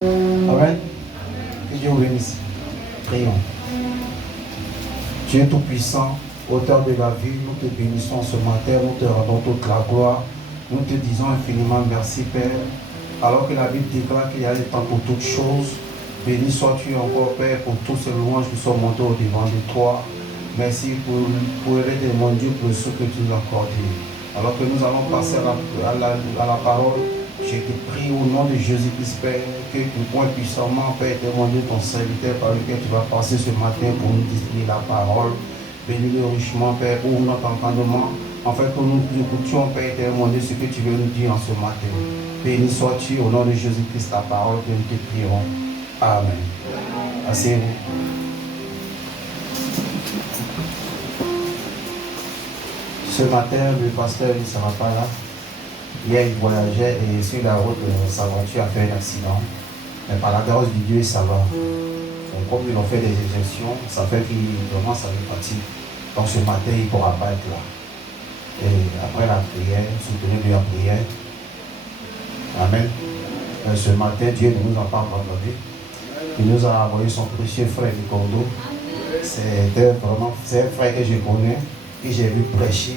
Amen. Que Dieu vous bénisse. Prions. Dieu Tout-Puissant, auteur de la vie, nous te bénissons ce matin, nous te rendons toute la gloire. Nous te disons infiniment merci, Père. Alors que la Bible déclare qu'il y a le temps pour toutes choses, béni sois-tu encore, Père, pour tous ces louanges qui sont montées au devant de toi. Merci pour aider mon Dieu pour ce que tu nous as accordé. Alors que nous allons passer à la parole, je te prie au nom de Jésus-Christ, Père, que tu pointes puissamment, Père, demander ton serviteur par lequel tu vas passer ce matin pour nous distribuer la parole. Bénis-le richement, Père, pour notre entendement, afin que nous écoutions, Père, demander ce que tu veux nous dire en ce matin. Béni sois-tu au nom de Jésus-Christ, ta parole que nous te prierons. Amen. Asseyez-vous. Ce matin, le pasteur ne sera pas là. Hier, il voyageait et sur la route, sa voiture a fait un accident. Mais par la grâce de Dieu, ça va. Donc, comme ils ont fait des injections, ça fait qu'il commence à lui fatigue. Donc ce matin, il ne pourra pas être là. Et après la prière, soutenez-lui en prière. Amen. Ce matin, Dieu ne nous a pas abandonnés. Il nous a envoyé son précieux frère Nicondo. C'est un frère que je connais, que j'ai vu prêcher.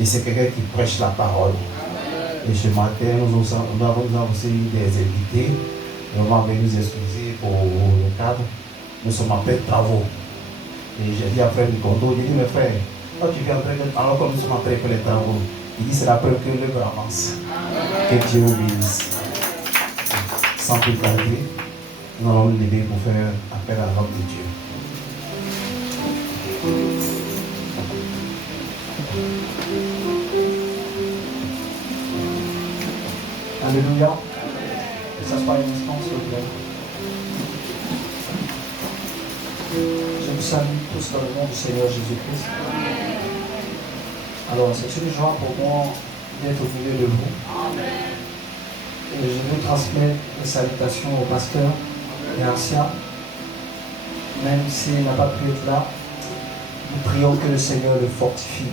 Et c'est quelqu'un qui prêche la parole. Et ce matin, nous avons aussi des invités. Nous allons nous excuser pour le cadre. Nous sommes en plein travaux. Et j'ai dit à frère Nicondo, j'ai dit, mes frères, quand tu viens alors que nous sommes en train de faire les travaux, il dit, c'est la preuve que l'œuvre avance. Que Dieu vous bénisse. Sans plus tarder, nous allons nous lever pour faire appel à l'homme de Dieu. Alléluia. Que ça soit un instant, s'il vous plaît. Je vous salue tous dans le nom du Seigneur Jésus-Christ. Alors, c'est une joie pour moi d'être au milieu de vous. Et je veux transmettre les salutations au pasteur et ancien. Même s'il n'a pas pu être là, nous prions que le Seigneur le fortifie.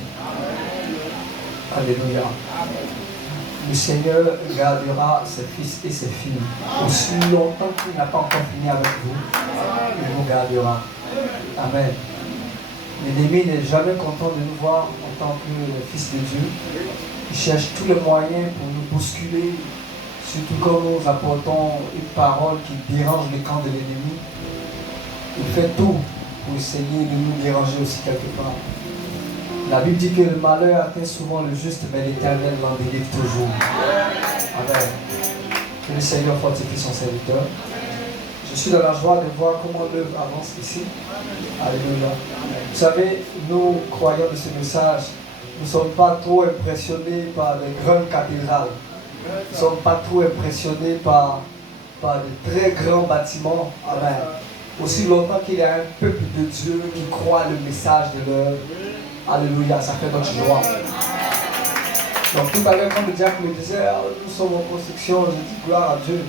Alléluia. Le Seigneur gardera ses fils et ses filles. Aussi longtemps qu'il n'a pas encore fini avec vous, il vous gardera. Amen. L'ennemi n'est jamais content de nous voir en tant que fils de Dieu. Il cherche tous les moyens pour nous bousculer, surtout quand nous apportons une parole qui dérange le camp de l'ennemi. Il fait tout pour essayer de nous déranger aussi quelque part. La Bible dit que le malheur atteint souvent le juste, mais l'Éternel l'en délivre toujours. Amen. Que le Seigneur fortifie son serviteur. Je suis dans la joie de voir comment l'œuvre avance ici. Alléluia. Vous savez, nous, croyants de ce message, nous ne sommes pas trop impressionnés par les grandes cathédrales. Nous ne sommes pas trop impressionnés par de très grands bâtiments. Amen. Aussi longtemps qu'il y a un peuple de Dieu qui croit le message de l'œuvre. Alléluia, ça fait notre joie. Donc tout à l'heure, quand le diable me disait, nous sommes en construction, je dis gloire à Dieu.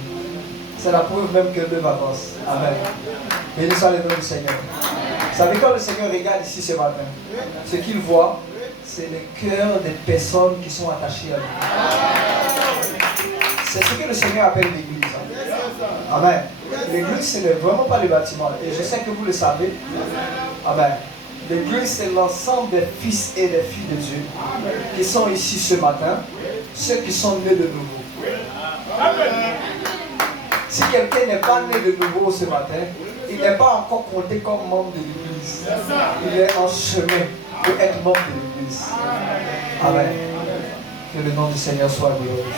C'est la preuve même que l'œuvre avance. Amen. Béni soit le nom du Seigneur. Vous savez, quand le Seigneur regarde ici ce matin, ce qu'il voit, c'est le cœur des personnes qui sont attachées à lui. C'est ce que le Seigneur appelle l'église. Amen. L'église, ce n'est vraiment pas le bâtiment. Et je sais que vous le savez. Amen. L'église, c'est l'ensemble des fils et des filles de Dieu qui sont ici ce matin, ceux qui sont nés de nouveau. Si quelqu'un n'est pas né de nouveau ce matin, il n'est pas encore compté comme membre de l'église. Il est en chemin pour être membre de l'église. Amen. Que le nom du Seigneur soit glorifié.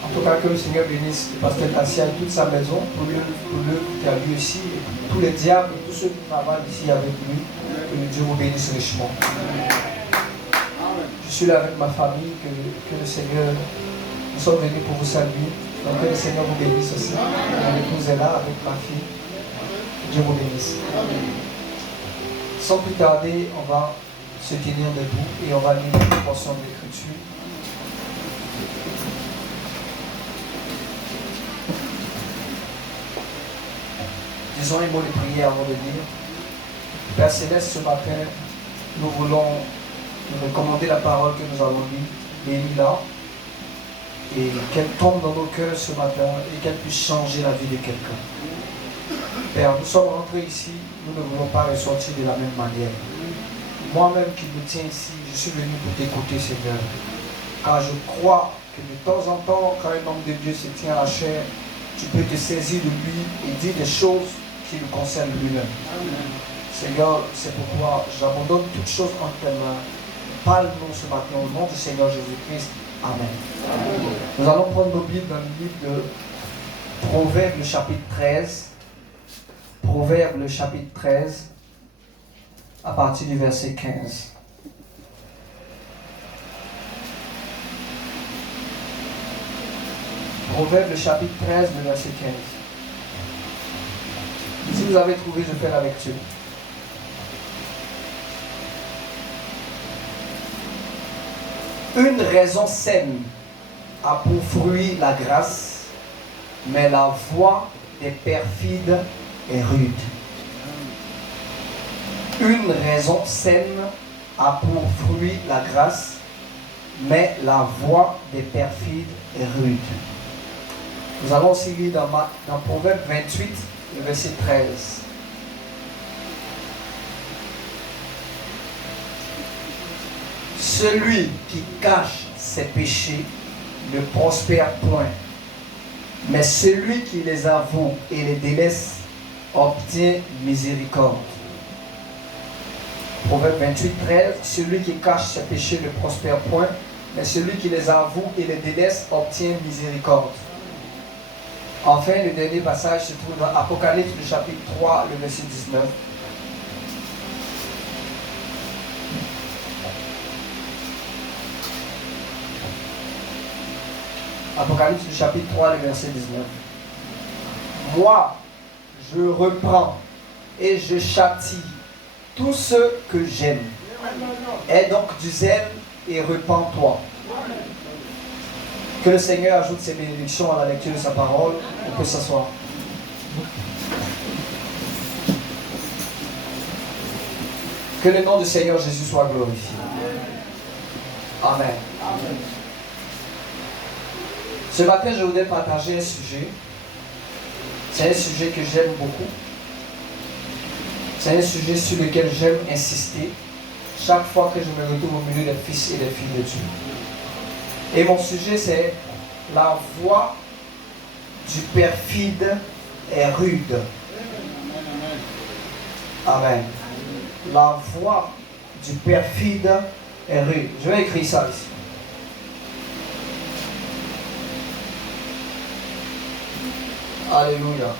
En tout cas, que le Seigneur bénisse le pasteur Tassia et toute sa maison pour l'œuvre qui a lieu ici, et tous les diables et tous ceux qui travaillent ici avec lui. Que le Dieu vous bénisse richement. Je suis là avec ma famille, que le Seigneur, nous sommes venus pour vous saluer. Donc que le Seigneur vous bénisse aussi. Mon épouse est là avec ma fille. Que Dieu vous bénisse. Sans plus tarder, on va se tenir debout et on va lire une portion de l'Écriture. Disons un mot de prière avant de lire. Père Céleste, ce matin, nous voulons nous recommander la parole que nous avons lue. Bénis-la. et qu'elle tombe dans nos cœurs ce matin et qu'elle puisse changer la vie de quelqu'un. Père, nous sommes rentrés ici, nous ne voulons pas ressortir de la même manière. Moi-même qui me tiens ici, je suis venu pour t'écouter, Seigneur. Car je crois que de temps en temps, quand un homme de Dieu se tient à la chair, tu peux te saisir de lui et dire des choses qui le concernent lui-même. Seigneur, c'est pourquoi j'abandonne toutes choses entre tes mains. Parle-nous ce matin au nom du Seigneur Jésus-Christ. Amen. Amen. Nous allons prendre nos Bibles dans le livre de Proverbes, le chapitre 13. Proverbes, le chapitre 13, à partir du verset 15. Proverbes, le chapitre 13, le verset 15. Si vous avez trouvé, je fais la lecture. Une raison saine a pour fruit la grâce, mais la voie des perfides est rude. Une raison saine a pour fruit la grâce, mais la voie des perfides est rude. Nous allons aussi lire dans Proverbe 28, le verset 13. Celui qui cache ses péchés ne prospère point, mais celui qui les avoue et les délaisse obtient miséricorde. Proverbe 28, 13. Celui qui cache ses péchés ne prospère point, mais celui qui les avoue et les délaisse obtient miséricorde. Enfin, le dernier passage se trouve dans Apocalypse, le chapitre 3, le verset 19. Apocalypse, le chapitre 3, le verset 19. Moi, je reprends et je châtie tous ceux que j'aime. Aie donc du zèle et repens-toi. Que le Seigneur ajoute ses bénédictions à la lecture de sa parole. On peut s'asseoir. Que le nom du Seigneur Jésus soit glorifié. Amen. Amen. Ce matin, je voudrais partager un sujet. C'est un sujet que j'aime beaucoup. C'est un sujet sur lequel j'aime insister chaque fois que je me retrouve au milieu des fils et des filles de Dieu. Et mon sujet, c'est la voie du perfide est rude. Amen. La voie du perfide est rude. Je vais écrire ça ici. Alléluia.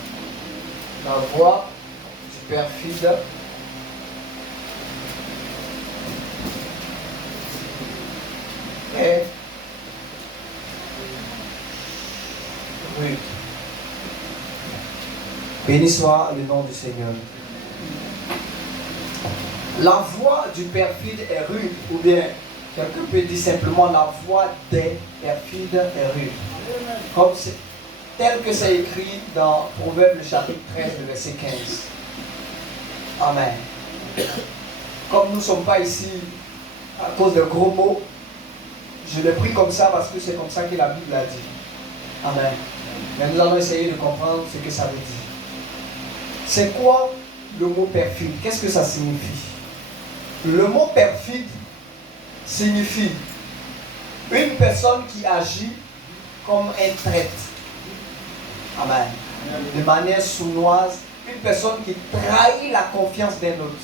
La voie du perfide est rude. Béni soit le nom du Seigneur. La voie du perfide est rude, ou bien quelqu'un peut dire simplement la voie des perfides est rude. Comme c'est tel que c'est écrit dans Proverbes le chapitre 13, le verset 15. Amen. Comme nous ne sommes pas ici à cause de gros mots, je l'ai pris comme ça parce que c'est comme ça que la Bible a dit. Amen. Mais nous allons essayer de comprendre ce que ça veut dire. C'est quoi le mot perfide? Qu'est-ce que ça signifie? Le mot perfide signifie une personne qui agit comme un traître. Amen. De manière sournoise, une personne qui trahit la confiance d'un autre.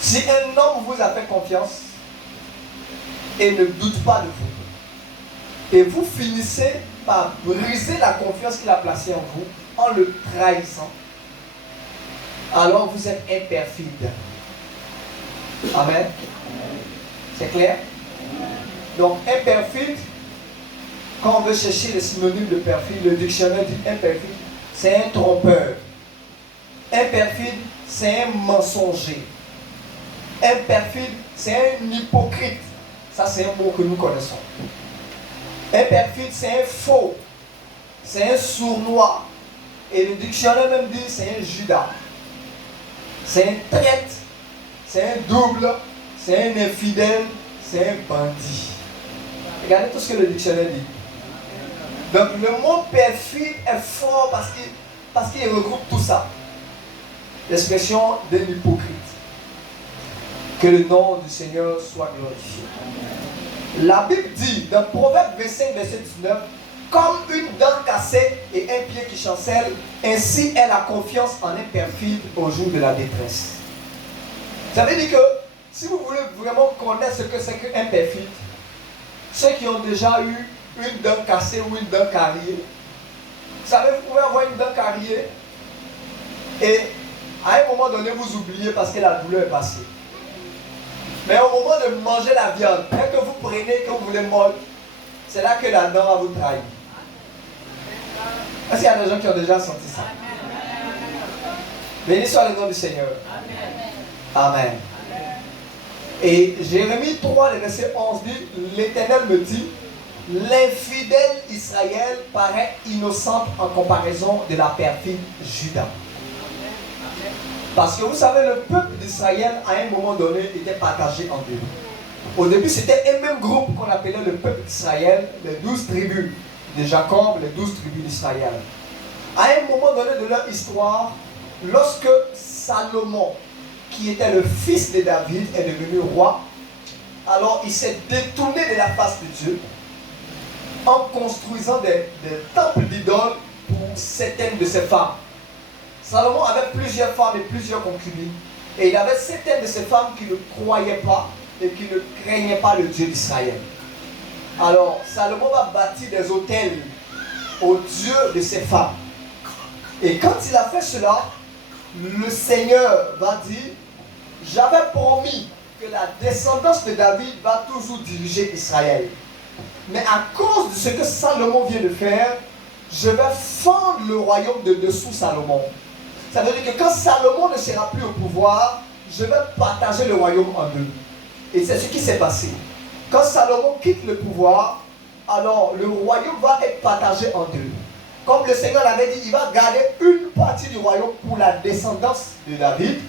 Si un homme vous a fait confiance et ne doute pas de vous, et vous finissez par briser la confiance qu'il a placée en vous en le trahissant, alors vous êtes un perfide. Amen. C'est clair? Donc un perfide, quand on veut chercher le synonyme de perfide, le dictionnaire dit un perfide, c'est un trompeur. Un perfide, c'est un mensonger. Un perfide, c'est un hypocrite. Ça, c'est un mot que nous connaissons. Un perfide, c'est un faux. C'est un sournois. Et le dictionnaire même dit c'est un Judas. C'est un traître. C'est un double. C'est un infidèle. C'est un bandit. Regardez tout ce que le dictionnaire dit. Donc le mot perfide est fort parce qu'il regroupe tout ça. L'expression d'un hypocrite. Que le nom du Seigneur soit glorifié. La Bible dit dans Proverbe 25, verset 19, comme une dent cassée et un pied qui chancelle, ainsi est la confiance en un perfide au jour de la détresse. Ça veut dire que si vous voulez vraiment connaître ce que c'est qu'un perfide, ceux qui ont déjà eu une dent cassée ou une dent carriée, vous savez, vous pouvez avoir une dent carriée et à un moment donné vous oubliez parce que la douleur est passée. Mais au moment de manger la viande, dès que vous prenez, que vous voulez mordre, c'est là que la dent va vous trahir. Est-ce qu'il y a des gens qui ont déjà senti ça? Béni soit le nom du Seigneur. Amen. Et Jérémie 3, le verset 11 dit, l'Éternel me dit, l'infidèle Israël paraît innocente en comparaison de la perfide Juda. Parce que vous savez, le peuple d'Israël, à un moment donné, était partagé en deux. Au début, c'était un même groupe qu'on appelait le peuple d'Israël, les 12 tribus de Jacob, les 12 tribus d'Israël. À un moment donné de leur histoire, lorsque Salomon, qui était le fils de David, est devenu roi, alors il s'est détourné de la face de Dieu en construisant des temples d'idoles pour certaines de ses femmes. Salomon avait plusieurs femmes et plusieurs concubines. Et il avait certaines de ces femmes qui ne croyaient pas et qui ne craignaient pas le Dieu d'Israël. Alors, Salomon va bâtir des autels au Dieu de ces femmes. Et quand il a fait cela, le Seigneur va dire, j'avais promis que la descendance de David va toujours diriger Israël. Mais à cause de ce que Salomon vient de faire, je vais fendre le royaume de dessous Salomon. Ça veut dire que quand Salomon ne sera plus au pouvoir, je vais partager le royaume en deux. Et c'est ce qui s'est passé. Quand Salomon quitte le pouvoir, alors le royaume va être partagé en deux. Comme le Seigneur l'avait dit, il va garder une partie du royaume pour la descendance de David.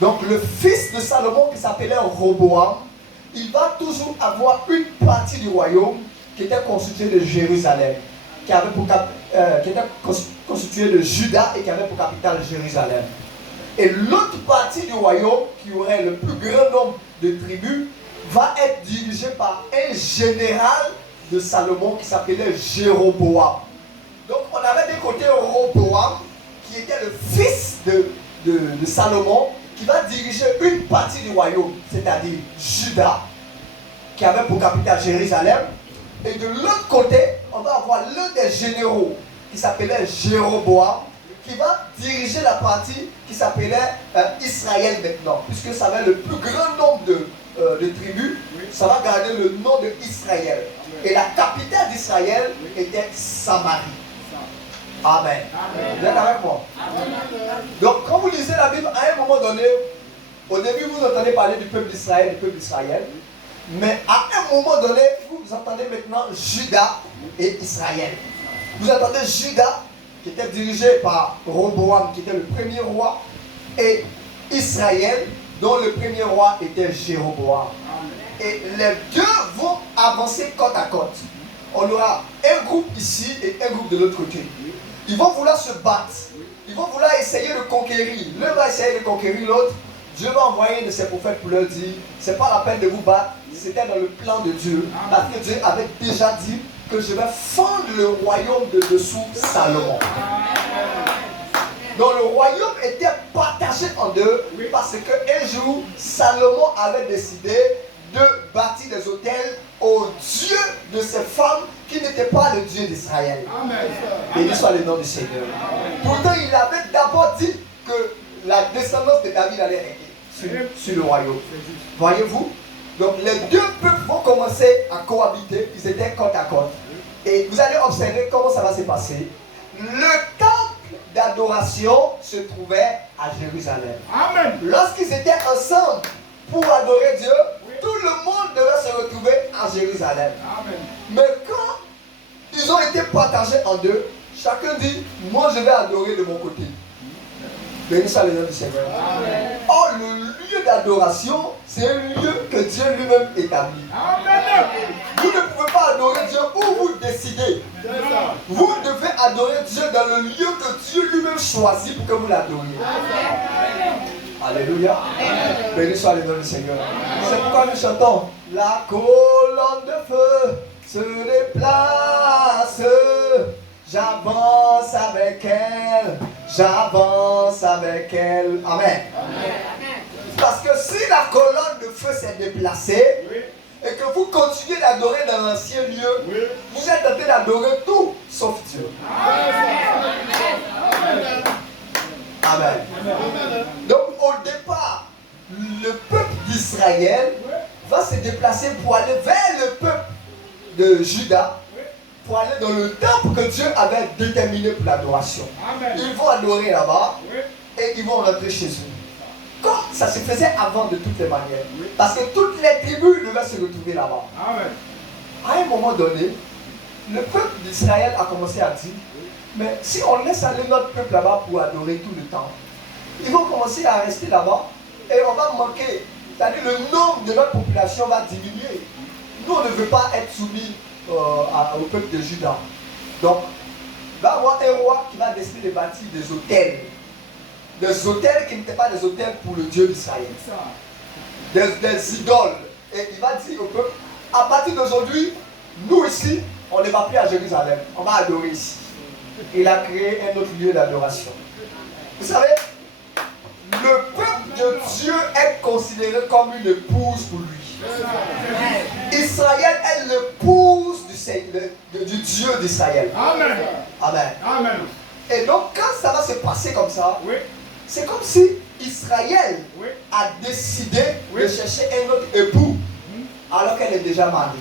Donc le fils de Salomon qui s'appelait Roboam, il va toujours avoir une partie du royaume qui était constituée de Jérusalem, qui était constituée de Juda et qui avait pour capitale Jérusalem. Et l'autre partie du royaume, qui aurait le plus grand nombre de tribus, va être dirigée par un général de Salomon qui s'appelait Jéroboam. Donc on avait d'un côté Roboam, qui était le fils de Salomon, qui va diriger une partie du royaume, c'est-à-dire Juda, qui avait pour capitale Jérusalem. Et de l'autre côté, on va avoir l'un des généraux qui s'appelait Jéroboam, qui va diriger la partie qui s'appelait Israël maintenant, puisque ça avait le plus grand nombre de tribus, ça va garder le nom de Israël. Et la capitale d'Israël était Samarie. Amen. Vous êtes avec moi? Donc, quand vous lisez la Bible, à un moment donné, au début, vous entendez parler du peuple d'Israël, mais à un moment donné, vous entendez maintenant Juda et Israël. Vous entendez Juda, qui était dirigé par Roboam, qui était le premier roi, et Israël, dont le premier roi était Jéroboam. Et les deux vont avancer côte à côte. On aura un groupe ici et un groupe de l'autre côté. Ils vont vouloir se battre. Ils vont vouloir essayer de conquérir. L'un va essayer de conquérir l'autre. Dieu va envoyer de ses prophètes pour leur dire, c'est pas la peine de vous battre. C'était dans le plan de Dieu. Parce que Dieu avait déjà dit que je vais fendre le royaume de dessous Salomon. Donc le royaume était partagé en deux parce qu'un jour, Salomon avait décidé de bâtir des autels au Dieu de ces femmes qui n'étaient pas le Dieu d'Israël. Béni soit le nom du Seigneur. Pourtant, il avait d'abord dit que la descendance de David allait régner sur le royaume. Voyez-vous? Donc les deux peuples vont commencer à cohabiter. Ils étaient côte à côte. Et vous allez observer comment ça va se passer. Le temple d'adoration se trouvait à Jérusalem. Amen. Lorsqu'ils étaient ensemble pour adorer Dieu, tout le monde devait se retrouver à Jérusalem. Amen. Mais quand ils ont été partagés en deux, chacun dit, moi je vais adorer de mon côté. Béni soit le nom du Seigneur. Amen. Or, le lieu d'adoration, c'est un lieu que Dieu lui-même établit. Amen. Vous ne pouvez pas adorer Dieu où vous décidez. Vous devez adorer Dieu dans le lieu que Dieu lui-même choisit pour que vous l'adoriez. Alléluia. Béni soit le nom du Seigneur. C'est pourquoi nous chantons. La colonne de feu se déplace. J'avance avec elle. J'avance avec elle. Amen. Parce que si la colonne de feu s'est déplacée, et que vous continuez d'adorer dans l'ancien lieu, vous êtes en train d'adorer tout sauf Dieu. Amen. Donc au départ, le peuple d'Israël va se déplacer pour aller vers le peuple de Juda, pour aller dans le temple que Dieu avait déterminé pour l'adoration. Ils vont adorer là-bas et ils vont rentrer chez eux. Comme ça se faisait avant de toutes les manières. Parce que toutes les tribus devaient se retrouver là-bas. À un moment donné, le peuple d'Israël a commencé à dire, mais si on laisse aller notre peuple là-bas pour adorer tout le temps, ils vont commencer à rester là-bas et on va manquer. C'est-à-dire le nombre de notre population va diminuer. Nous, on ne veut pas être soumis au peuple de Juda. Donc, il va y avoir un roi qui va décider de bâtir des hôtels. Des hôtels qui n'étaient pas des hôtels pour le Dieu d'Israël. Des idoles. Et il va dire au peuple, à partir d'aujourd'hui, nous ici, on ne va plus à Jérusalem. On va adorer ici. Il a créé un autre lieu d'adoration. Vous savez, le peuple de Dieu est considéré comme une épouse pour lui. Israël est l'épouse du Dieu d'Israël. Amen. Amen. Amen. Et donc, quand ça va se passer comme ça, c'est comme si Israël a décidé de chercher un autre époux alors qu'elle est déjà mariée.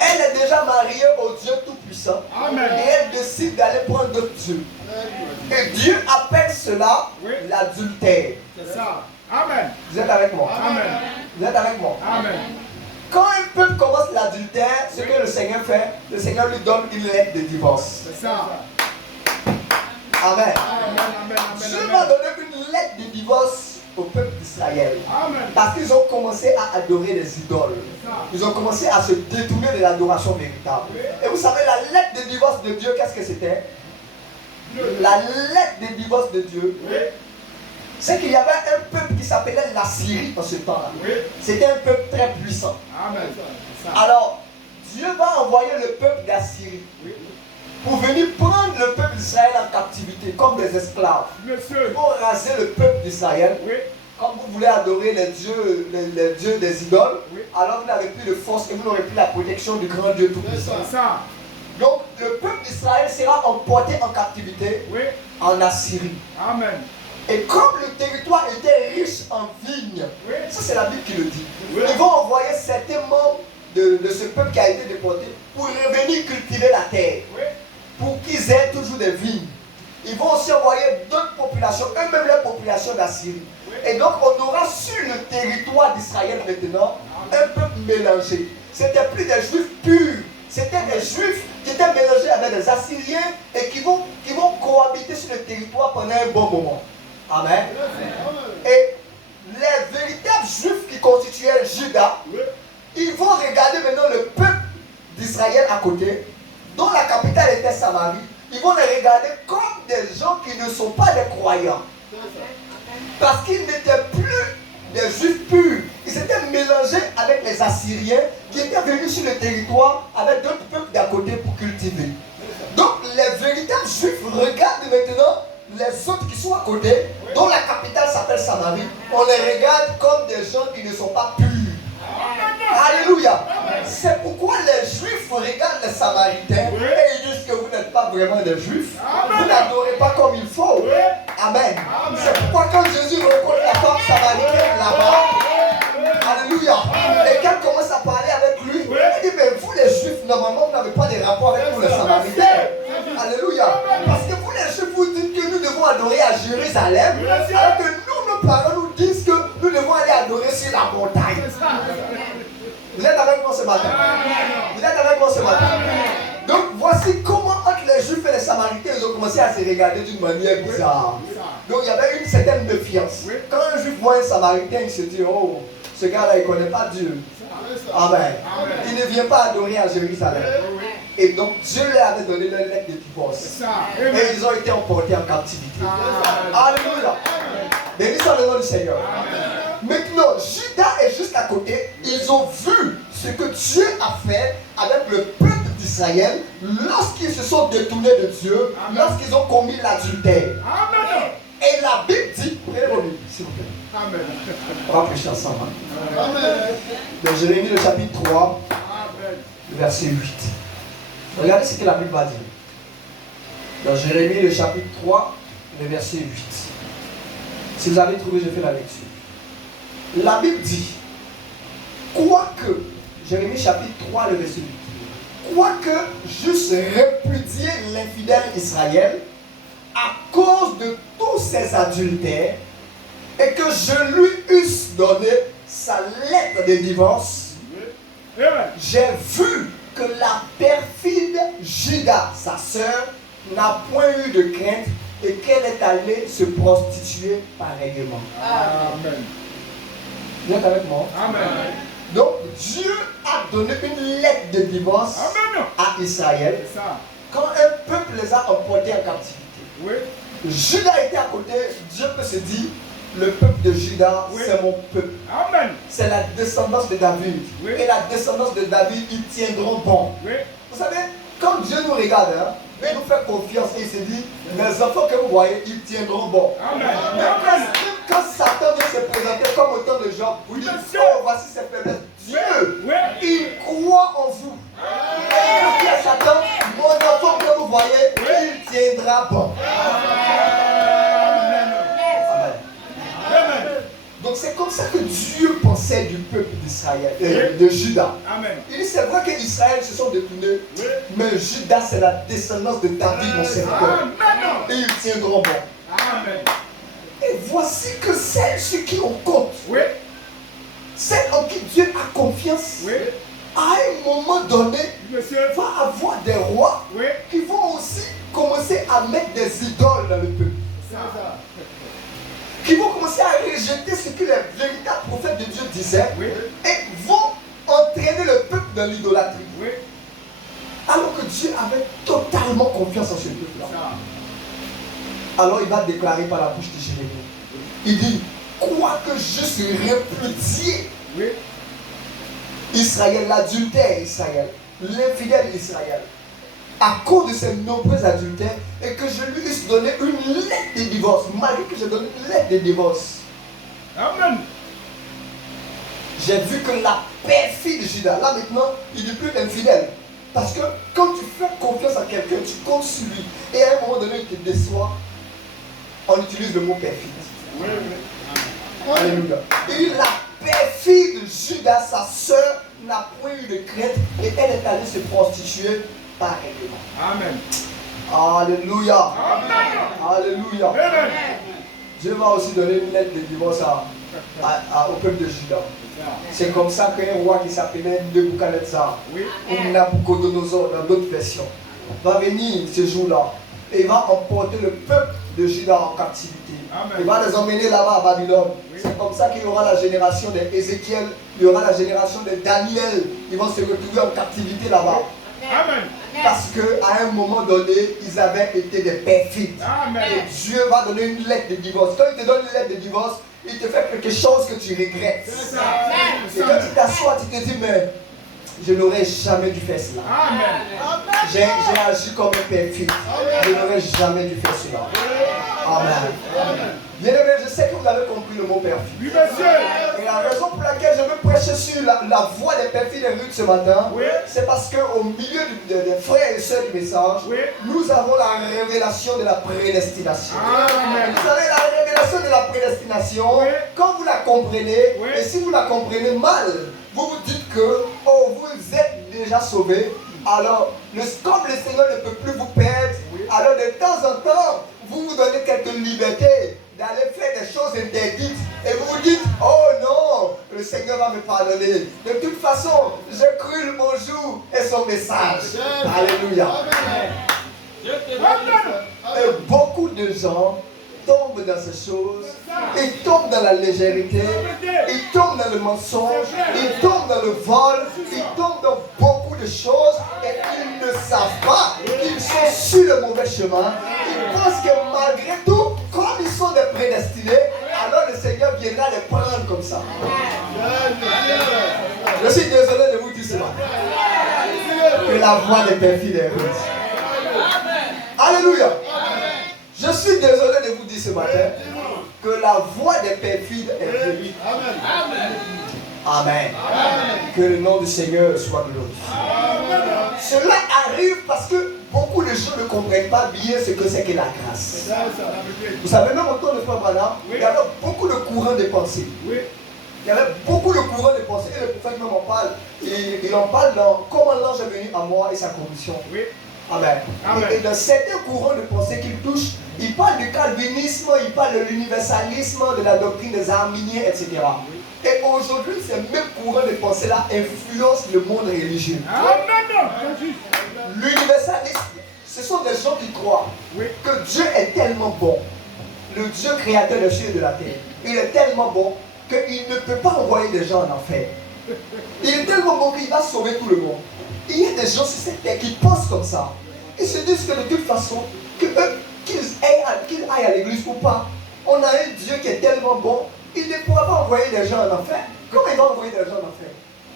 Elle est déjà mariée au Dieu Tout-Puissant. Et elle décide d'aller prendre d'autres dieux. Et Dieu appelle cela l'adultère. C'est ça. Amen. Vous êtes avec moi? Amen. Vous êtes avec moi? Amen. Quand un peuple commence l'adultère, ce que le Seigneur fait, le Seigneur lui donne une lettre de divorce. C'est ça. Amen. Dieu va donner une lettre de divorce au peuple d'Israël. Parce qu'ils ont commencé à adorer les idoles. Ils ont commencé à se détourner de l'adoration véritable. Et vous savez, la lettre de divorce de Dieu, qu'est-ce que c'était? La lettre de divorce de Dieu, c'est qu'il y avait un peuple qui s'appelait la Syrie en ce temps-là. C'était un peuple très puissant. Alors, Dieu va envoyer le peuple d'Assyrie pour venir prendre le peuple d'Israël en captivité comme des esclaves. Ils vont raser le peuple d'Israël. Comme vous voulez adorer les dieux des idoles, alors vous n'avez plus de force et vous n'aurez plus la protection du grand Dieu Tout-Puissant. Donc le peuple d'Israël sera emporté en captivité en Assyrie. Amen. Et comme le territoire était riche en vignes, ça c'est la Bible qui le dit, ils vont envoyer certains membres de ce peuple qui a été déporté pour revenir cultiver la terre, pour qu'ils aient toujours des vignes. Ils vont aussi envoyer d'autres populations, eux-mêmes les populations d'Assyrie. Et donc on aura sur le territoire d'Israël maintenant un peuple mélangé. C'était plus des juifs purs, c'était des juifs qui étaient mélangés avec des Assyriens et qui vont cohabiter sur le territoire pendant un bon moment. Amen. Et les véritables juifs qui constituaient Juda, ils vont regarder maintenant le peuple d'Israël à côté, dont la capitale était Samarie. Ils vont les regarder comme des gens qui ne sont pas des croyants. Parce qu'ils n'étaient plus des juifs purs. Ils s'étaient mélangés avec les Assyriens qui étaient venus sur le territoire avec d'autres peuples d'à côté pour cultiver. Donc les véritables juifs regardent maintenant les autres qui sont à côté, dont la capitale s'appelle Samarie. On les regarde comme des gens qui ne sont pas purs. Alléluia. C'est pourquoi les juifs regardent les samaritains et ils disent que vous n'êtes pas vraiment des juifs. Vous n'adorez pas comme il faut. Amen. C'est pourquoi quand Jésus rencontre la femme samaritaine là-bas, alléluia, et qu'elle commence à parler avec lui, il dit, mais vous les juifs, normalement vous n'avez pas de rapport avec nous les samaritains. Alléluia. Parce que vous les juifs, vous dites que nous devons adorer à Jérusalem, alors que nous, nos parents nous disent que nous devons aller adorer sur la montagne. Vous êtes avec moi ce matin? Vous êtes avec moi ce matin? Donc voici comment entre les juifs et les samaritains ils ont commencé à se regarder d'une manière bizarre. Donc il y avait une certaine méfiance. Oui. Quand un juif voit un samaritain, il se dit, oh, ce gars-là, il ne connaît pas Dieu. Amen. Il ne vient pas adorer à Jérusalem. Et donc Dieu leur avait donné leur lettre de divorce. Et ils ont été emportés en captivité. Alléluia. Béni soit le nom du Seigneur. Maintenant, Judas est juste à côté. Ils ont vu ce que Dieu a fait avec le peuple d'Israël lorsqu'ils se sont détournés de Dieu, lorsqu'ils ont commis l'adultère. Et la Bible dit, prenez vos Bibles, s'il vous plaît. Amen. On va prêcher ensemble. Amen. Dans Jérémie, le chapitre 3, le verset 8. Regardez ce que la Bible va dire. Dans Jérémie, le chapitre 3, le verset 8. Si vous avez trouvé, je fais la lecture. La Bible dit, quoique, Jérémie chapitre 3, le verset 8. Quoique j'eusse répudié l'infidèle Israël à cause de tous ses adultères, et que je lui eusse donné sa lettre de divorce, j'ai vu que la perfide Judas, sa sœur, n'a point eu de crainte et qu'elle est allée se prostituer pareillement. Amen. Vous êtes avec moi? Amen. Donc Dieu a donné une lettre de divorce à Israël quand un peuple les a emportés en captivité. Oui. Judas était à côté. Dieu peut se dire, le peuple de Judas, c'est mon peuple. Amen. C'est la descendance de David. Oui. Et la descendance de David, ils tiendront bon. Oui. Vous savez, quand Dieu nous regarde, hein, il nous fait confiance et il se dit, les enfants que vous voyez, ils tiendront bon. Amen. Même quand Satan vient se présenter comme au temps de Job, vous dites, oh, voici ses faiblesses. Dieu, il croit en vous. Et il dit à Satan, mon enfant que vous voyez, il tiendra bon. Donc c'est comme ça que Dieu pensait du peuple d'Israël, de Judas. Amen. Il dit, c'est vrai qu'Israël se sont détournés, mais Judas c'est la descendance de David, mon serviteur. Et ils tiendront bon. Amen. Et voici que celles sur qui on compte, celles en qui Dieu a confiance, à un moment donné, va avoir des rois qui vont aussi commencer à mettre des idoles dans le peuple. Qui vont commencer à rejeter ce que les véritables prophètes de Dieu disaient et vont entraîner le peuple dans l'idolâtrie. Alors que Dieu avait totalement confiance en ce peuple-là. Alors il va déclarer par la bouche de Jérémie. Il dit, quoique je suis répudié Israël, l'adultère Israël, l'infidèle Israël, à cause de ces nombreux adultères, et que je lui eusse donné une lettre de divorce, malgré que j'ai donné une lettre de divorce. Amen. J'ai vu que la perfide Judas, là maintenant, il n'est plus infidèle. Parce que quand tu fais confiance à quelqu'un, tu comptes sur lui. Et à un moment donné, il te déçoit. On utilise le mot perfide. Alléluia. Il dit, la perfide Judas, sa sœur, n'a point eu de crainte et elle est allée se prostituer pareillement. Amen. Alléluia. Amen. Alléluia. Amen. Dieu va aussi donner une lettre de divorce au peuple de Juda. C'est comme ça qu'un roi qui s'appelait Nebuchadnezzar, ou Nabucodonosor dans d'autres versions, va venir ce jour-là et il va emporter le peuple de Juda en captivité. Amen. Il va les emmener là-bas à Babylone. C'est comme ça qu'il y aura la génération d'Ézéchiel, il y aura la génération de Daniel. Ils vont se retrouver en captivité là-bas. Amen. Parce qu'à un moment donné, ils avaient été des perfides. Amen. Et Dieu va donner une lettre de divorce. Quand il te donne une lettre de divorce, il te fait quelque chose que tu regrettes. Et quand tu t'assois, tu te dis, mais je n'aurais jamais dû faire cela. Amen. J'ai agi comme un perfide. Je n'aurais jamais dû faire cela. Amen. Bien aimé, je sais que vous avez compris le mot perfide. Oui, monsieur. Et la raison pour laquelle je veux prêcher sur la voix des perfides et rudes ce matin, c'est parce qu'au milieu des frères et sœurs du message, nous avons la révélation de la prédestination. Amen. Vous avez la révélation de la prédestination. Quand vous la comprenez, et si vous la comprenez mal, vous vous dites que vous êtes déjà sauvés. Alors, comme le Seigneur ne peut plus vous perdre, alors de temps en temps, vous vous donnez quelques libertés d'aller faire des choses interdites et vous vous dites, oh non, le Seigneur va me pardonner. De toute façon, j'ai cru le bonjour et son message. Alléluia. Et beaucoup de gens tombe dans ces choses, il tombe dans la légèreté, il tombe dans le mensonge, il tombe dans le vol, il tombe dans beaucoup de choses et ils ne savent pas qu'ils sont sur le mauvais chemin. Ils pensent que malgré tout, comme ils sont des prédestinés, alors le Seigneur viendra les prendre comme ça. Je suis désolé de vous dire cela. Que la voix des perfides est rude. Alléluia. Je suis désolé de vous dire ce matin que la voix des perfides est rude. Amen. Que le nom du Seigneur soit glorifié. Cela arrive parce que beaucoup de gens ne comprennent pas bien ce que c'est que la grâce. Vous savez, même au temps de Frère Branham, il y avait beaucoup de courants de pensée. Il y avait beaucoup de courants de pensée. Et le prophète même en parle. Il en parle dans comment l'ange est venu à moi et sa conviction. Amen. Et dans certains courants de pensée qu'il touche, il parle du calvinisme, il parle de l'universalisme, de la doctrine des arminiens, etc. Et aujourd'hui, ces mêmes courants de pensée-là influencent le monde religieux. L'universalisme, ce sont des gens qui croient que Dieu est tellement bon, le Dieu créateur des cieux et de la terre. Il est tellement bon qu'il ne peut pas envoyer des gens en enfer. Il est tellement bon qu'il va sauver tout le monde. Il y a des gens sur cette terre qui pensent comme ça. Ils se disent que de toute façon, qu'ils aillent à l'église ou pas, on a un Dieu qui est tellement bon, il ne pourra pas envoyer des gens en enfer. Comment il va envoyer des gens en enfer?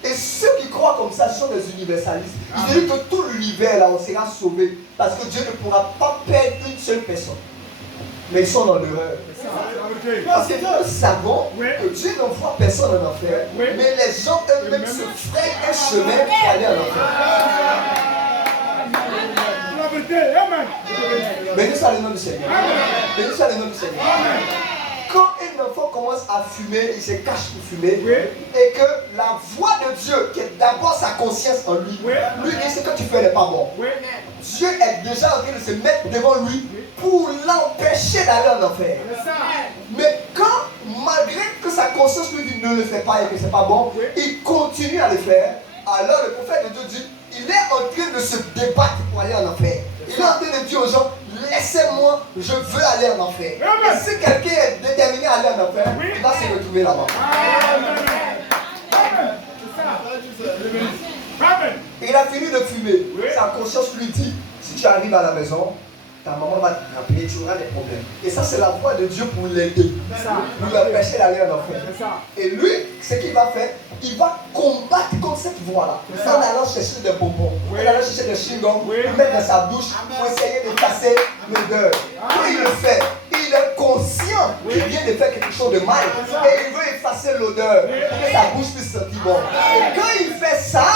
Et ceux qui croient comme ça, ce sont des universalistes. Ils disent que tout l'univers là, on sera sauvé. Parce que Dieu ne pourra pas perdre une seule personne. Mais ils sont dans l'erreur. Parce que nous savons que Dieu n'envoie personne en enfer, mais les gens eux-mêmes se frayent un chemin pour aller en enfer. Béni soit le nom du Seigneur. Béni soit le nom du Seigneur. Quand un enfant commence à fumer, il se cache pour fumer, et que la voix de Dieu, qui est d'abord sa conscience en lui, lui dit ce que tu fais n'est pas bon. Dieu est déjà en train de se mettre devant lui pour l'empêcher d'aller en enfer. Mais quand, malgré que sa conscience lui dit ne le fais pas et que c'est pas bon, il continue à le faire, alors le prophète de Dieu dit, il est en train de se débattre pour aller en enfer. Il est en train de dire aux gens, laissez-moi, je veux aller en enfer. Et si quelqu'un est déterminé à aller en enfer, il va se retrouver là-bas. Il a fini de fumer. Sa conscience lui dit, si tu arrives à la maison, ta maman va te rappeler, tu auras des problèmes. Et ça, c'est la voix de Dieu pour l'aider, pour l'empêcher d'aller en enfer. Et lui, ce qu'il va faire, il va combattre contre cette voix-là. En allant chercher des bonbons, en allant chercher des chewing-gums, pour mettre dans sa bouche, pour essayer de casser l'odeur. Quand il le fait, il est conscient qu'il vient de faire quelque chose de mal. Et il veut effacer l'odeur, pour que sa bouche puisse sentir bon. Et quand il fait ça,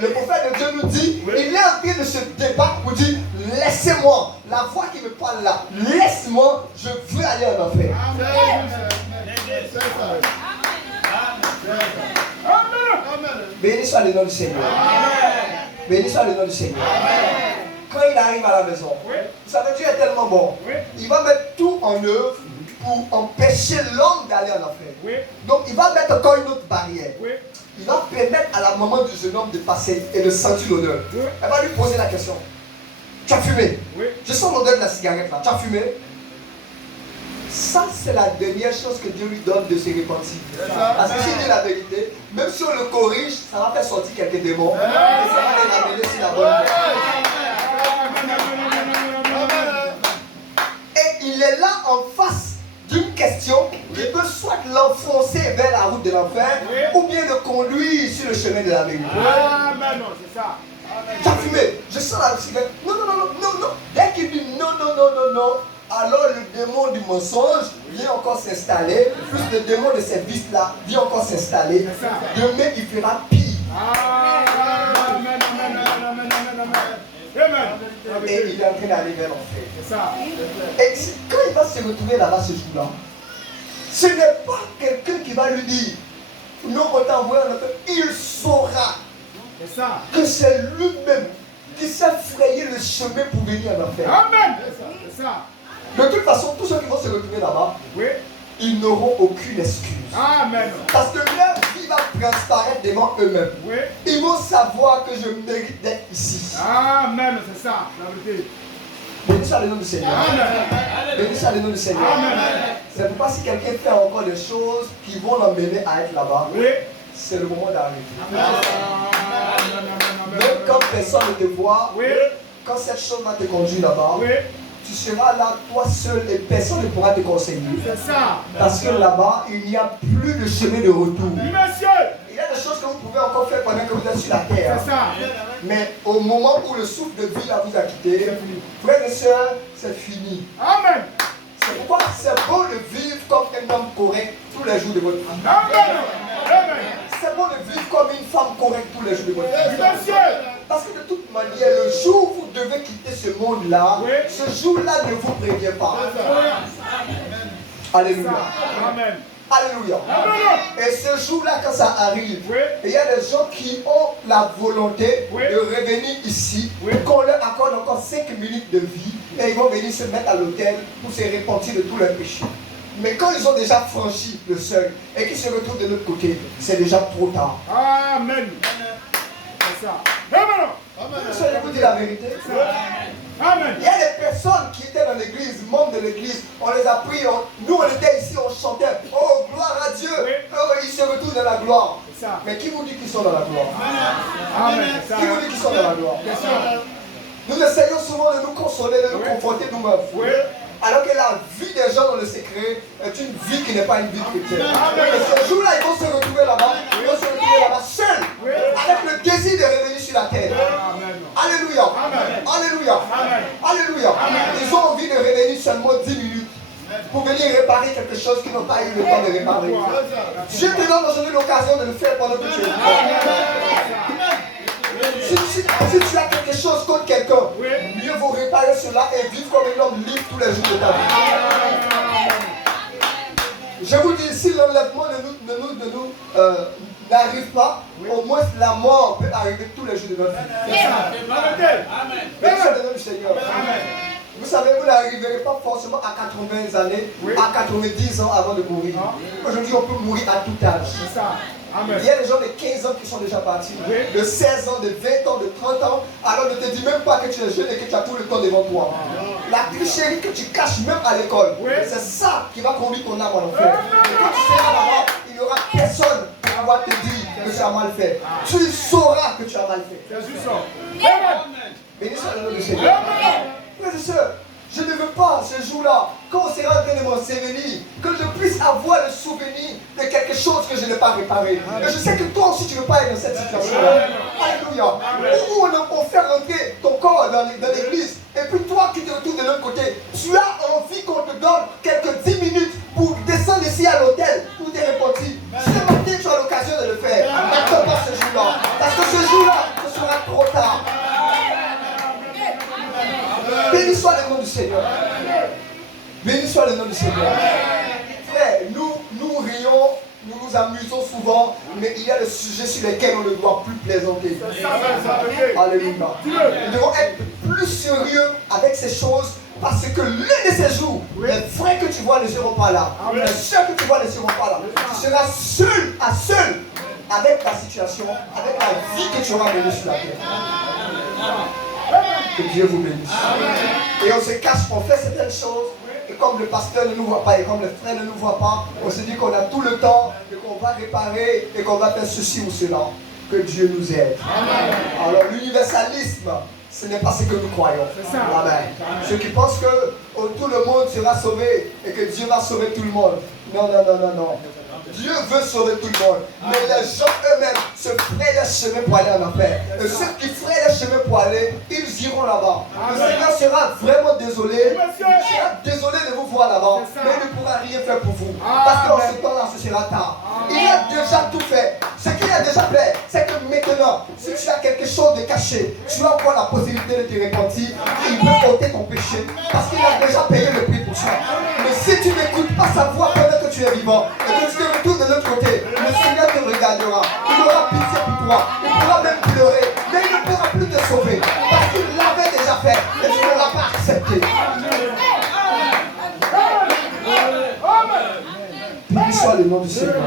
le prophète de Dieu nous dit, il est en train de se débattre pour dire, laissez-moi, la voix qui me parle là, laisse-moi, je veux aller en enfer. Béni soit le nom du Seigneur. Béni soit le nom du Seigneur. Quand il arrive à la maison, vous savez, Dieu est tellement bon. Il va mettre tout en œuvre pour empêcher l'homme d'aller en enfer. Donc il va mettre encore une autre barrière. Il va permettre à la maman du jeune homme de passer et de sentir l'odeur. Elle va lui poser la question. Tu as fumé? Je sens l'odeur de la cigarette là. Tu as fumé? Ça, c'est la dernière chose que Dieu lui donne de se repentir. Parce que s'il dit la vérité, même si on le corrige, ça va faire sortir quelques démons. Et ça va les ramener sur la bonne voie. Et il est là en face d'une question qui peut soit l'enfoncer vers la route de l'enfer, ou bien le conduire sur le chemin de la vérité. C'est ça. Tu as fumé, je sens la cigarette. Non, non, non, non, non. Dès qu'il dit non, non, non, non, non, alors le démon du mensonge vient encore s'installer, plus le démon de ces vices-là vient encore s'installer. Demain, il fera pire. Et il est en train d'aller vers l'enfer. Et quand il va se retrouver là-bas ce jour-là, ce n'est pas quelqu'un qui va lui dire non, on t'a envoyé en enfer. Il saura que c'est lui-même qui s'est frayé le chemin pour venir en enfer. Amen. De toute façon, tous ceux qui vont se retrouver là-bas, ils n'auront aucune excuse. Amen. Parce que leur vie va transparaître devant eux-mêmes. Ils vont savoir que je mérite d'être ici. Amen, c'est ça, la vérité. Béni soit le nom du Seigneur. Amen. Béni soit le nom du Seigneur. C'est pourquoi si quelqu'un fait encore des choses qui vont l'emmener à être là-bas, c'est le moment d'arriver. Même quand personne ne te voit, quand cette chose va te conduire là-bas, tu seras là, toi seul, et personne ne pourra te conseiller. C'est ça. Parce que là-bas, il n'y a plus de chemin de retour. Oui, monsieur. Il y a des choses que vous pouvez encore faire pendant que vous êtes sur la terre. C'est ça. Mais au moment où le souffle de vie là vous a quitté, frères et sœurs, c'est fini. Amen. C'est pourquoi c'est beau de vivre comme un homme correct tous les jours de votre vie. Amen. Amen. C'est beau de vivre comme une femme correcte tous les jours de votre vie. Oui, monsieur. Parce que de toute manière, le jour où vous devez quitter ce monde-là, ce jour-là ne vous prévient pas. Alléluia. Amen. Alléluia. Amen. Et ce jour-là, quand ça arrive, il y a des gens qui ont la volonté de revenir ici, qu'on leur accorde encore 5 minutes de vie, et ils vont venir se mettre à l'autel pour se repentir de tous leurs péchés. Mais quand ils ont déjà franchi le seuil et qu'ils se retrouvent de l'autre côté, c'est déjà trop tard. Amen. C'est ça. Amen. Je vous dis la vérité. Amen. Il y a des personnes qui étaient dans l'église, membres de l'église, on les a pris, nous on était ici, on chantait, oh gloire à Dieu, ils se retrouvent dans la gloire. Mais qui vous dit qu'ils sont dans la gloire? Amen. Qui vous dit qu'ils sont dans la gloire? Nous essayons souvent de nous consoler, de nous confronter nous-mêmes. Alors que la vie des gens dans le secret est une vie qui n'est pas une vie chrétienne. Et ce jour-là, ils vont se retrouver là-bas, ils vont se retrouver là-bas seuls, avec le désir de revenir sur la terre. Alléluia. Alléluia. Alléluia. Ils ont envie de revenir seulement 10 minutes pour venir réparer quelque chose qu'ils n'ont pas eu le temps de réparer. Dieu te donne aujourd'hui l'occasion de le faire pendant que tu es là. Si tu as quelque chose contre quelqu'un, mieux vaut réparer cela et vivre comme un homme libre tous les jours de ta vie. Je vous dis, si l'enlèvement n'arrive pas, au moins la mort peut arriver tous les jours de notre vie. Béni soit le nom du Seigneur. Vous savez, vous n'arriverez pas forcément à 80 années, à 90 ans avant de mourir. Aujourd'hui, on peut mourir à tout âge. Il y a des gens de 15 ans qui sont déjà partis, de 16 ans, de 20 ans, de 30 ans. Alors ne te dis même pas que tu es jeune et que tu as tout le temps devant toi. La tricherie que tu caches même à l'école, c'est ça qui va conduire ton âme à l'enfer. Quand tu seras là-bas, il n'y aura personne qui va te dire que tu as mal fait. Tu sauras que tu as mal fait. Béni soit le nom du Seigneur. Frères et sœurs, je ne veux pas ce jour-là, quand on sera en train de m'ensevelir, que je puisse avoir le souvenir de quelque chose que je n'ai pas réparé. Et je sais que toi aussi tu ne veux pas être dans cette situation-là. Alléluia. Où on fait rentrer ton corps dans l'église, et puis toi qui te retrouves de l'autre côté, tu as envie qu'on te donne quelques 10 minutes pour descendre ici à l'hôtel, pour te repentir. Ce matin tu as l'occasion de le faire. N'attends pas ce jour-là. Parce que ce jour-là, ce sera trop tard. Béni soit le nom du Seigneur. Béni soit le nom du Seigneur. Frère, nous rions, nous nous amusons souvent, mais il y a des sujets sur lesquels on ne doit plus plaisanter. Alléluia. Nous devons être plus sérieux avec ces choses, parce que l'un de ces jours, les frères que tu vois ne seront pas là. Les sœurs que tu vois ne seront pas là. Tu seras seul à seul avec ta situation, avec la vie que tu auras menée sur la terre. Que Dieu vous bénisse. Et on se cache, on fait certaines choses, et comme le pasteur ne nous voit pas, et comme le frère ne nous voit pas, on se dit qu'on a tout le temps, et qu'on va réparer, et qu'on va faire ceci ou cela. Que Dieu nous aide. Alors l'universalisme, ce n'est pas ce que nous croyons. Amen. Ceux qui pensent que tout le monde sera sauvé, et que Dieu va sauver tout le monde. Non, non, non, non, non. Dieu veut sauver tout le monde. Mais les gens eux-mêmes se frayent le chemin pour aller en enfer. Et ceux qui frayent le chemin pour aller, ils iront là-bas. Le Seigneur sera vraiment désolé. Il sera désolé de vous voir là-bas. Mais il ne pourra rien faire pour vous. Parce qu'en ce temps-là, ce sera tard. Il a déjà tout fait. Ce qu'il a déjà fait, c'est que maintenant, si tu as quelque chose de caché, tu as encore la possibilité de te repentir. Il peut ôter ton péché. Parce qu'il a déjà payé le prix pour ça. Mais si tu n'écoutes pas sa voix pendant que tu es vivant, et que tu te retournes de l'autre côté, le Seigneur te regardera. Il aura pitié pour toi. Il pourra même pleurer. Mais il ne pourra plus te sauver. Parce qu'il l'avait déjà fait. Et tu ne l'auras pas accepté. Béni soit le nom du Seigneur.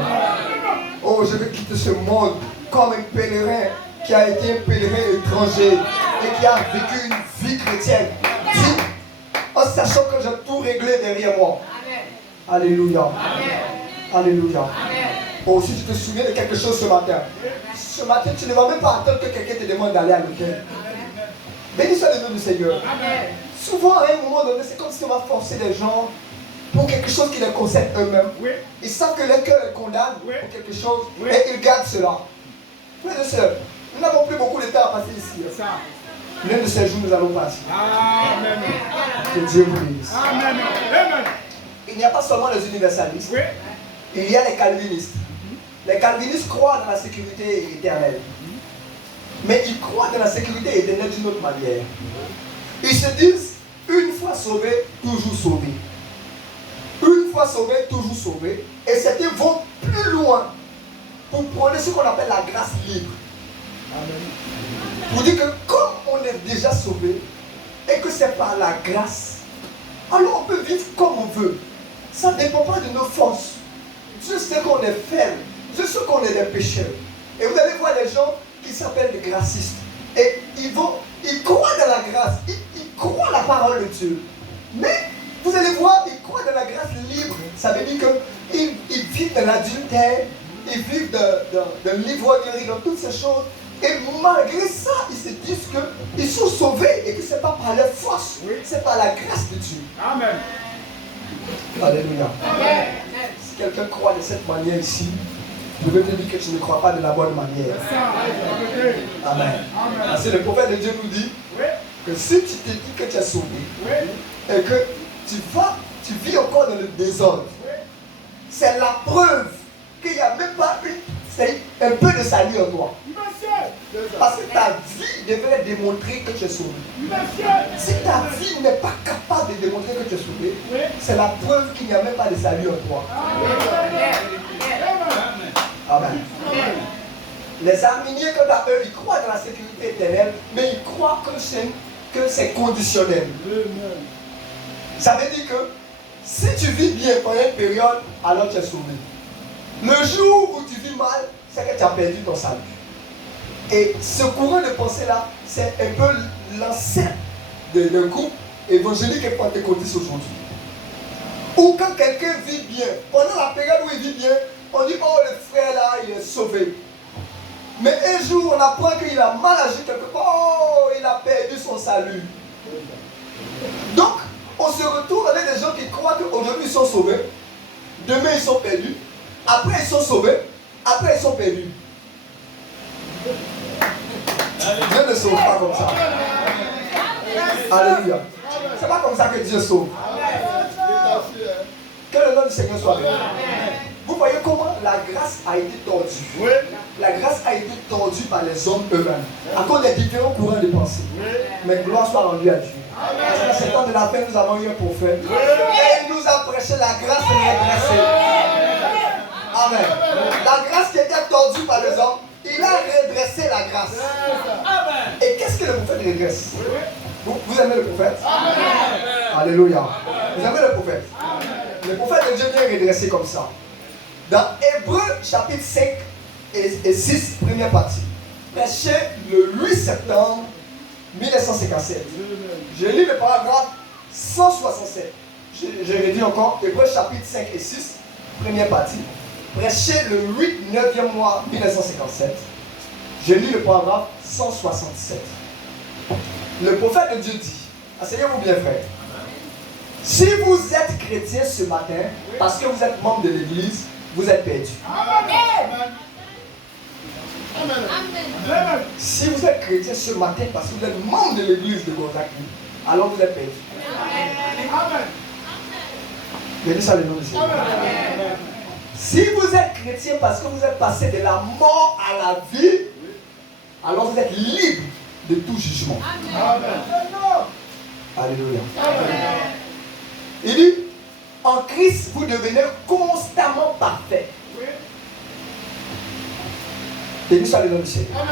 Oh, je vais quitter ce monde comme un pèlerin qui a été un pèlerin étranger et qui a vécu une vie chrétienne. En sachant que j'ai tout réglé derrière moi. Alléluia. Alléluia. Oh, si tu te souviens de quelque chose ce matin, tu ne vas même pas attendre que quelqu'un te demande d'aller à l'hôtel. Béni soit le nom du Seigneur. Souvent, à un moment donné, c'est comme si on va forcer les gens pour quelque chose qui les concerne eux-mêmes. Ils savent que leur cœur les condamne pour quelque chose et ils gardent cela. Frères et sœurs, nous n'avons plus beaucoup de temps à passer ici. L'un de ces jours, nous allons passer. Amen. Que Dieu vous bénisse. Amen. Il n'y a pas seulement les universalistes. Il y a les calvinistes. Les calvinistes croient dans la sécurité éternelle. Mais ils croient dans la sécurité éternelle d'une autre manière. Ils se disent, une fois sauvé, toujours sauvé. Une fois sauvé, toujours sauvé. Et certains vont plus loin pour prôner ce qu'on appelle la grâce libre. Pour dire que comme on est déjà sauvé et que c'est par la grâce, alors on peut vivre comme on veut. Ça ne dépend pas de nos forces. Dieu sait qu'on est faible. Dieu sait qu'on est des pécheurs. Et vous allez voir des gens qui s'appellent des gracistes. Et ils croient dans la grâce. Ils croient la parole de Dieu. Mais vous allez voir, ils croient dans la grâce libre. Ça veut dire qu'ils vivent de l'adultère. Ils vivent de l'ivrognerie, dans toutes ces choses. Et malgré ça, ils se disent qu'ils sont sauvés et que ce n'est pas par leur force, c'est par la grâce de Dieu. Amen. Alléluia. Amen. Si quelqu'un croit de cette manière ici, je veux te dire que tu ne crois pas de la bonne manière. Amen. Parce que le prophète de Dieu nous dit que si tu te dis que tu es sauvé et que tu vis encore dans le désordre, c'est la preuve qu'il n'y a même pas un peu de salut en toi. Parce que ta vie devrait démontrer que tu es sauvé. Si ta vie n'est pas capable de démontrer que tu es sauvé, c'est la preuve qu'il n'y a même pas de salut en toi. Amen. Les arminiens, quant à eux, ils croient dans la sécurité éternelle, mais ils croient que c'est conditionnel. Ça veut dire que si tu vis bien pendant une période, alors tu es sauvé. Le jour où tu vis mal, c'est que tu as perdu ton salut. Et ce courant de pensée-là, c'est un peu l'ancêtre d'un groupe évangélique et pentecôtiste aujourd'hui. Ou quand quelqu'un vit bien, pendant la période où il vit bien, on dit, oh le frère là, il est sauvé. Mais un jour, on apprend qu'il a mal agi quelque part, oh, il a perdu son salut. Donc, on se retrouve avec des gens qui croient qu'aujourd'hui ils sont sauvés, demain ils sont perdus, après ils sont sauvés, après ils sont perdus. Dieu ne sauve pas comme ça. Alléluia. C'est pas comme ça que Dieu sauve. Que le nom du Seigneur soit béni. Vous voyez comment la grâce a été tordue. La grâce a été tordue par les hommes eux-mêmes, à cause des différents courants de pensée. Mais gloire soit rendue à Dieu. Parce que c'est temps de la fin, nous avons eu un prophète. Et il nous a prêché la grâce redressée. Amen. La grâce qui était tordue par les hommes, il a redressé la grâce. Et qu'est-ce que le prophète redresse? Vous aimez le prophète? Alléluia. Vous aimez le prophète? Le prophète de Dieu vient redresser comme ça. Dans Hébreux chapitre 5 et 6, première partie, prêché le 8 septembre 1957. Je lis le paragraphe 167. Je redis encore, Hébreux chapitre 5 et 6, première partie, prêché le 9e mois 1957. Je lis le paragraphe 167. Le prophète de Dieu dit, asseyez-vous bien frère, si vous êtes chrétien ce matin, parce que vous êtes membre de l'église, vous êtes perdu. Amen. Si vous êtes chrétien ce matin, parce que vous êtes membre de l'église de Gonzague, alors vous êtes perdu. Amen. Béni soit le nom de Jésus. Si vous êtes chrétien parce que vous êtes passé de la mort à la vie, alors vous êtes libre de tout jugement. Amen. Alléluia. Il dit, en Christ, vous devenez constamment parfait. Béni soit le nom du Seigneur.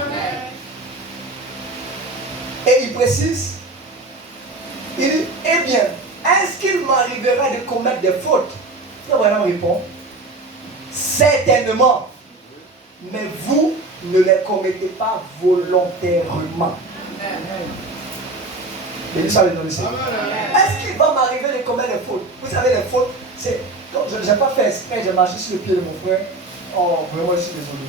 Et il précise, il dit, eh bien, est-ce qu'il m'arrivera de commettre des fautes? Frère Branham répond, certainement, mais vous ne les commettez pas volontairement. Béni soit le nom du Seigneur. Est-ce qu'il va m'arriver fautes. Vous savez, les fautes, c'est. Je n'ai pas fait exprès, j'ai marché sur le pied de mon frère. Oh, vraiment, je suis désolé.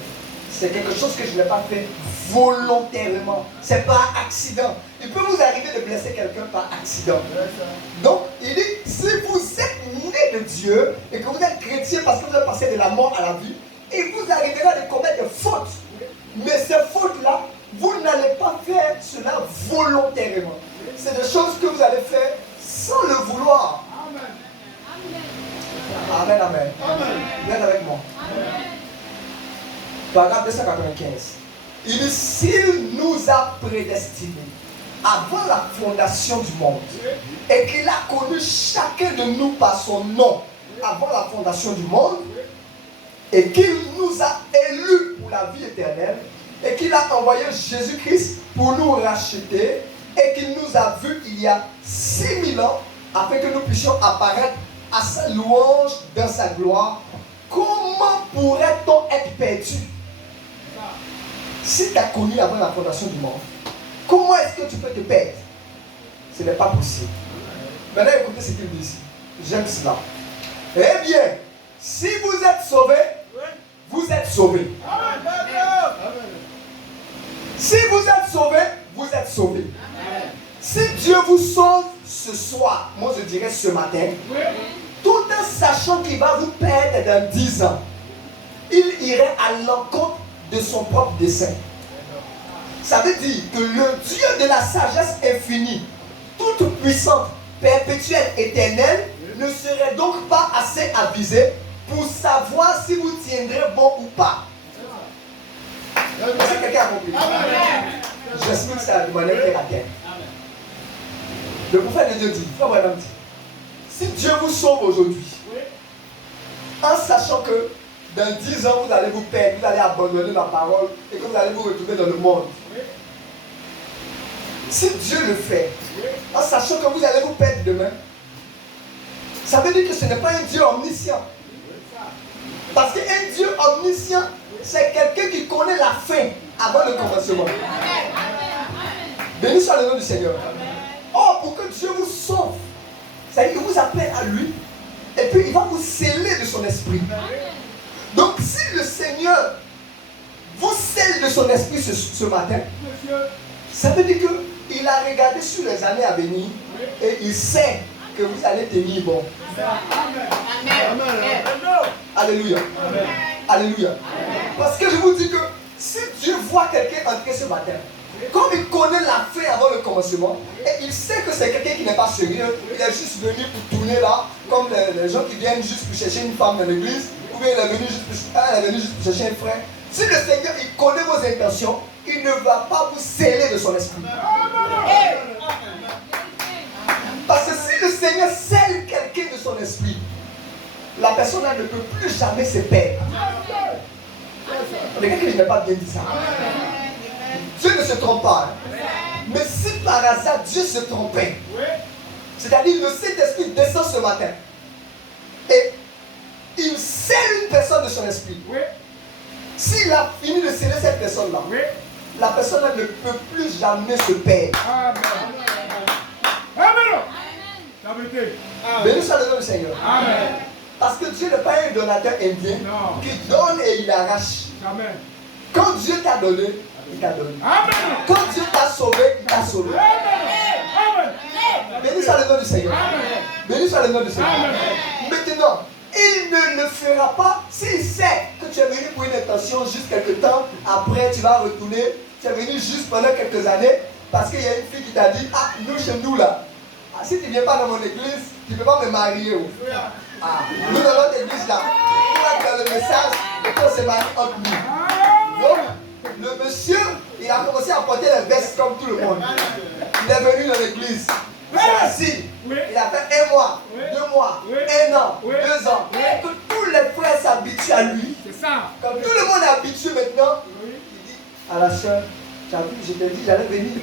C'est quelque chose que je n'ai pas fait volontairement. Ce n'est pas un accident. Il peut vous arriver de blesser quelqu'un par accident. Donc, il dit, si vous êtes né de Dieu et que vous êtes chrétien parce que vous êtes passé de la mort à la vie, il vous arrivera de commettre des fautes. Mais ces fautes-là, vous n'allez pas faire cela volontairement. C'est des choses que vous allez faire sans le vouloir. Amen, amen. Viens avec moi. Paragraphe 295. Il dit, s'il nous a prédestinés avant la fondation du monde et qu'il a connu chacun de nous par son nom avant la fondation du monde et qu'il nous a élus pour la vie éternelle et qu'il a envoyé Jésus-Christ pour nous racheter et qu'il nous a vus il y a 6000 ans afin que nous puissions apparaître à sa louange dans sa gloire, comment pourrait-on être perdu? Si tu as connu avant la fondation du monde, comment est-ce que tu peux te perdre? Ce n'est pas possible. Maintenant, écoutez ce qu'il dit ici. J'aime cela. Eh bien, si vous êtes sauvés, vous êtes sauvés. Si vous êtes sauvés, vous êtes sauvés. Si Dieu vous sauve ce soir, moi je dirais ce matin, tout en sachant qu'il va vous perdre dans 10 ans, il irait à l'encontre de son propre dessein. Ça veut dire que le Dieu de la sagesse infinie, toute puissante, perpétuelle, éternelle, ne serait donc pas assez avisé pour savoir si vous tiendrez bon ou pas. Est-ce que quelqu'un a compris? J'explique ça de manière terre à terre. Le prophète de Dieu dit, frère Branham dit, si Dieu vous sauve aujourd'hui, en sachant que dans 10 ans vous allez vous perdre, vous allez abandonner ma parole et que vous allez vous retrouver dans le monde. Si Dieu le fait, en sachant que vous allez vous perdre demain, ça veut dire que ce n'est pas un Dieu omniscient. Parce qu'un Dieu omniscient, c'est quelqu'un qui connaît la fin avant le commencement. Béni soit le nom du Seigneur. Or, pour que Dieu vous sauve, c'est-à-dire qu'il vous appelle à lui, et puis il va vous sceller de son esprit. Donc, si le Seigneur vous scelle de son esprit ce matin, ça veut dire qu'il a regardé sur les années à venir et il sait que vous allez tenir bon. Alléluia. Alléluia. Parce que je vous dis que si Dieu voit quelqu'un entrer ce matin, comme il connaît la fin avant le commencement, et il sait que c'est quelqu'un qui n'est pas sérieux, il est juste venu pour tourner là, comme les gens qui viennent juste pour chercher une femme dans l'église, ou bien il est venu juste pour chercher un frère. Si le Seigneur, il connaît vos intentions, il ne va pas vous sceller de son esprit. Parce que si le Seigneur scelle quelqu'un de son esprit, la personne ne peut plus jamais se perdre. Quelqu'un qui n'a pas bien dit ça. Dieu ne se trompe pas. Mais si par hasard Dieu se trompait, c'est-à-dire le Saint-Esprit descend ce matin et il scelle une personne de son esprit. S'il a fini de sceller cette personne-là, la personne ne peut plus jamais se perdre. Béni soit le nom du Seigneur. Amen. Parce que Dieu n'est pas un donateur indien qui donne et il arrache. Amen. Quand Dieu t'a donné, il t'a donné. Amen. Quand Dieu t'a sauvé, il t'a sauvé. Amen. Béni soit le nom du Seigneur. Amen. Béni soit le nom du Seigneur. Amen. Maintenant, il ne le fera pas s'il sait que tu es venu pour une intention juste quelques temps. Après, tu vas retourner. Tu es venu juste pendant quelques années parce qu'il y a une fille qui t'a dit, ah, nous chez nous là. Ah, si tu ne viens pas dans mon église, tu ne peux pas me marier. Ah, nous dans notre église là, pour être dans le message, et qu'on se marie entre nous. Donc, le monsieur, il a commencé à porter les vestes comme tout le monde. Il est venu dans l'église. Il s'est assis. Il a fait 1 mois, 2 mois, 1 an, 2 ans. Et que tous les frères s'habituent à lui. Comme tout le monde est habitué maintenant, il dit à la soeur, tu as vu, je t'ai dit, j'allais venir.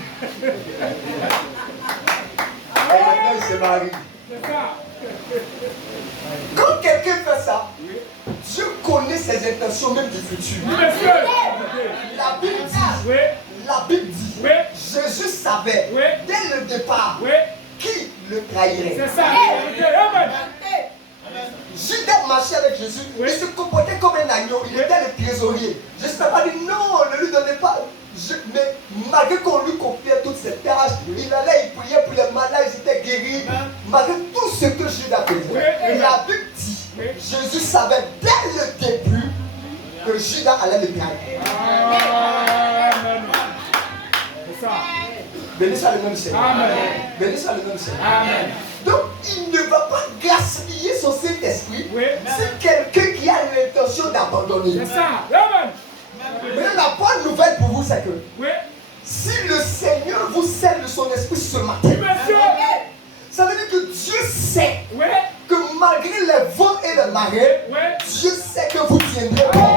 Et maintenant, il se marie. Quand quelqu'un fait ça, Dieu connaît ses intentions même du futur. La Bible dit, Jésus savait dès le départ qui le trahirait. C'est ça. Judas marchait avec Jésus, il se comportait comme un agneau, il était le trésorier. Jésus n'a pas dit non, ne lui donnez pas. Mais malgré qu'on lui confiait toutes ses tâches, il allait, il priait pour les malades, ils étaient guéris. Malgré tout ce que Judas faisait, la Bible dit, Jésus savait dès le début que Judas allait le trahir. Béni soit le nom du Seigneur. Béni soit le nom du Seigneur. Donc, il ne va pas gaspiller son Saint-Esprit. C'est quelqu'un qui a l'intention d'abandonner. Mais la bonne nouvelle pour vous, c'est que si le Seigneur vous scelle de son esprit ce matin, ça veut dire que Dieu sait que malgré les vents et les marées, Dieu sait que vous tiendrez bon.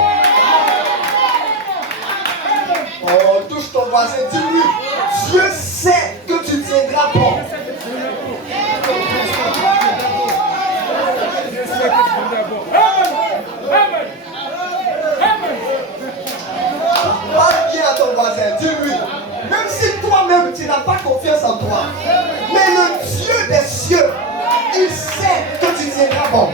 Oh, touche ton voisin, dis-lui, Dieu sait que tu tiendras bon. Parle bien à ton voisin, dis-lui, même si toi-même tu n'as pas confiance en toi, mais le Dieu des cieux, il sait que tu tiendras bon.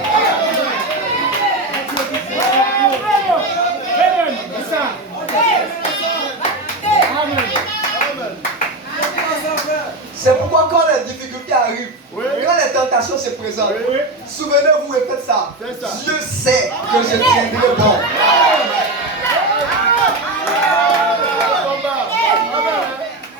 C'est pourquoi quand les difficultés arrivent, quand les tentations se présentent, souvenez-vous et faites ça. Dieu sait que je tiendrai bon.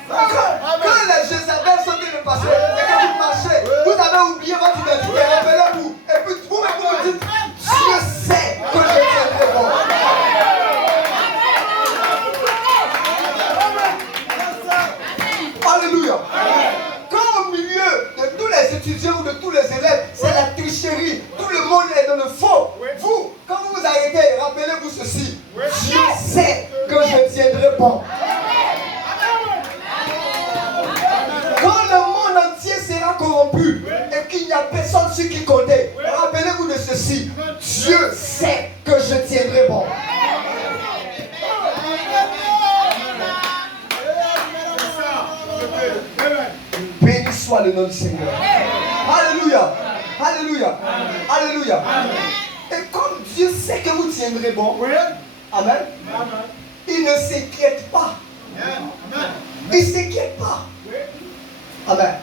Quand les Jézabel sont venus passer et que vous marchez, vous avez oublié votre identité, rappelez-vous. Et puis vous-même vous dites, Dieu sait que je tiendrai bon. Alléluia. Quand au milieu de tous les étudiants ou de tous les élèves, c'est la tricherie, tout le monde est dans le faux. Vous, quand vous vous arrêtez, rappelez-vous ceci. Dieu sait que je tiendrai bon. Quand le monde entier sera corrompu et qu'il n'y a personne sur qui compter, rappelez-vous de ceci. Dieu sait que je tiendrai bon. Béni soit le nom du Seigneur. Alléluia. Alléluia. Alléluia. Et comme Dieu sait que vous tiendrez bon, amen, il ne s'inquiète pas. Il ne s'inquiète pas. Amen.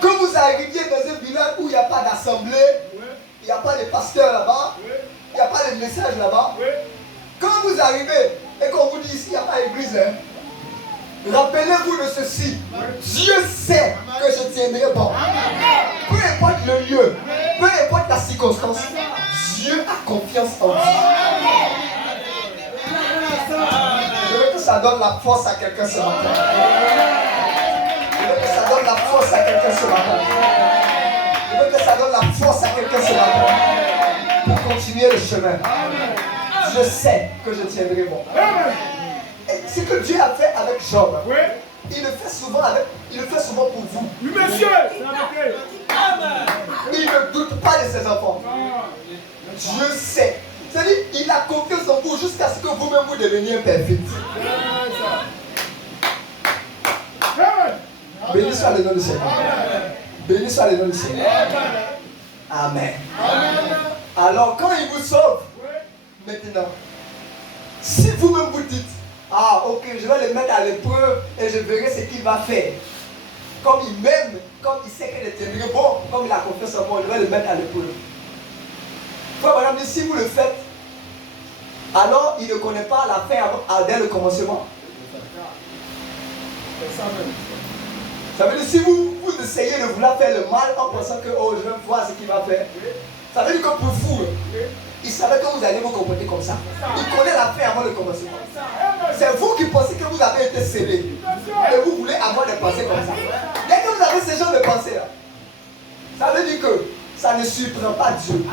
Que vous arriviez dans un village où il n'y a pas d'assemblée, il n'y a pas de pasteur là-bas, il n'y a pas de message là-bas. Quand vous arrivez et qu'on vous dit ici, il n'y a pas d'église, rappelez-vous de ceci. Dieu sait que je tiendrai bon. Peu importe le lieu, peu importe la circonstance, Dieu a confiance en vous. Je veux que ça donne la force à quelqu'un ce matin. Je veux que ça donne la force à quelqu'un ce matin. Je veux que ça donne la force à quelqu'un ce matin. Pour continuer le chemin. Je sais que je tiendrai bon. Et ce que Dieu a fait avec Job, il le fait souvent pour vous. Oui, monsieur. Il ne doute pas de ses enfants. Dieu sait. C'est-à-dire, il a confiance en vous jusqu'à ce que vous-même vous deveniez perfect. Béni soit le nom du Seigneur. Béni soit le nom du Seigneur. Amen. Alors, quand il vous sauve, maintenant, si vous-même vous dites, ah, ok, je vais le mettre à l'épreuve et je verrai ce qu'il va faire. Comme il m'aime, comme il sait qu'il est terrible, bon, comme il a confiance en moi, je vais le mettre à l'épreuve. Frère, madame, si vous le faites, alors il ne connaît pas la fin dès le commencement. Ça veut dire si vous essayez de vouloir faire le mal en pensant que oh, je vais voir ce qu'il va faire, ça veut dire que pour vous, il savait que vous allez vous comporter comme ça. Il connaît la fin avant le commencement. C'est vous qui pensez que vous avez été scellé. Et vous voulez avoir des pensées comme ça. Dès que vous avez ce genre de pensées là, ça veut dire que ça ne surprend pas Dieu.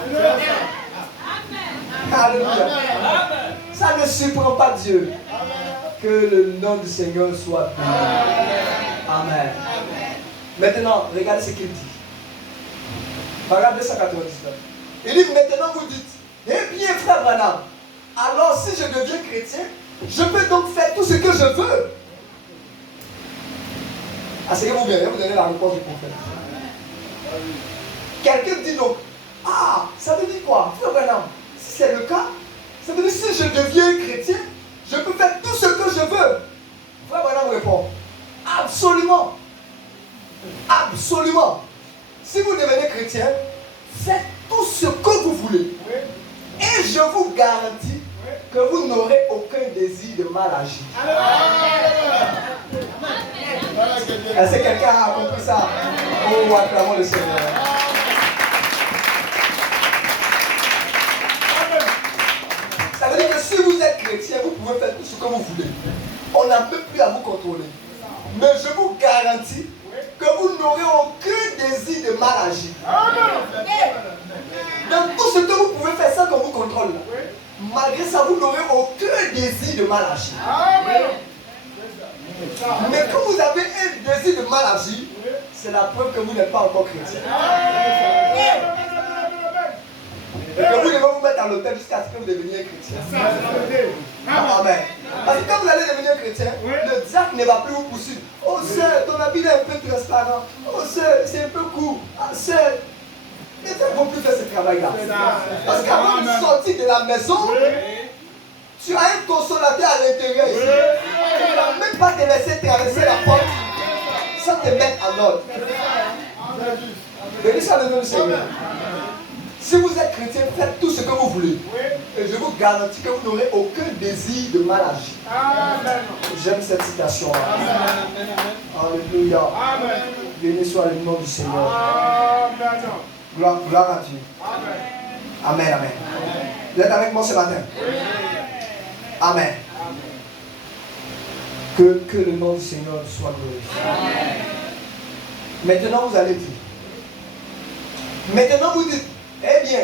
Alléluia. Ça ne surprend pas Dieu. Que le nom du Seigneur soit béni. Amen. Maintenant, regardez ce qu'il dit. Paragraphe 299. Il dit, maintenant vous dites, eh bien frère Branham, alors si je deviens chrétien, je peux donc faire tout ce que je veux. Asseyez-vous bien, vous donnez la réponse du prophète. Quelqu'un dit donc, Ah, ça veut dire quoi? Frère Branham, si c'est le cas, ça veut dire si je deviens chrétien, je peux faire tout ce que je veux. Frère Branham répond, absolument. Absolument. Si vous devenez chrétien, faites tout ce que vous voulez. Et je vous garantis que vous n'aurez aucun désir de mal agir. Est-ce que quelqu'un a compris ça? Oh, acclamons le Seigneur. Ça veut dire que si vous êtes chrétien, vous pouvez faire tout ce que vous voulez. On n'a même plus à vous contrôler. Mais je vous garantis que vous n'aurez aucun désir de mal agir. Dans tout ce que vous pouvez faire sans qu'on vous contrôle, malgré ça, vous n'aurez aucun désir de mal agir. Mais quand vous avez un désir de mal agir, c'est la preuve que vous n'êtes pas encore chrétien. Et que vous devez vous mettre à l'hôtel jusqu'à ce que vous deveniez chrétien. Amen. Parce que quand vous allez devenir chrétien, le diable ne va plus vous poursuivre. Oh sœur, ton habit est un peu transparent. Oh sœur, c'est un peu court. Ah sœur, les gens ne vont plus faire ce travail-là. Parce qu'avant de sortir de la maison, tu as un consolateur à l'intérieur ici. Tu ne vas même pas te laisser traverser la porte sans te mettre en ordre. Bénis ça le nom du Seigneur. Si vous êtes chrétien, faites tout ce que vous voulez. Et je vous garantis que vous n'aurez aucun désir de mal agir. J'aime cette citation. Alléluia. Béni soit le nom du Seigneur. Gloire à Dieu. Amen, amen. Vous êtes avec moi ce matin? Amen. Que le nom du Seigneur soit glorifié. Maintenant, vous allez dire. Maintenant, vous dites. Eh bien,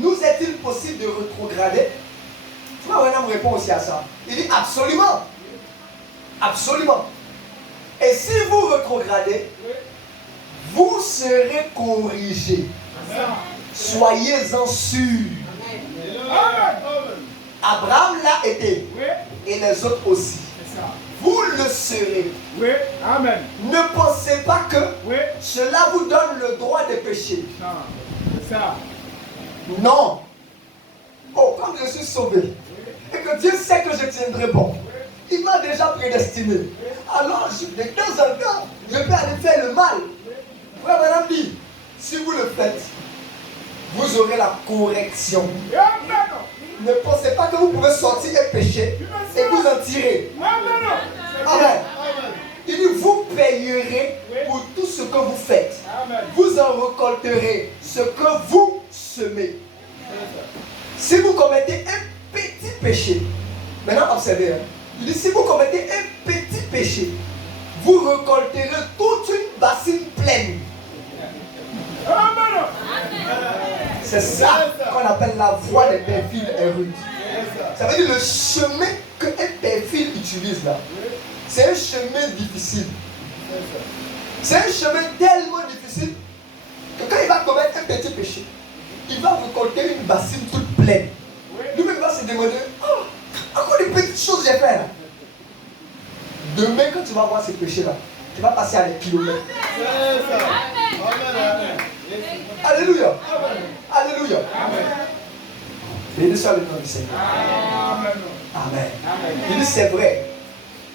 nous est-il possible de rétrograder? Frère Branham répond aussi à ça. Il dit absolument. Absolument. Et si vous rétrogradez, vous serez corrigés. Soyez-en sûrs. Abraham l'a été. Et les autres aussi. Vous le serez. Amen. Ne pensez pas que cela vous donne le droit de pécher. Non. Oh, quand je suis sauvé et que Dieu sait que je tiendrai bon, il m'a déjà prédestiné. Alors, de temps en temps, je peux aller faire le mal. Frère Branham dit, si vous le faites, vous aurez la correction. Ne pensez pas que vous pouvez sortir et pécher et vous en tirer. Amen. Il dit, vous payerez pour tout ce que vous faites. Vous en récolterez ce que vous semez. Si vous commettez un petit péché, maintenant observez, il dit, si vous commettez un petit péché, vous récolterez toute une bassine pleine. C'est ça qu'on appelle la voie des perfides et rudes. Ça veut dire le chemin qu'un perfide utilise là. C'est un chemin difficile. C'est un chemin tellement difficile que quand il va commettre un petit péché, il va récolter une bassine toute pleine. Lui-même va se demander, oh, encore des petites choses j'ai fait là. Demain, quand tu vas voir ces péchés-là, tu vas passer à des kilomètres. Alléluia. Alléluia. Béni soit le nom du Seigneur. Amen. Il dit c'est vrai.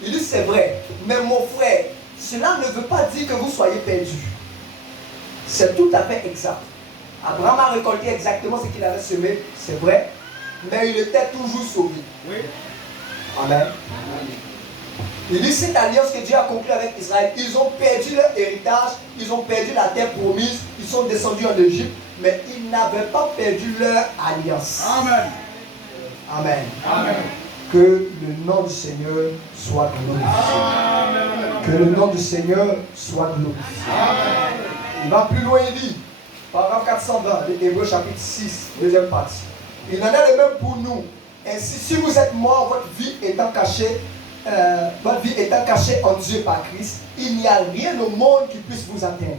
Il dit c'est vrai. Mais mon frère, cela ne veut pas dire que vous soyez perdu. C'est tout à fait exact. Abraham a récolté exactement ce qu'il avait semé, c'est vrai. Mais il était toujours sauvé. Amen. Il dit cette alliance que Dieu a conclue avec Israël, ils ont perdu leur héritage, ils ont perdu la terre promise, ils sont descendus en Égypte, mais ils n'avaient pas perdu leur alliance. Amen. Amen. Amen. Que le nom du Seigneur soit glorifié. Amen. Que le nom du Seigneur soit glorifié. Amen. Il va plus loin, il dit, paragraphe 420 de Hébreux chapitre 6, deuxième partie. Il en est de même pour nous. Ainsi, si vous êtes morts, votre vie étant cachée en Dieu par Christ, il n'y a rien au monde qui puisse vous atteindre.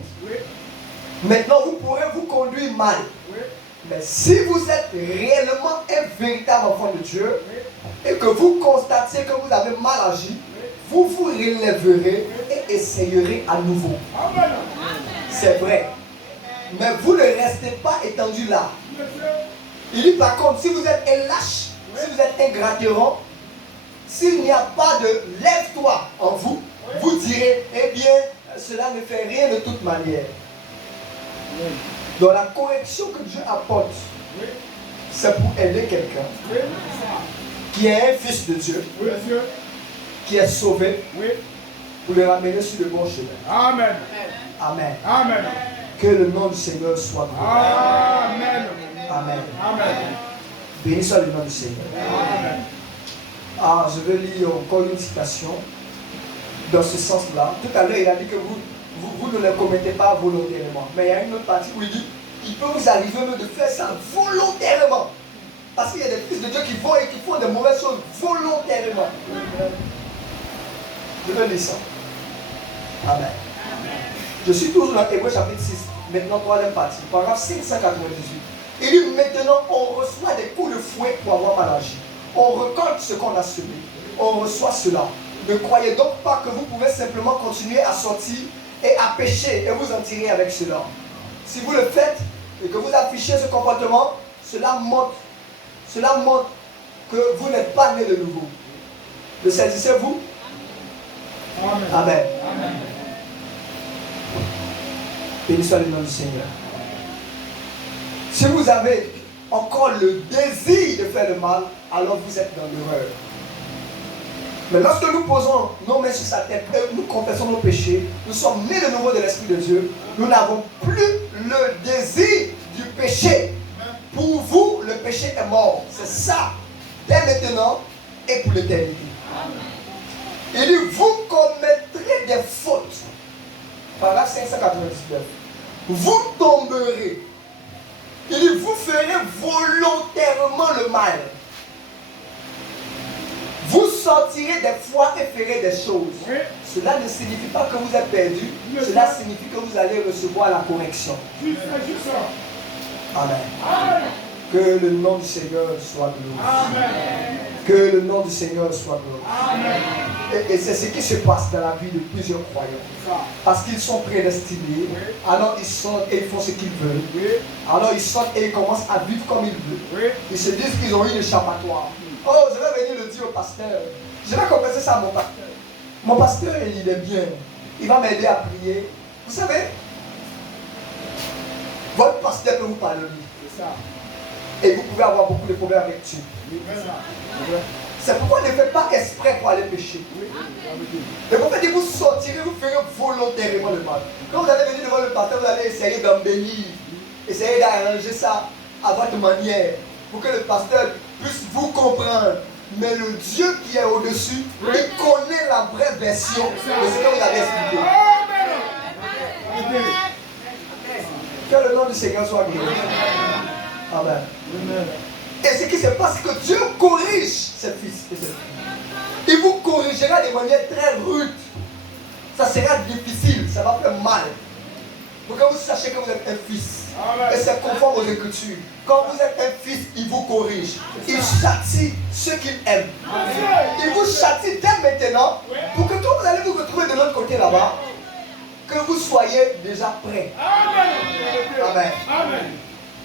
Maintenant, vous pourrez vous conduire mal. Mais si vous êtes réellement un véritable enfant de Dieu et que vous constatez que vous avez mal agi, vous vous relèverez et essayerez à nouveau. C'est vrai. Mais vous ne restez pas étendu là. Il dit par contre, si vous êtes un lâche, si vous êtes un gratteron, s'il n'y a pas de lève-toi en vous, vous direz, eh bien, cela ne fait rien de toute manière. Donc la correction que Dieu apporte, c'est pour aider quelqu'un qui est un fils de Dieu, qui est sauvé, pour le ramener sur le bon chemin. Amen. Amen. Amen. Que le nom du Seigneur soit glorifié. Amen. Amen. Amen. Béni soit le nom du Seigneur. Amen. Ah, je vais lire encore une citation dans ce sens-là. Tout à l'heure, il a dit que vous ne le commettez pas volontairement. Mais il y a une autre partie où il dit il peut vous arriver même de faire ça volontairement. Parce qu'il y a des fils de Dieu qui vont et qui font des mauvaises choses volontairement. Je vais lire ça. Amen. Je suis toujours dans Hébreux chapitre 6, maintenant troisième partie, paragraphe 598. Il dit maintenant on reçoit des coups de fouet pour avoir mal agi. On récolte ce qu'on a semé. On reçoit cela. Ne croyez donc pas que vous pouvez simplement continuer à sortir et à pécher et vous en tirer avec cela. Si vous le faites et que vous affichez ce comportement, cela montre que vous n'êtes pas né de nouveau. Le saisissez-vous? Amen. Amen. Amen. Béni soit le nom du Seigneur. Si vous avez encore le désir de faire le mal, alors vous êtes dans l'erreur. Mais lorsque nous posons nos mains sur sa tête et nous confessons nos péchés, nous sommes nés de nouveau de l'Esprit de Dieu, nous n'avons plus le désir du péché. Pour vous, le péché est mort. C'est ça, dès maintenant et pour l'éternité. Il dit, vous commettrez des fautes. Paragraphe 599. Vous tomberez. Il dit, vous ferez volontairement le mal. Vous sortirez des fois et ferez des choses. Oui. Cela ne signifie pas que vous êtes perdu. Cela signifie que vous allez recevoir la correction. Amen. Amen. Que le nom du Seigneur soit glorifié. Amen. Que le nom du Seigneur soit glorifié. Et c'est ce qui se passe dans la vie de plusieurs croyants. Parce qu'ils sont prédestinés. Oui. Alors ils sortent et ils font ce qu'ils veulent. Oui. Alors ils sortent et ils commencent à vivre comme ils veulent. Oui. Ils se disent qu'ils ont eu l'échappatoire. Oh, je vais venir le dire au pasteur. Je vais confesser ça à mon pasteur. Mon pasteur, il est bien. Il va m'aider à prier. Vous savez, votre pasteur peut vous pardonner. C'est ça. Et vous pouvez avoir beaucoup de problèmes avec Dieu. C'est pourquoi ne faites pas exprès pour aller pécher. Le prophète dit, vous sortirez, vous ferez volontairement le mal. Quand vous allez venir devant le pasteur, vous allez essayer d'embellir, essayer d'arranger ça à votre manière, pour que le pasteur puisse vous comprendre. Mais le Dieu qui est au-dessus, il connaît la vraie version de ce que vous avez expliqué. Que le nom du Seigneur soit glorifié. Amen. Et ce qui se passe, c'est que Dieu corrige ses fils et ses filles. Il vous corrigera de manière très rude. Ça sera difficile, ça va faire mal. Pour que vous sachiez que vous êtes un fils. Amen. Et c'est conforme aux Écritures. Quand vous êtes un fils, il vous corrige. Il châtie ceux qu'il aime. Il vous châtie dès maintenant pour que quand vous allez vous retrouver de l'autre côté là-bas, que vous soyez déjà prêts. Amen. Amen. Amen.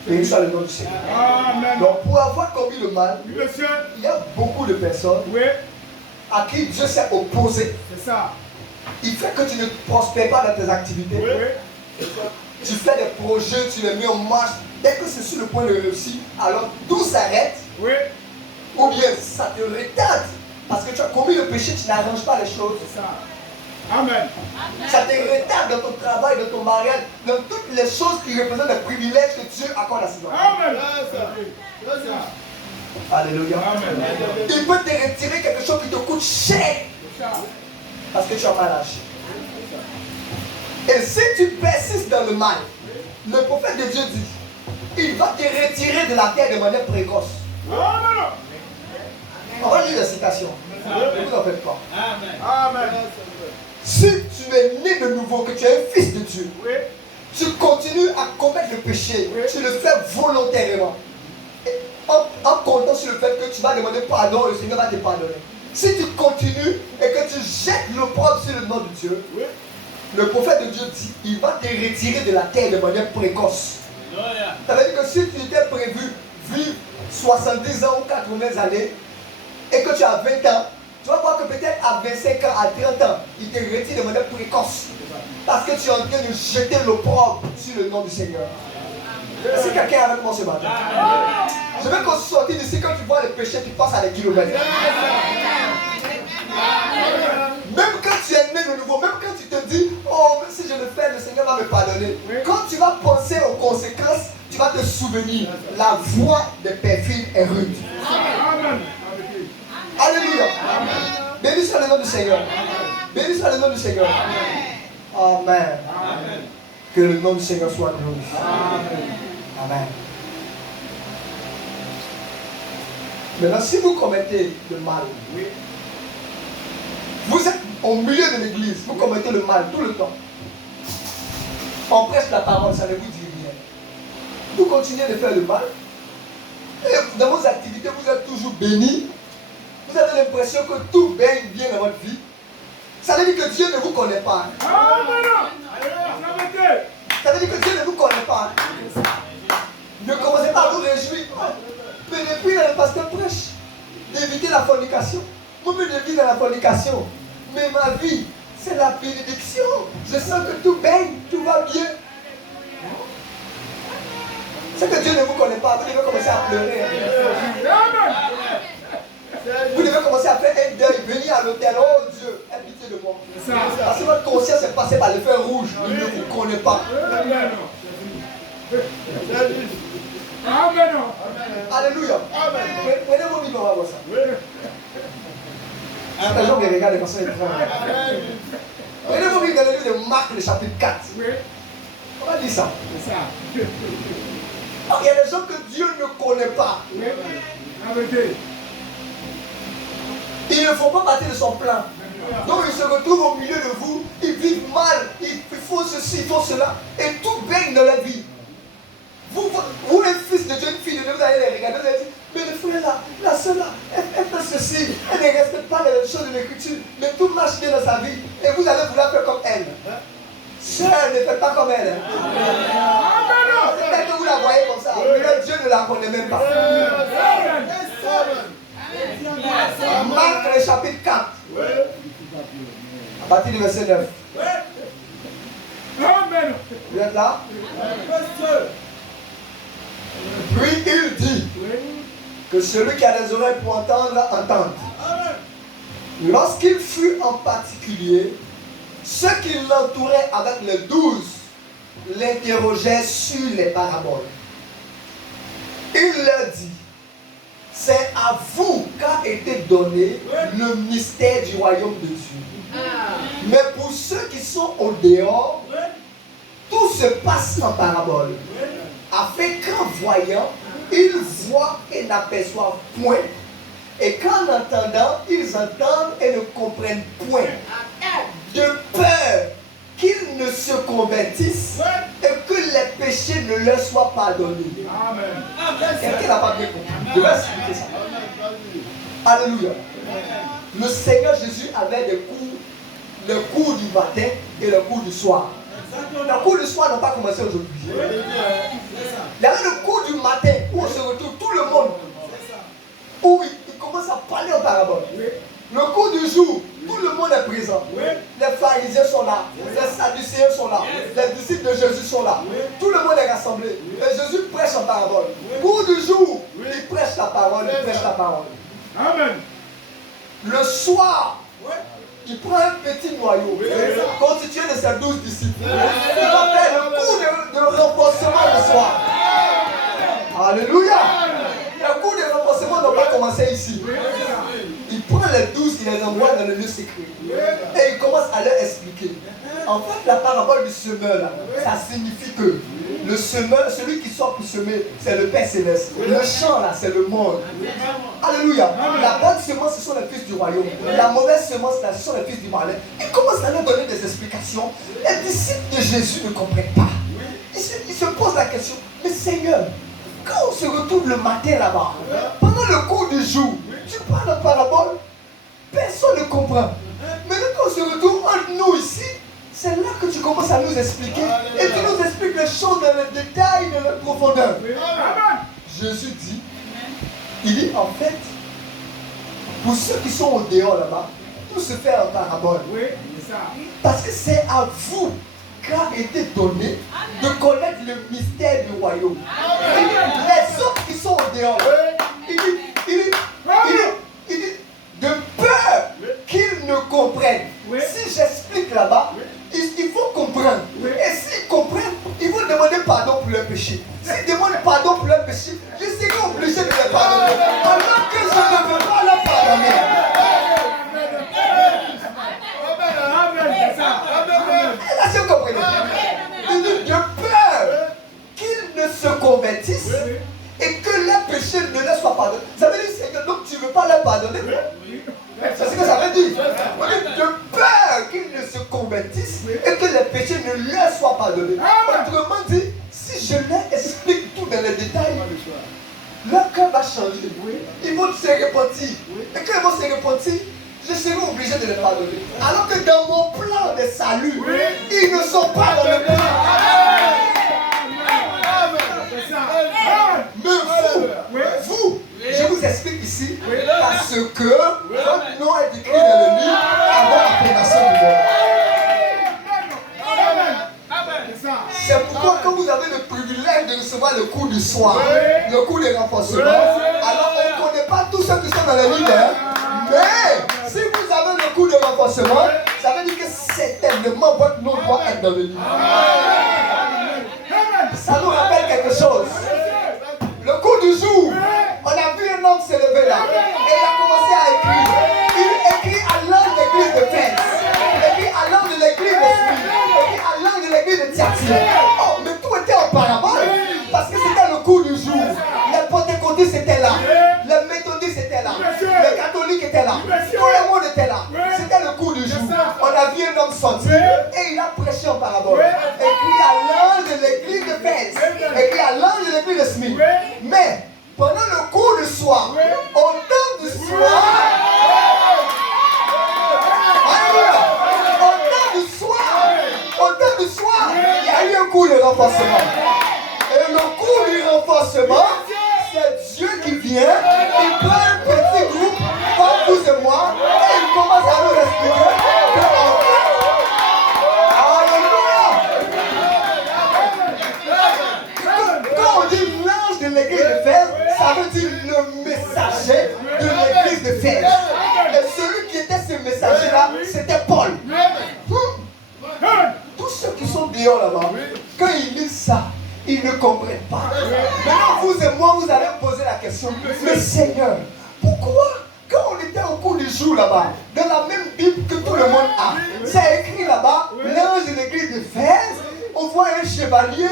Béni soit le nom du Seigneur. Amen. Donc pour avoir commis le mal, il y a beaucoup de personnes à qui Dieu s'est opposé. C'est ça. Il fait que tu ne prospères pas dans tes activités. Tu fais des projets, tu les mets en marche. Dès que c'est sur le point de réussir, alors tout s'arrête. Ou bien ça te retarde. Parce que tu as commis le péché, tu n'arranges pas les choses. C'est ça. Amen. Ça te retarde dans ton travail, dans ton mariage, dans toutes les choses qui représentent les privilèges que Dieu accorde à ses enfants. Amen. Alléluia. Amen. Il peut te retirer quelque chose qui te coûte cher. Parce que tu as mal agi. Et si tu persistes dans le mal, le prophète de Dieu dit, il va te retirer de la terre de manière précoce. On va lire la citation. Ne vous en faites pas. Amen. Amen. Si tu es né de nouveau, que tu es un fils de Dieu, tu continues à commettre le péché, tu le fais volontairement. Et en comptant sur le fait que tu vas demander pardon, le Seigneur va te pardonner. Si tu continues et que tu jettes l'opprobre sur le nom de Dieu, Le prophète de Dieu dit, il va te retirer de la terre de manière précoce. Ça veut dire que si tu étais prévu vivre 70 ans ou 80 années, et que tu as 20 ans, tu vas voir que peut-être à 25 ans, à 30 ans, il te retire de manière précoce. Parce que tu es en train de jeter l'opprobre sur le nom du Seigneur. Est-ce que quelqu'un est avec moi ce matin? Je veux qu'on sorte d'ici, quand tu vois le péché, tu passes à des kilomètres. Même quand tu es né de nouveau, même quand tu te dis, oh, si je le fais, le Seigneur va me pardonner. Quand tu vas penser aux conséquences, tu vas te souvenir, la voie des perfides est rude. Alléluia. Béni soit le nom du Seigneur. Béni soit le nom du Seigneur. Amen. Que le nom du Seigneur soit glorifié. Amen. Maintenant, si vous commettez le mal, vous êtes au milieu de l'église, vous commettez le mal tout le temps. On prêche la parole, ça ne vous dit rien. Vous continuez de faire le mal. Et dans vos activités, vous êtes toujours bénis. Vous avez l'impression que tout baigne bien dans votre vie. Ça veut dire que Dieu ne vous connaît pas. Ça veut dire que Dieu ne vous connaît pas. Ne commencez pas à vous réjouir. Mais depuis le pasteur prêche d'éviter la fornication. Moi, je vis dans la fornication. Mais ma vie, c'est la bénédiction. Je sens que tout baigne, tout va bien. C'est que Dieu ne vous connaît pas. Vous devez commencer à pleurer. Vous devez commencer à faire un deuil, venir à l'hôtel. Oh Dieu, aie pitié de moi. Parce que votre conscience est passée par le feu rouge. Il ne vous connaît pas. Amen. Alléluia. Prenez vos Bibles, on va voir ça. Certains gens me regardent comme ça, ils prennent. Prenez vos Bibles dans le livre de Marc, le chapitre 4. On va dire ça. Alors, il y a des gens que Dieu ne connaît pas. Ils ne font pas partie de son plan. Donc ils se retrouvent au milieu de vous, ils vivent mal, ils font ceci, ils font cela, et tout baigne dans la vie. Vous, un fils de Dieu, une fille de Dieu, vous allez les regarder, vous allez dire, mais le frère là, la soeur là, elle fait ceci, elle ne respecte pas les choses de l'écriture, mais tout marche bien dans sa vie, et vous allez vouloir faire comme elle. Sœur, ne faites pas comme elle. Peut-être que vous la voyez comme ça, mais Dieu ne la connaît même pas. Marc le chapitre 4. À partir du verset 9. Vous êtes là? Puis il dit que celui qui a des oreilles pour entendre, entende. Lorsqu'il fut en particulier, ceux qui l'entouraient avec les 12 l'interrogeaient sur les paraboles. Il leur dit, c'est à vous qu'a été donné le mystère du royaume de Dieu. Mais pour ceux qui sont au dehors, tout se passe en parabole. Afin qu'en voyant, ils voient et n'aperçoivent point. Et qu'en entendant, ils entendent et ne comprennent point. De peur qu'ils ne se convertissent et que les péchés ne leur soient pardonnés. Quelqu'un n'a pas bien compris. Je vais expliquer ça. Alléluia. Le Seigneur Jésus avait des cours, le cours du matin et le cours du soir. Le cours du soir n'a pas commencé aujourd'hui. Il y avait le cours du matin où on se retrouve tout le monde, où il commence à parler en parabole. Le cours du jour, tout le monde est présent. Les pharisiens sont là, les sadducéens sont là, les disciples de Jésus sont là. Tout le monde est rassemblé. Et Jésus prêche en parabole. Cours du jour, il prêche la parole, il prêche la parole. Amen. Le soir, il prend un petit noyau constitué de ses 12 disciples. Il va faire le cours de renforcement le soir. Alléluia. Le cours de renforcement n'a pas commencé ici. Il prend les 12, il les envoie dans le lieu secret. Et il commence à leur expliquer. En fait, la parabole du semeur, là, ça signifie que le semeur, celui qui sort pour semer, c'est le Père Céleste. Le champ, là, c'est le monde. Alléluia. La bonne semence, ce sont les fils du royaume. La mauvaise semence, là, ce sont les fils du malin. Il commence à leur donner des explications. Les disciples de Jésus ne comprennent pas. Ils se posent la question, mais Seigneur, quand on se retrouve le matin là-bas, pendant le cours du jour, tu parles en parabole, personne ne comprend. Mais quand on se retrouve entre nous ici, c'est là que tu commences à nous expliquer. Et tu nous expliques les choses dans le détail, dans la profondeur. Jésus dit, il dit en fait, pour ceux qui sont au dehors là-bas, tout se fait en parabole. Parce que c'est à vous qu'a été donné de connaître le mystère du royaume. Les autres qui sont au dehors, il dit, de peur qu'ils ne comprennent. Si j'explique là-bas, il faut comprendre. Et s'ils comprennent, ils vont demander pardon pour leur péché. S'ils demandent pardon pour leur péché, je serai obligé de les pardonner. Alors que je ne veux pas leur pardonner. Est-ce que vous comprenez? Il dit de peur qu'ils ne se convertissent et que leurs péchés ne leur soient pardonnés. Ça veut dire, Seigneur, donc tu ne veux pas leur pardonner? C'est ce que ça veut dire. De peur qu'ils ne se convertissent et que les péchés ne leur soient pardonnés. Autrement dit, si je leur explique tout dans les détails, leur cœur va changer. Ils vont se repentir. Et quand ils vont se repentir, je serai obligé de les pardonner. Alors que dans mon plan de salut, ils ne sont pas dans le plan. Mais vous, je vous explique ici, parce que votre nom est écrit dans le livre avant la fondation du monde. C'est pourquoi quand vous avez le privilège de recevoir le cours du soir, le cours de renforcement, alors on ne connaît pas tous ceux qui sont dans le livre, mais si vous avez le cours de renforcement, ça veut dire que certainement votre nom doit être dans le livre. Ça nous rappelle quelque chose. Le coup du jour, on a vu un homme se lever là et il a commencé à écrire. Il écrit à l'ange de l'église de Fès, il écrit à l'ange de l'église de Smyrne, il écrit à l'ange de l'église de Thyatire. Oh, mais tout était en parabole parce que c'était le coup du jour. Les pentecôtistes étaient là, les méthodistes étaient là, les catholiques étaient là, tout le monde était là. C'était le coup du jour. On a vu un homme sortir et il a prêché en parabole. Écrit à l'ange de l'église de Fès, écrit à l'ange de l'église de Smyrne. Mais pendant le cours du soir, au temps du soir, au temps du soir, il y a eu un cours de renforcement. Et le cours du renforcement, c'est Dieu qui vient, il prend un petit groupe, comme vous et moi, et il commence à nous expliquer que en fait, quand on dit l'ange de l'église de Fès, ça veut dire le messager de l'église de Fès. Et celui qui était ce messager-là, c'était Paul. Tous ceux qui sont dehors là-bas, quand ils lisent ça, ils ne comprennent pas. Maintenant, vous et moi, vous allez me poser la question, mais Seigneur, pourquoi quand on était au cours du jour là-bas, dans la même Bible que tout le monde a, c'est écrit là-bas, l'ange de l'église de Fès, on voit un chevalier,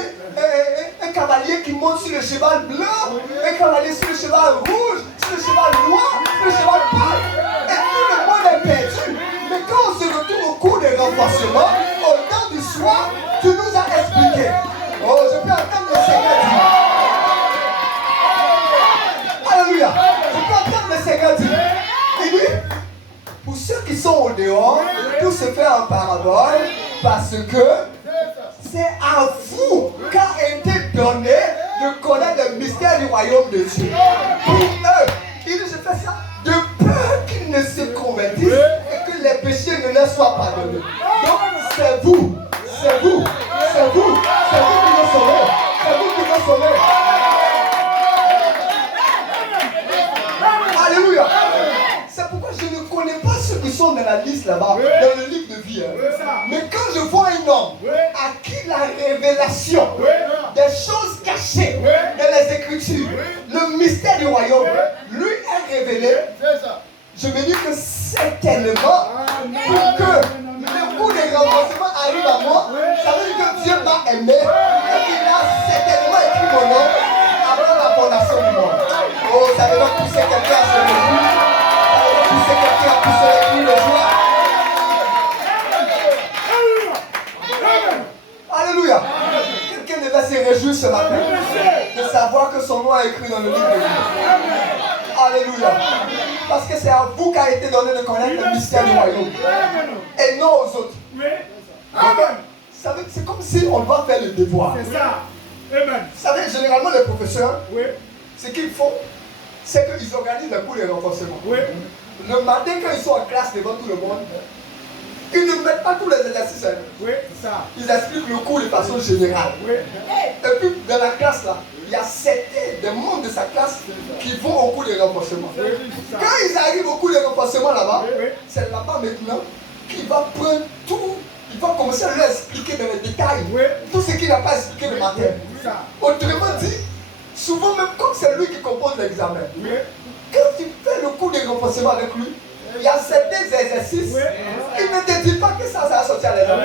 un cavalier qui monte sur le cheval blanc, un cavalier sur le cheval rouge, sur le cheval noir, sur le cheval pâle. Et tout le monde est perdu. Mais quand on se retrouve au cours des renforcements, au temps du soir, tu nous as expliqué. Oh, je peux entendre le Seigneur dire. Alléluia. Je peux entendre le Seigneur dire. Il dit, pour ceux qui sont au dehors, tout se fait en parabole parce que c'est à vous qu'a été donné de connaître le mystère du royaume de Dieu. Pour eux, il dit, je fais ça de peur qu'ils ne se convertissent et que les péchés ne leur soient pardonnés. Donc, c'est vous, c'est vous, c'est vous, c'est vous qui nous sauvez, c'est vous qui nous sauvez. Alléluia. C'est pourquoi je ne connais pas ceux qui sont dans la liste là-bas, dans le livre de vie. Mais quand je vois un homme à qui la révélation des choses cachées dans les Écritures, le mystère du royaume, lui est révélé, je me dis que certainement, pour que le coup de renforcement arrive à moi, ça veut dire que Dieu m'a aimé et qu'il a certainement écrit mon nom avant la fondation du monde. Oh, ça veut donc pousser quelqu'un à se réjouir. Ça veut donc pousser quelqu'un à pousser les cris de joie. Alléluia. Quelqu'un devait se réjouir ce matin de savoir que son nom est écrit dans le livre de vie. Alléluia. Parce que c'est à vous qu'a été donné de connaître le mystère du royaume. Et non aux autres. Amen. C'est comme si on doit faire le devoir. C'est ça. Amen. Vous savez, généralement, les professeurs, Oui. ce qu'ils font, c'est qu'ils organisent les cours de renforcement. Oui. Le matin, quand ils sont en classe devant tout le monde, ils ne mettent pas tous les exercices. Oui, c'est ça. Ils expliquent le cours de façon générale. Oui. Et puis, dans la classe, là, il y a certains des membres de sa classe qui vont au cours de renforcement. Oui, c'est ça. Quand ils arrivent au cours de renforcement là-bas, Oui, oui. c'est là-bas maintenant qu'il va prendre tout. Il va commencer à leur expliquer dans les détails Oui. tout ce qu'il n'a pas expliqué le matin. C'est ça. Autrement dit, souvent même comme c'est lui qui compose l'examen, Oui. quand tu fais le cours de renforcement avec lui, il y a certains exercices, Oui. il ne te dit pas que ça va sortir à l'examen.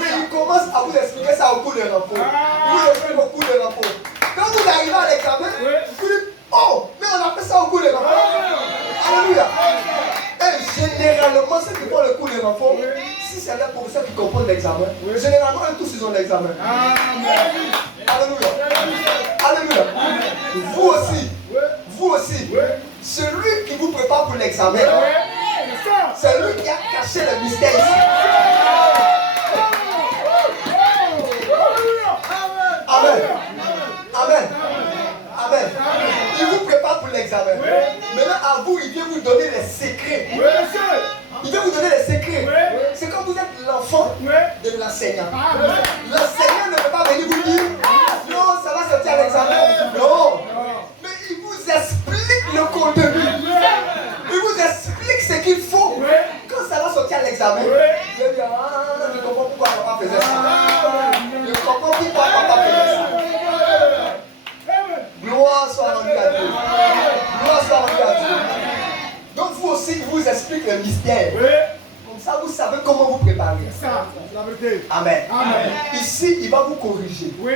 Mais il commence à vous expliquer ça au cours de renfort. Vous l'expliquez au cours de renfort. Quand vous arrivez à l'examen, vous dites, oh, mais on a fait ça au cours de renfort. Alléluia. Et généralement, ceux qui font le cours de renfort, si c'est les professeurs qui composent l'examen, généralement, eux tous, ils ont l'examen. Amen. Alléluia. Alléluia. Vous aussi, celui qui vous prépare pour l'examen, C'est ça. c'est lui qui a caché le mystère ici. Amen. Amen. Amen. Il vous prépare pour l'examen. Maintenant, à vous, il vient vous donner les secrets. Oui, monsieur. Il vient vous donner les secrets. Oui. C'est comme vous êtes l'enfant Oui. de l'enseignant. Amen. L'enseignant ne peut pas venir vous dire non, ça va sortir à l'examen. Non. Mais il vous explique le contenu. Il vous explique ce qu'il faut. Quand ça va sortir à l'examen, vous allez dire ah, je comprends pourquoi papa faisait ça. Je comprends pourquoi papa faisait ça. Gloire soit rendue à Dieu. Gloire soit rendue à Dieu. Donc vous aussi, il vous explique le mystère. Comme ça, vous savez comment vous préparer. C'est ça. C'est la vérité. Amen. Amen. Ici, il va vous corriger. Oui.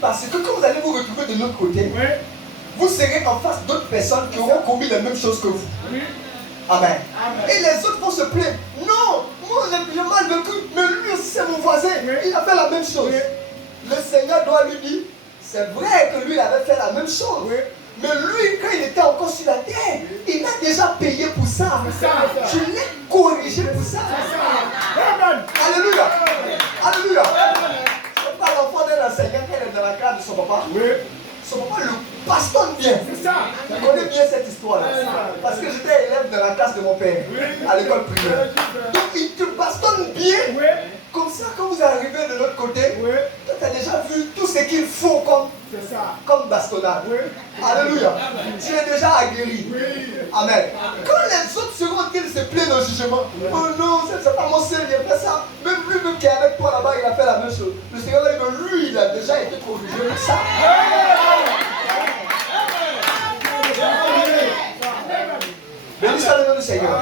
Parce que quand vous allez vous retrouver de l'autre côté, Oui. vous serez en face d'autres personnes qui auront commis les mêmes choses que vous. Oui. Amen. Amen. Et les autres vont se plaindre. Non, moi j'ai mal vécu, mais lui aussi c'est mon voisin. Oui. Il a fait la même chose. Oui. Le Seigneur doit lui dire, c'est vrai que lui il avait fait la même chose. Oui. Mais lui, quand il était encore sur la terre, il a déjà payé pour ça. C'est ça. Je l'ai corrigé pour ça. Amen. Alléluia. Alléluia. C'est pas l'enfant d'un enseignant qui est dans la classe de son papa. Oui. Son papa le bastonne bien. C'est ça. Je connais bien cette histoire-là. Parce que j'étais élève dans la classe de mon père, à l'école primaire. Donc il te bastonne bien. Oui. Comme ça, quand vous arrivez de l'autre côté, Oui. tu as déjà vu tout ce qu'il faut C'est ça. comme bastonnade. Oui. Alléluia. Tu es déjà aguerri. Oui. Amen. Quand les autres seront en train de se plaindre au jugement, oh non, c'est pas mon Seigneur, il a fait ça. Même lui-même qui est avec toi là-bas, il a fait la même chose. Le Seigneur va dire que lui, il a déjà été corrigé pour ça. Béni soit le nom du Seigneur.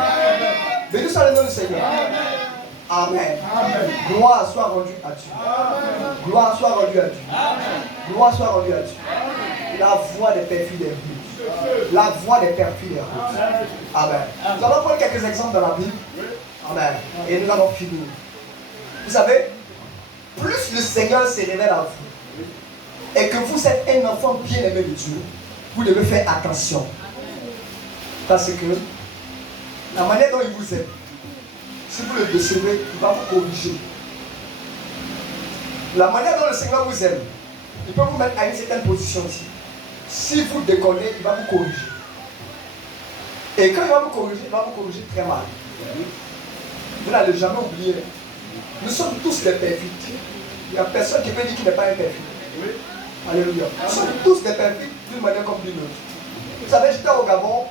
Béni soit le nom du Seigneur. Amen. Gloire soit rendue à Dieu. Gloire soit rendue à Dieu. Gloire soit rendue à Dieu. La voix des perfides est rude. La voix des perfides est rude. Amen. Nous allons prendre quelques exemples dans la Bible. Amen. Et nous allons finir. Vous savez, plus le Seigneur se révèle à vous et que vous êtes un enfant bien aimé de Dieu, vous devez faire attention. Parce que la manière dont il vous aime, si vous le décevez, il va vous corriger. La manière dont le Seigneur vous aime, il peut vous mettre à une certaine position ici. Si vous déconnez, il va vous corriger. Et quand il va vous corriger très mal. Vous n'allez jamais oublier. Nous sommes tous des perfides. Il n'y a personne qui peut dire qu'il n'est pas un perfide. Alléluia. Nous sommes tous des perfides d'une manière comme d'une autre. Vous savez, j'étais au Gabon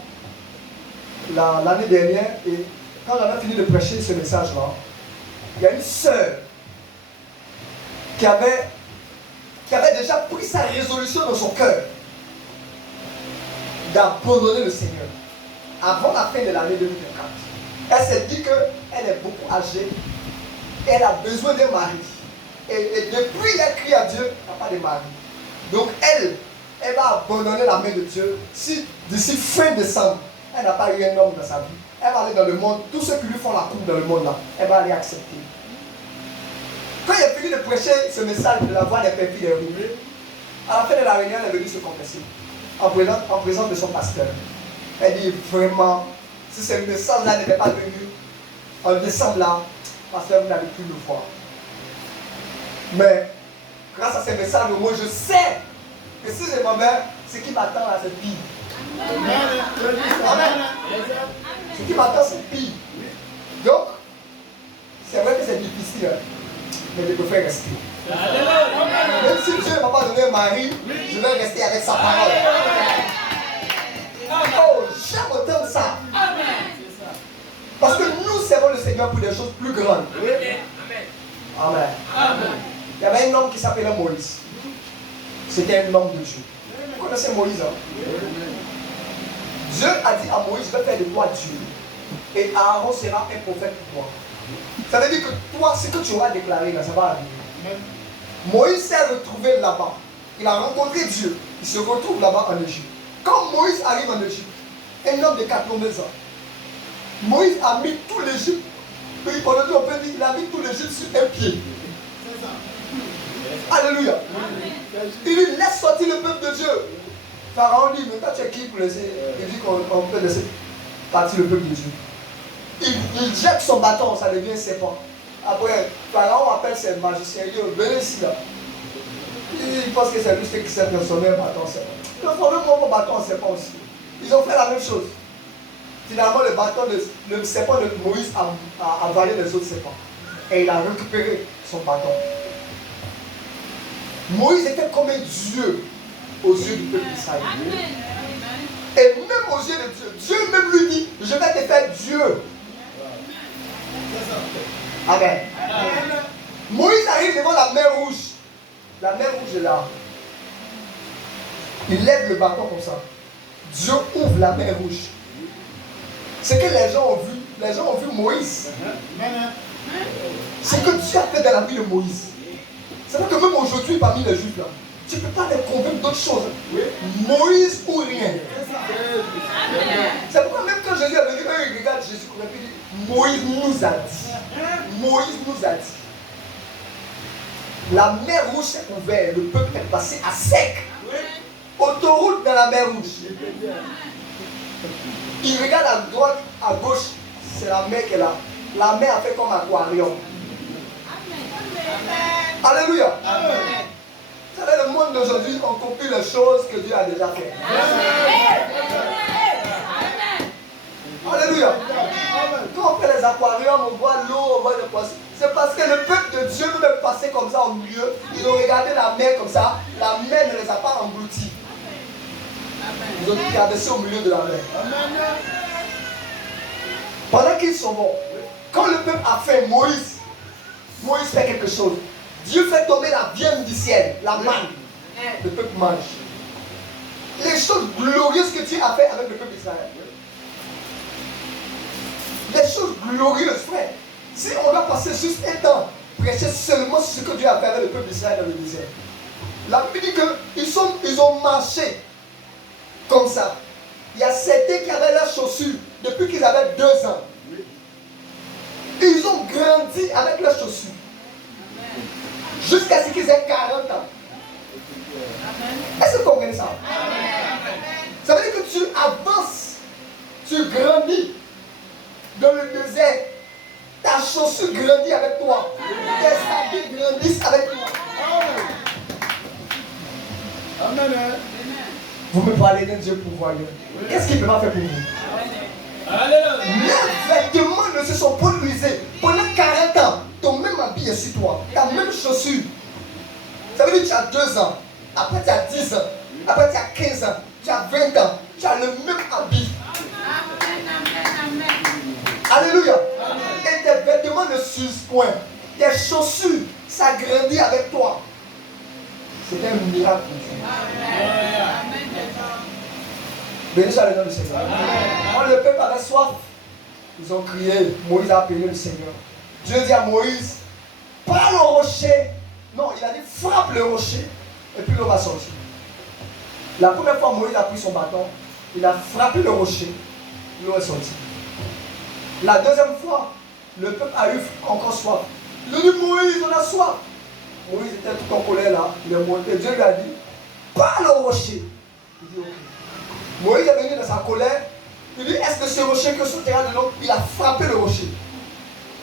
l'année dernière et quand j'avais fini de prêcher ce message-là, il y a une sœur qui avait déjà pris sa résolution dans son cœur d'abandonner le Seigneur avant la fin de l'année 2024. Elle s'est dit qu'elle est beaucoup âgée, elle a besoin d'un mari. Et depuis elle crie à Dieu, elle n'a pas de mari. Donc elle va abandonner la main de Dieu. Si d'ici fin décembre, elle n'a pas eu un homme dans sa vie, elle va aller dans le monde, tous ceux qui lui font la coupe dans le monde là, elle va aller accepter. Quand il a fini de prêcher ce message de la voix des perfides et ruinés, à la fin de la réunion, elle est venue se confesser en présence de son pasteur. Elle dit vraiment, si ce message-là n'était pas venu en décembre là, pasteur, vous n'allez plus le voir. Mais grâce à ces messages, moi je sais que si j'ai ma mère, ce qui m'attend là, c'est pire. Amen. Ce qui m'attend, c'est pire. Donc, c'est vrai que c'est difficile, hein, mais je préfère rester. Même si Dieu ne m'a pas donné un mari, je vais rester avec sa parole. Oh, j'aime autant ça. Parce que nous servons le Seigneur pour des choses plus grandes. Amen. Il y avait un homme qui s'appelait Moïse. C'était un homme de Dieu. Vous connaissez Moïse, hein? Dieu a dit à Moïse, je vais faire de toi Dieu. Et Aaron sera un prophète pour toi. Ça veut dire que toi, ce que tu auras déclaré, là, ça va arriver. Moïse s'est retrouvé là-bas. Il a rencontré Dieu. Il se retrouve là-bas en Égypte. Quand Moïse arrive en Égypte, un homme de 80 ans, Moïse a mis tout l'Égypte. Aujourd'hui, on peut dire qu'il a mis tout l'Égypte sur un pied. Alléluia. Il lui laisse sortir le peuple de Dieu. Pharaon dit, mais toi tu es qui pour laisser? Il dit qu'on peut laisser partir le peuple de Dieu. Il jette son bâton, ça devient un serpent. Après, Pharaon appelle ses magiciens, il dit, venez ici là. Il pense que c'est lui qui s'est transformé en bâton en serpent. Transformez-moi mon bâton en serpent aussi. Ils ont fait la même chose. Finalement, le bâton, le serpent de Moïse a avalé les autres serpents. Et il a récupéré son bâton. Moïse était comme un Dieu aux yeux du peuple d'Israël. Et même aux yeux de Dieu, Dieu même lui dit, je vais te faire Dieu. Amen. Moïse arrive devant la mer rouge. La mer rouge est là. Il lève le bâton comme ça. Dieu ouvre la mer rouge. Ce que les gens ont vu Moïse. Ce que Dieu a fait dans la vie de Moïse. C'est vrai que même aujourd'hui, parmi les Juifs, là, tu ne peux pas les convaincre d'autres choses. Moïse ou rien. C'est pourquoi même quand Jésus est venu, eux, ils regardent Jésus comme il dit, Moïse nous a dit. Moïse nous a dit. La mer rouge s'est ouverte, le peuple est passé à sec. Autoroute dans la mer rouge. Il regarde à droite, à gauche, c'est la mer qui est là. La mer a fait comme un aquarium. Alléluia. Vous savez, le monde d'aujourd'hui, on copie les choses que Dieu a déjà faites. Alléluia. Quand on fait les aquariums, on voit l'eau, on voit les poissons. C'est parce que le peuple de Dieu nous est passé comme ça au milieu. Ils ont regardé la mer comme ça. La mer ne les a pas engloutis. Ils ont traversé au milieu de la mer. Pendant qu'ils sont bons, quand le peuple a fait Moïse fait quelque chose. Dieu fait tomber la viande du ciel, la manne. Le peuple mange. Les choses glorieuses que Dieu a fait avec le peuple d'Israël. Les choses glorieuses, frère. Si on doit passer juste un temps, prêcher seulement sur ce que Dieu a fait avec le peuple d'Israël dans le désert. La Bible dit qu'ils ont marché comme ça. Il y a certains qui avaient leurs chaussures depuis qu'ils avaient 2 ans. Ils ont grandi avec leurs chaussures. Jusqu'à ce qu'ils aient 40 ans. Est-ce que vous comprenez ça? Ça veut dire que tu avances, tu grandis dans le désert. Ta chaussure grandit avec toi. Tes habits grandissent avec toi. Amen. Vous me parlez d'un Dieu pourvoyeur. Qu'est-ce qu'il ne peut pas faire pour vous? Les vêtements ne se sont pas usés. Pendant 40 ans, ton même habit est sur toi. Ta même chaussure. Ça veut dire que tu as 2 ans. Après tu as 10 ans. Après tu as 15 ans. Tu as 20 ans. Tu as le même habit. Alléluia. Et tes vêtements ne s'usent point. Tes chaussures, ça grandit avec toi. C'est un miracle. Béni soit le nom du Seigneur. Quand le peuple avait soif, ils ont crié. Moïse a appelé le Seigneur. Dieu dit à Moïse, parle au rocher. Non, il a dit frappe le rocher. Et puis l'eau va sortir. La première fois, Moïse a pris son bâton. Il a frappé le rocher. L'eau est sortie. La deuxième fois, le peuple a eu encore soif. Il a dit, Moïse, on a soif. Moïse était tout en colère là. Il est monté. Dieu lui a dit, parle au rocher. Il dit, ok. Moïse est venu dans sa colère. Il dit, est-ce que ce rocher que sortira de l'eau? Il a frappé le rocher.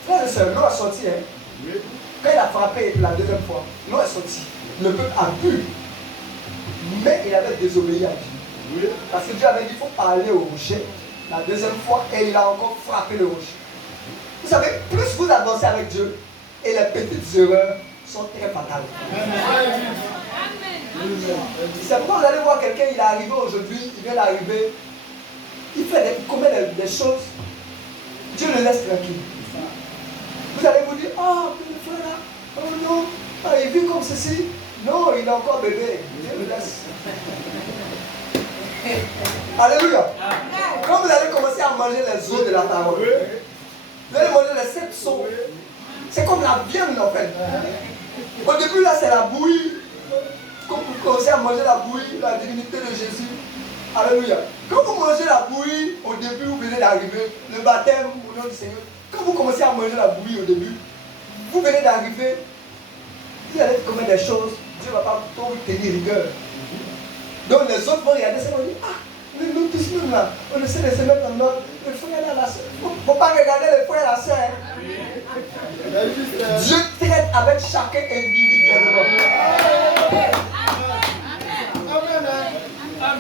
Frère et soeur, l'eau a sorti. Hein? Quand il a frappé la deuxième fois, l'eau est sortie. Le peuple a bu. Mais il avait désobéi à Dieu. Parce que Dieu avait dit qu'il faut parler au rocher. La deuxième fois, et il a encore frappé le rocher. Vous savez, plus vous avancez avec Dieu, et les petites erreurs sont très fatales. C'est pourquoi vous allez voir quelqu'un, il est arrivé aujourd'hui, il vient d'arriver, il commet des choses, Dieu le laisse tranquille. Vous allez vous dire, ah, le frère là, oh non, ah, il vit comme ceci. Non, il est encore bébé, Dieu le laisse. Alléluia. Quand vous allez commencer à manger les os de la parole, vous allez manger les 7 sauts. C'est comme la viande en fait. Au début là c'est la bouillie. Quand vous commencez à manger la bouillie, la divinité de Jésus. Alléluia. Quand vous mangez la bouillie, au début vous venez d'arriver, le baptême au nom du Seigneur. Quand vous commencez à manger la bouillie au début, vous venez d'arriver, vous allez commettre des choses, Dieu ne va pas trop vous tenir rigueur. Donc les autres vont regarder ça et vont dire, ah, nous tous nous là, on essaie de se mettre en ordre. Le frère là, la soeur. Il ne faut pas regarder le frère et la soeur. Dieu traite avec chacun individuellement.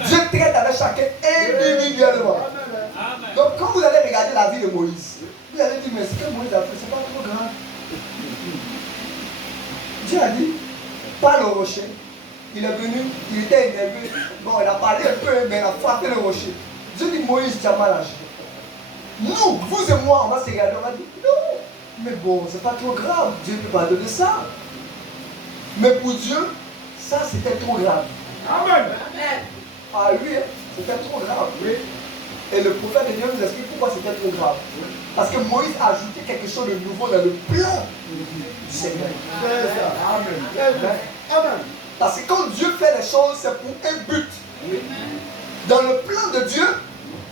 Dieu traite avec chacun individuellement. Donc quand vous allez regarder la vie de Moïse, vous allez dire, mais ce que Moïse a fait, c'est pas trop grave. Dieu a dit, parle au rocher. Il est venu, il était énervé. Bon, il a parlé un peu, mais il a frappé le rocher. Dieu dit, Moïse, tu as mal agi. Nous, vous et moi, on va se regarder, on va dire, non, mais bon, c'est pas trop grave, Dieu peut pardonner ça. Mais pour Dieu, ça c'était trop grave. Amen. Ah lui, c'était trop grave. Et le prophète de Dieu nous explique pourquoi c'était trop grave. Parce que Moïse a ajouté quelque chose de nouveau dans le plan du Seigneur. Amen. Amen. Parce que quand Dieu fait les choses, c'est pour un but. Dans le plan de Dieu,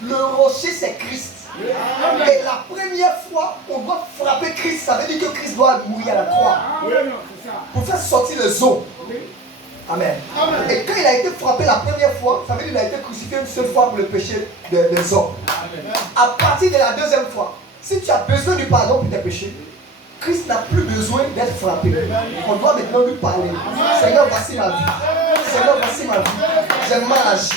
le rocher c'est Christ. Et la première fois, on doit frapper Christ. Ça veut dire que Christ doit mourir à la croix. Pour faire sortir les eaux. Amen. Et quand il a été frappé la première fois, ça veut dire qu'il a été crucifié une seule fois pour le péché des hommes. À partir de la deuxième fois, si tu as besoin du pardon pour tes péchés, Christ n'a plus besoin d'être frappé. On doit maintenant lui parler. Seigneur, voici ma vie. Seigneur, voici ma vie. J'ai mal agi.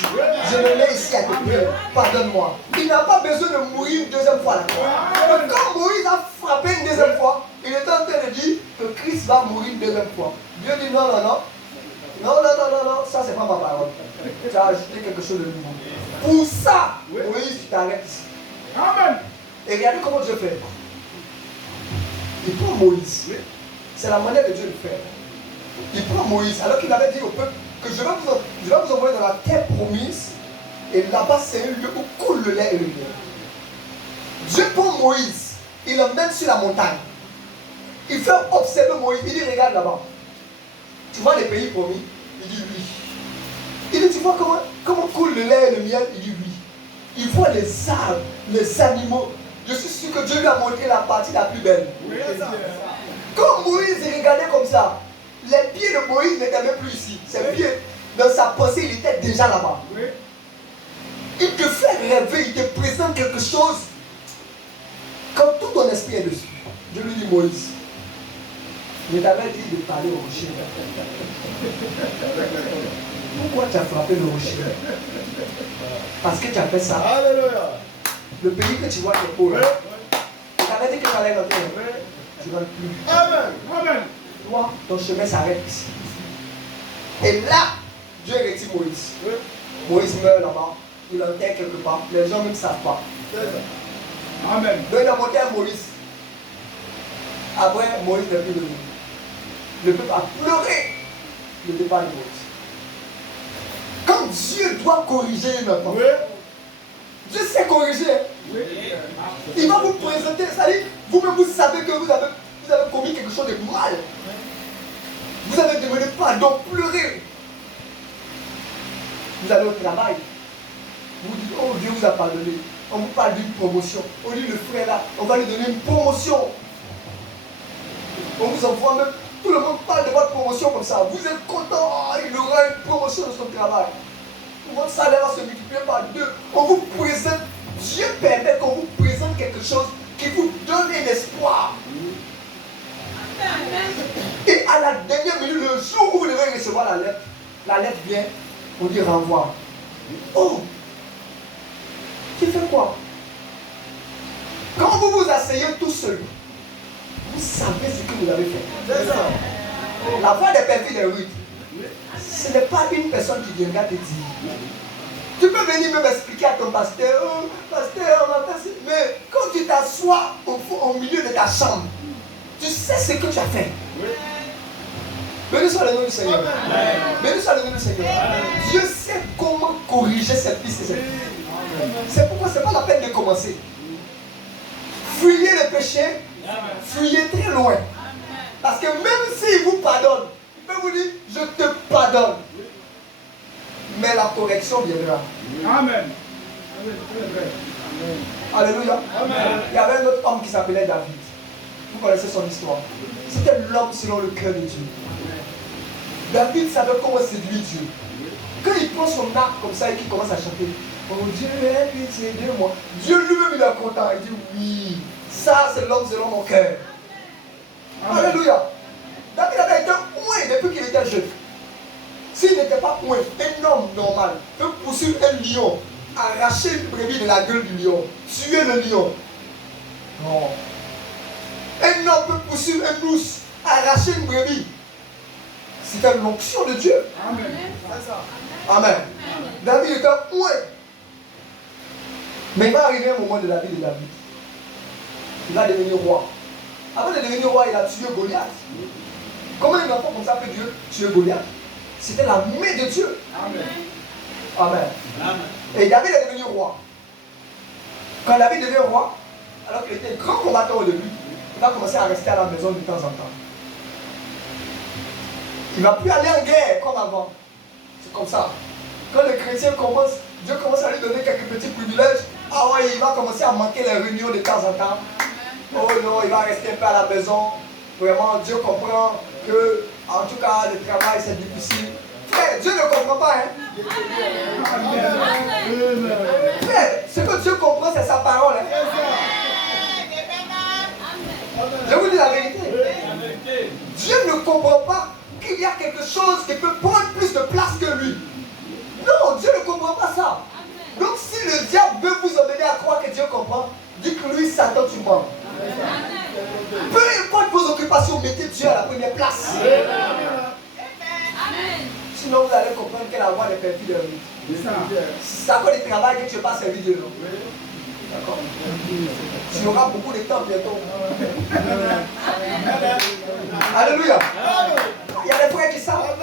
Je me mets ici à te prier. Pardonne-moi. Il n'a pas besoin de mourir une deuxième fois. Donc quand Moïse a frappé une deuxième fois, il était en train de dire que Christ va mourir une deuxième fois. Dieu dit non, non, non. Non, non, non, non, non. Ça, c'est pas ma parole. Tu as ajouté quelque chose de nouveau. Pour ça, Moïse, tu t'arrêtes ici. Amen. Et regardez comment Dieu fait. Il prend Moïse. C'est la manière de Dieu de faire. Il prend Moïse, alors qu'il avait dit au peuple que je vais vous envoyer dans la terre promise. Et là-bas, c'est un lieu où coule le lait et le miel. Dieu prend Moïse, il l'emmène sur la montagne. Il fait observer Moïse. Il dit, regarde là-bas. Tu vois les pays promis? Il dit oui. Il dit, tu vois comment coule le lait et le miel? Il dit oui. Il voit les arbres, les animaux. Je suis sûr que Dieu lui a montré la partie la plus belle. Oui, quand Moïse regardait comme ça, les pieds de Moïse n'étaient même plus ici. Ses pieds, dans sa pensée, il était déjà là-bas. oui. Il te fait rêver, il te présente quelque chose. Quand tout ton esprit est dessus, Dieu lui dit, Moïse, je t'avais dit de parler au rocher. Pourquoi tu as frappé le rocher? Parce que tu as fait ça. Alléluia. Le pays que tu vois qui est pauvre. Je t'avais dit que tu allais rentrer. Tu ne rentres plus. Amen. Amen. Toi, ton chemin s'arrête ici. Et là, Dieu retire Moïse. Oui. Moïse meurt là-bas. Il enterre quelque part. Les gens même ne savent pas. Amen. Donc il a monté à Moïse. Après, Moïse n'est plus venu. Le peuple a pleuré le départ de Moïse. Quand Dieu doit corriger une enfant, Oui. Dieu sait corriger. Oui. Il va vous présenter, c'est-à-dire, vous-même vous savez que vous avez commis quelque chose de mal. Vous avez demandé pardon, pleuré. Vous allez au travail. Vous dites, oh Dieu vous a pardonné. On vous parle d'une promotion. On dit, le frère là, on va lui donner une promotion. On vous envoie même, tout le monde parle de votre promotion comme ça. Vous êtes content, oh, il aura une promotion dans son travail. Votre salaire va se multiplier par 2. On vous présente, Dieu permet qu'on vous présente quelque chose qui vous donne un espoir. Et à la dernière minute, le jour où vous devez recevoir la lettre vient, on dit renvoi. Oh, tu fais quoi? Quand vous vous asseyez tout seul, vous savez ce que vous avez fait. La voix des perfides de Ruth, ce n'est pas une personne qui viendra te dire. Tu peux venir me expliquer à ton pasteur, oh, pasteur, on va faire ça. Mais quand tu t'assois au milieu de ta chambre, tu sais ce que tu as fait. Béni soit le nom du Seigneur. Béni soit le nom du Seigneur. Dieu sait comment corriger ses fils et ses filles. C'est pourquoi ce n'est pas la peine de commencer. Fuyez le péché, fuyez très loin. Parce que même s'il vous pardonne, il peut vous dire, je te pardonne. Mais la correction viendra. Amen. Alléluia. Il y avait un autre homme qui s'appelait David. Vous connaissez son histoire. C'était l'homme selon le cœur de Dieu. David savait comment séduire Dieu. Quand il prend son arc comme ça et qu'il commence à chanter, oh Dieu, aie pitié de moi. Dieu lui-même il est content. Il dit oui, ça c'est l'homme selon mon cœur. Alléluia. David avait été oué depuis qu'il était jeune. S'il n'était pas oué, un homme normal peut poursuivre un lion, arracher une brebis de la gueule du lion, tuer le lion. Non. Un homme peut poursuivre un ours, arracher une brebis. C'était l'onction de Dieu. Amen. Amen. David était oué. Mais il va arriver un moment de la vie de David. Il va devenir roi. Avant de devenir roi, il a tué Goliath. Comment un enfant comme ça peut Dieu tuer Goliath? C'était la main de Dieu. Amen. Amen. Et David est devenu roi. Quand David devient roi, alors qu'il était grand combattant au début, il va commencer à rester à la maison de temps en temps. Il ne va plus aller en guerre comme avant. C'est comme ça. Quand le chrétien commence, Dieu commence à lui donner quelques petits privilèges. Ah ouais, il va commencer à manquer les réunions de temps en temps. Oh non, il va rester un peu à la maison. Vraiment, Dieu comprend que, en tout cas, le travail c'est difficile. Frère, Dieu ne comprend pas, hein. Frère, ce que Dieu comprend, c'est sa parole. Hein. Je vous dis la vérité. Dieu ne comprend pas qu'il y a quelque chose qui peut prendre plus de place que lui. Non, Dieu ne comprend pas ça. Donc si le diable veut vous emmener à croire que Dieu comprend, dites-lui Satan, tu mens. Peu importe vos occupations, mettez Dieu à la première place. Sinon vous allez comprendre que la voix n'est pas de lui. C'est à cause du travail que tu n'es pas servi Dieu. D'accord? Tu auras beaucoup de temps bientôt. Alléluia. Il y a des frères qui savent.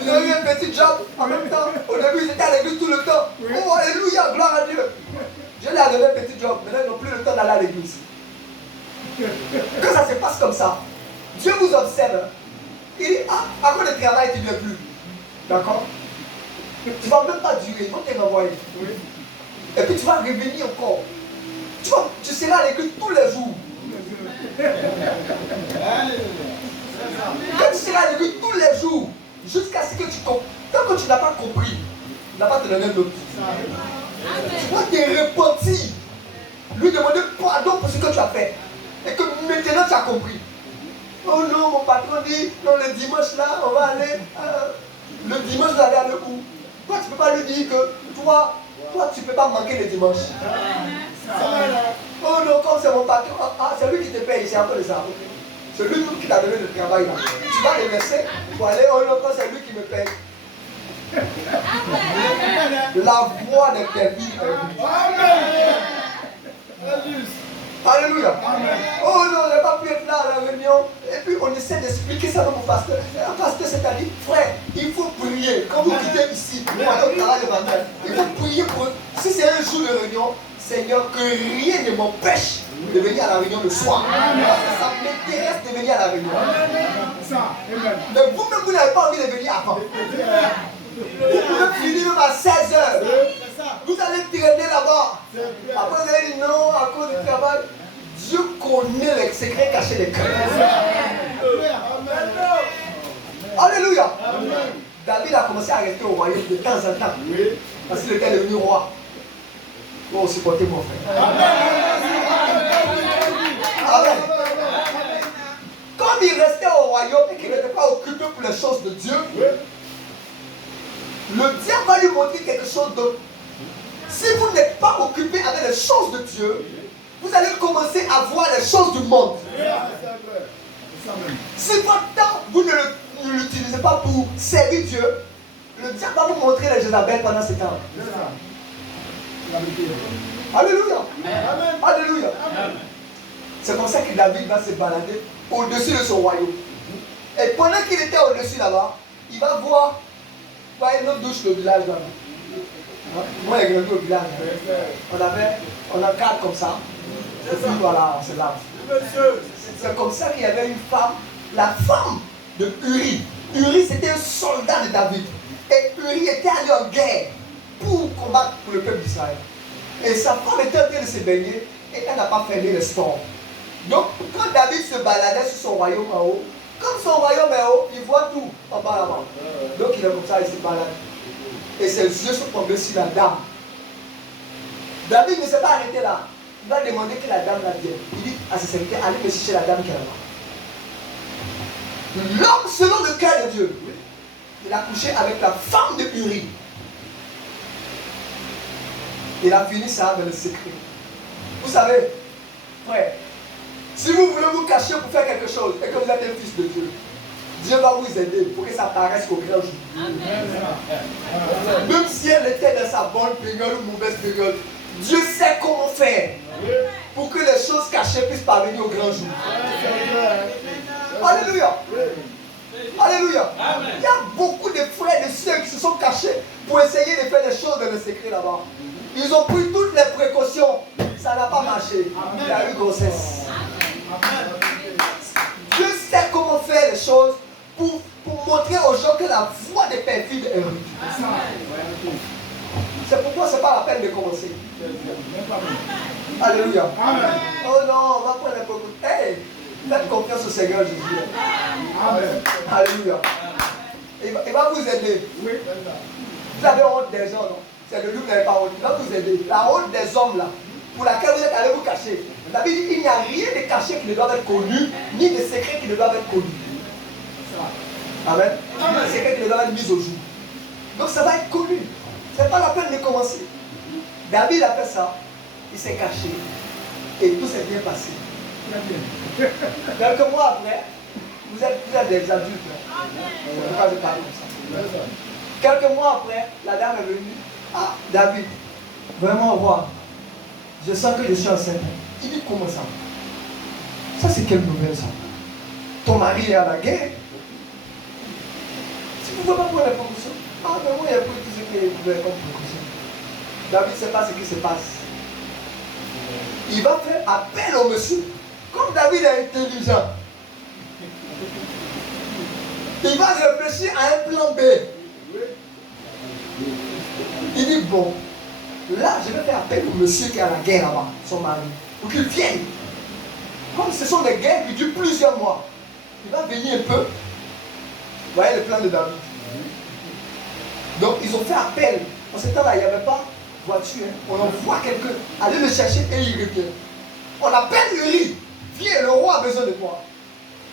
Ils ont eu un petit job en même temps. Au début, ils étaient à l'église tout le temps. Oh, alléluia, gloire à Dieu. Dieu leur a donné un petit job. Maintenant, ils n'ont plus le temps d'aller à l'église. Quand ça se passe comme ça, Dieu vous observe. Il dit, ah, à cause du travail, tu ne viens plus. D'accord? Tu ne vas même pas durer. Il faut te renvoyer. Et puis tu vas revenir encore. Tu seras à l'église tous les jours. Quand tu seras à l'église tous les jours, jusqu'à ce que tu comprennes. Tant que tu n'as pas compris, il n'a pas te donné l'autre. Tu dois te repentir, lui demander pardon pour ce que tu as fait. Et que maintenant tu as compris. Oh non, mon patron dit, non, le dimanche là, on va aller. Le dimanche, vous allez aller où? Toi, tu ne peux pas lui dire que toi, tu ne peux pas manquer le dimanche. Oh non, comme c'est mon patron, c'est lui qui te paye, c'est un peu de ça. C'est lui qui t'a donné le travail là. Tu vas le laisser pour aller, oh non, quand c'est lui qui me paye. La voix de tes vies est Alléluia. Oh non, on n'a pas pu être là à la réunion. Et puis on essaie d'expliquer ça à mon pasteur. Un pasteur, c'est-à-dire, frère, il faut prier. Quand vous quittez ici, vous allez au travail le matin. Il faut prier pour eux. Si c'est un jour de réunion, Seigneur, que rien ne m'empêche de venir à la réunion le soir. Parce que ça m'intéresse de venir à la réunion. Mais vous-même, vous n'avez pas envie de venir avant. Vous pouvez finir même à 16h. Vous allez traîner là-bas. Après, vous allez dire non, à cause du travail. Dieu connaît les secrets cachés des cœurs. Alléluia. David a commencé à rester au royaume de temps en temps. Parce qu'il était devenu roi. Vous supportez mon frère. Amen. Quand comme il restait au royaume et qu'il n'était pas occupé pour les choses de Dieu, le diable va lui montrer quelque chose d'autre. Si vous n'êtes pas occupé avec les choses de Dieu, vous allez commencer à voir les choses du monde. Si votre temps, vous ne l'utilisez pas pour servir Dieu, le diable va vous montrer les Jézabel pendant ce temps. Alléluia. Alléluia. C'est comme ça que David va se balader au-dessus de son royaume. Et pendant qu'il était au-dessus là-bas, il va voir une autre douche de village là. Moi, j'ai grandi au village. On a quatre comme ça. Et puis voilà, on se lave. C'est comme ça qu'il y avait une femme, la femme de Uri. Uri, c'était un soldat de David. Et Uri était allé en guerre pour combattre pour le peuple d'Israël. Et sa femme était en train de se baigner et elle n'a pas fermé le store. Donc, quand David se baladait sur son royaume en haut, comme son royaume est haut, il voit tout en bas là-bas. Donc, il est comme ça, il se balade. Et ses yeux sont tombés sur la dame. David ne s'est pas arrêté là. Il va demander que la dame la vienne. Il dit à ses serviteurs, allez me chercher la dame qui est là-bas. L'homme, selon le cœur de Dieu, il a couché avec la femme de Uri. Il a fini ça dans le secret. Vous savez, frère, si vous voulez vous cacher pour faire quelque chose et que vous êtes un fils de Dieu, Dieu va vous aider pour que ça paraisse au grand jour. Même si elle était dans sa bonne période ou mauvaise période, Dieu sait comment faire pour que les choses cachées puissent parvenir au grand jour. Alléluia. Alléluia. Il y a beaucoup de frères et de sœurs qui se sont cachés pour essayer de faire des choses dans le secret là-bas. Ils ont pris toutes les précautions. Ça n'a pas marché. Il y a eu grossesse. Dieu sait comment faire les choses pour montrer aux gens que la voie des perfides est rude. C'est pourquoi ce n'est pas la peine de commencer. Alléluia. Oh non, on va prendre un peu de... Hey, faites confiance au Seigneur Jésus. Amen. Alléluia. Il va vous aider. Vous avez honte des gens, non? C'est de lui que vous n'avez pas honte. Il va vous aider. La honte des hommes là, pour laquelle vous êtes allé vous cacher. David dit, il n'y a rien de caché qui ne doit être connu, ni de secret qui ne doit être connu. Amen. Ni de secret qui ne doit être mis au jour. Donc ça va être connu. Ce n'est pas la peine de commencer. David a fait ça. Il s'est caché. Et tout s'est bien passé. Quelques mois après, vous êtes des adultes. C'est pourquoi je parle comme ça. Quelques mois après, la dame est venue. Ah, David, vraiment roi, je sens que je suis enceinte. Il dit comment ça? Ça c'est quelle nouvelle ça? Ton mari est à la guerre. Si vous ne pouvez pas prendre les précautions. Ah, mais moi il a pris tout ce que vous pouvez comme précaution. David ne sait pas ce qui se passe. Il va faire appel au monsieur. Comme David est intelligent, il va réfléchir à un plan B. Il dit, bon, là, je vais faire appel au monsieur qui est à la guerre là-bas, son mari, pour qu'il vienne. Comme ce sont des guerres qui durent plusieurs mois, il va venir un peu. Vous voyez le plan de David. Donc, ils ont fait appel. En ce temps-là, il n'y avait pas de voiture. On envoie quelqu'un aller le chercher et il revient. On appelle Uri. Viens, le roi a besoin de toi.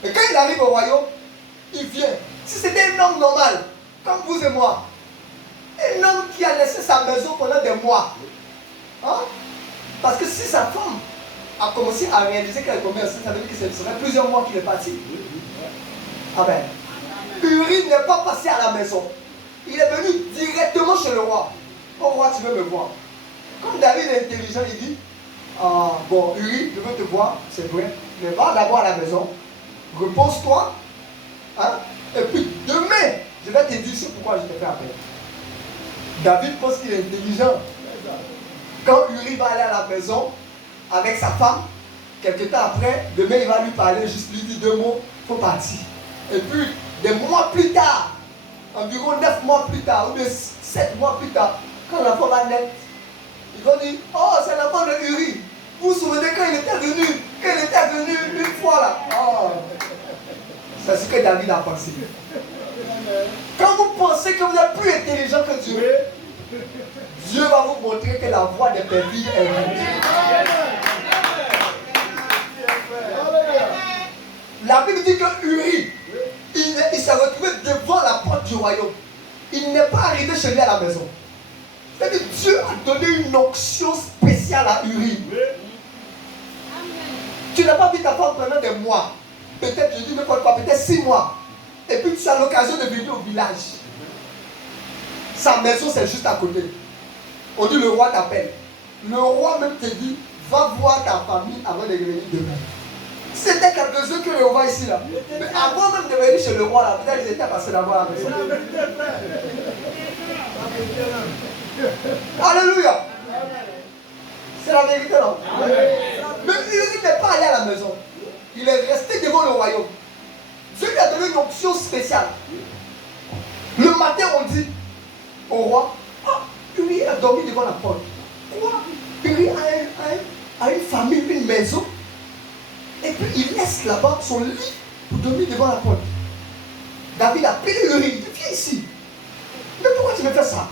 Et quand il arrive au royaume, il vient. Si c'était un homme normal, comme vous et moi, un homme qui a laissé sa maison pendant des mois. Hein? Parce que si sa femme a commencé à réaliser qu'elle est tombée enceinte, ça veut dire que ce serait plusieurs mois qu'il est parti. Amen. Uri n'est pas passé à la maison. Il est venu directement chez le roi. Oh roi, tu veux me voir. Comme David est intelligent, il dit, ah, bon, Uri, je veux te voir, c'est vrai, mais va d'abord à la maison, repose-toi, hein, et puis demain, je vais te dire c'est pourquoi je te fais appel. David pense qu'il est intelligent. Quand Uri va aller à la maison avec sa femme, quelques temps après, demain il va lui parler, juste lui dire 2 mots, il faut partir. Et puis, des mois plus tard, environ 9 mois plus tard, ou 7 mois plus tard, quand l'enfant va naître, ils vont dire, oh c'est l'enfant de Uri. Vous vous souvenez quand il était venu une fois là. Oh. C'est ce que David a pensé. Quand vous pensez que vous êtes plus intelligent que Dieu, Dieu va vous montrer que la voie des perfides est rude. La Bible dit que Uri, il s'est retrouvé devant la porte du royaume. Il n'est pas arrivé chez lui à la maison. C'est-à-dire que Dieu a donné une onction spéciale à Uri. Tu n'as pas vu ta femme pendant des mois. Peut-être, je dis n'importe quoi, peut-être 6 mois. Et puis tu as l'occasion de venir au village. Sa maison, c'est juste à côté. On dit le roi t'appelle. Le roi même te dit, va voir ta famille avant de revenir demain. C'était quelques-uns que le roi ici là. Mais avant même de venir chez le roi là, peut-être ils étaient passés d'abord à la maison. Alléluia. C'est la vérité, non? Mais il n'est pas allé à la maison. Il est resté devant le royaume. Dieu lui a donné une option spéciale. Le matin, on dit au roi, ah, Uri a dormi devant la porte. Quoi? Uri a une famille, une maison. Et puis il laisse là-bas son lit pour dormir devant la porte. David a appelé Uri, il dit, viens ici. Mais pourquoi tu me fais ça?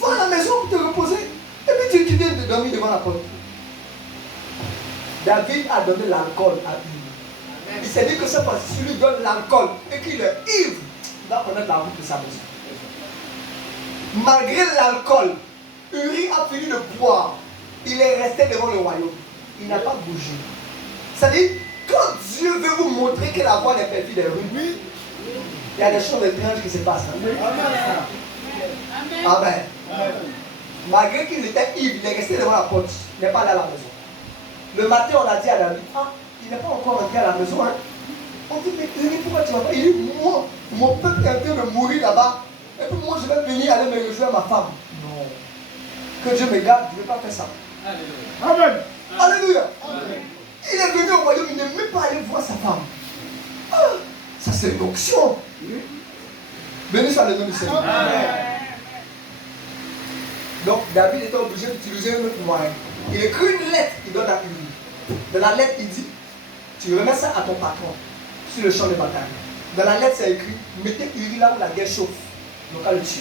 Va à la maison pour te reposer. Et puis tu viens de dormir devant la porte. David a donné l'alcool à Uri. Il s'est dit que c'est parce que si lui donne l'alcool et qu'il est ivre, il va connaître la route de sa maison. Malgré l'alcool, Uri a fini de boire. Il est resté devant le royaume. Il n'a pas bougé. C'est-à-dire, quand Dieu veut vous montrer que la voie n'est perfide des rues, il y a des choses étranges qui se passent. Amen. Amen. Malgré qu'il était ivre, il est resté devant la porte. Il n'est pas allé à la maison. Le matin, on a dit à David, ah, il n'est pas encore rentré à la maison. Hein? On dit, mais pourquoi tu vas pas? Il dit, moi, mon peuple est en train de mourir là-bas. Et puis moi, je vais venir aller me rejoindre ma femme. Non. Que Dieu me garde, je ne vais pas faire ça. Amen. Alléluia. Amen. Il est venu au royaume, il n'est même pas allé voir sa femme. Ah, ça c'est une option. Béni soit le nom du Seigneur. Amen. Donc David était obligé d'utiliser un autre moyen. Il écrit une lettre, il donne à Uri. Dans la lettre, il dit, tu remets ça à ton patron sur le champ de bataille. Dans la lettre, c'est écrit, mettez Uri là où la guerre chauffe. Donc à le tuer.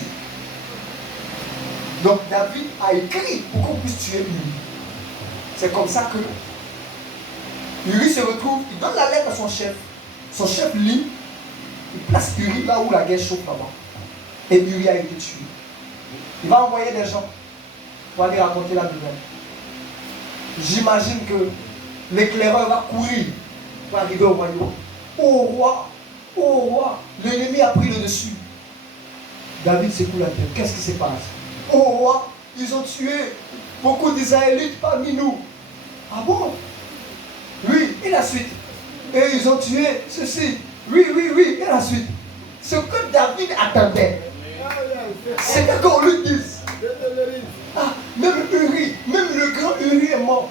Donc David a écrit pour qu'on puisse tuer Uri. C'est comme ça que Uri se retrouve, il donne la lettre à son chef. Son chef lit, il place Uri là où la guerre chauffe là-bas. Et Uri a été tué. Il va envoyer des gens pour aller raconter la nouvelle. J'imagine que l'éclaireur va courir pour arriver au royaume. Oh roi, l'ennemi a pris le dessus. David secoue la tête. Qu'est-ce qui se passe? Oh roi, ils ont tué beaucoup d'Israélites parmi nous. Ah bon? Oui, et la suite. Et ils ont tué ceci. Oui, et la suite. Ce que David attendait, c'était qu'on lui dise. Ah, même Uri, même le grand Uri est mort.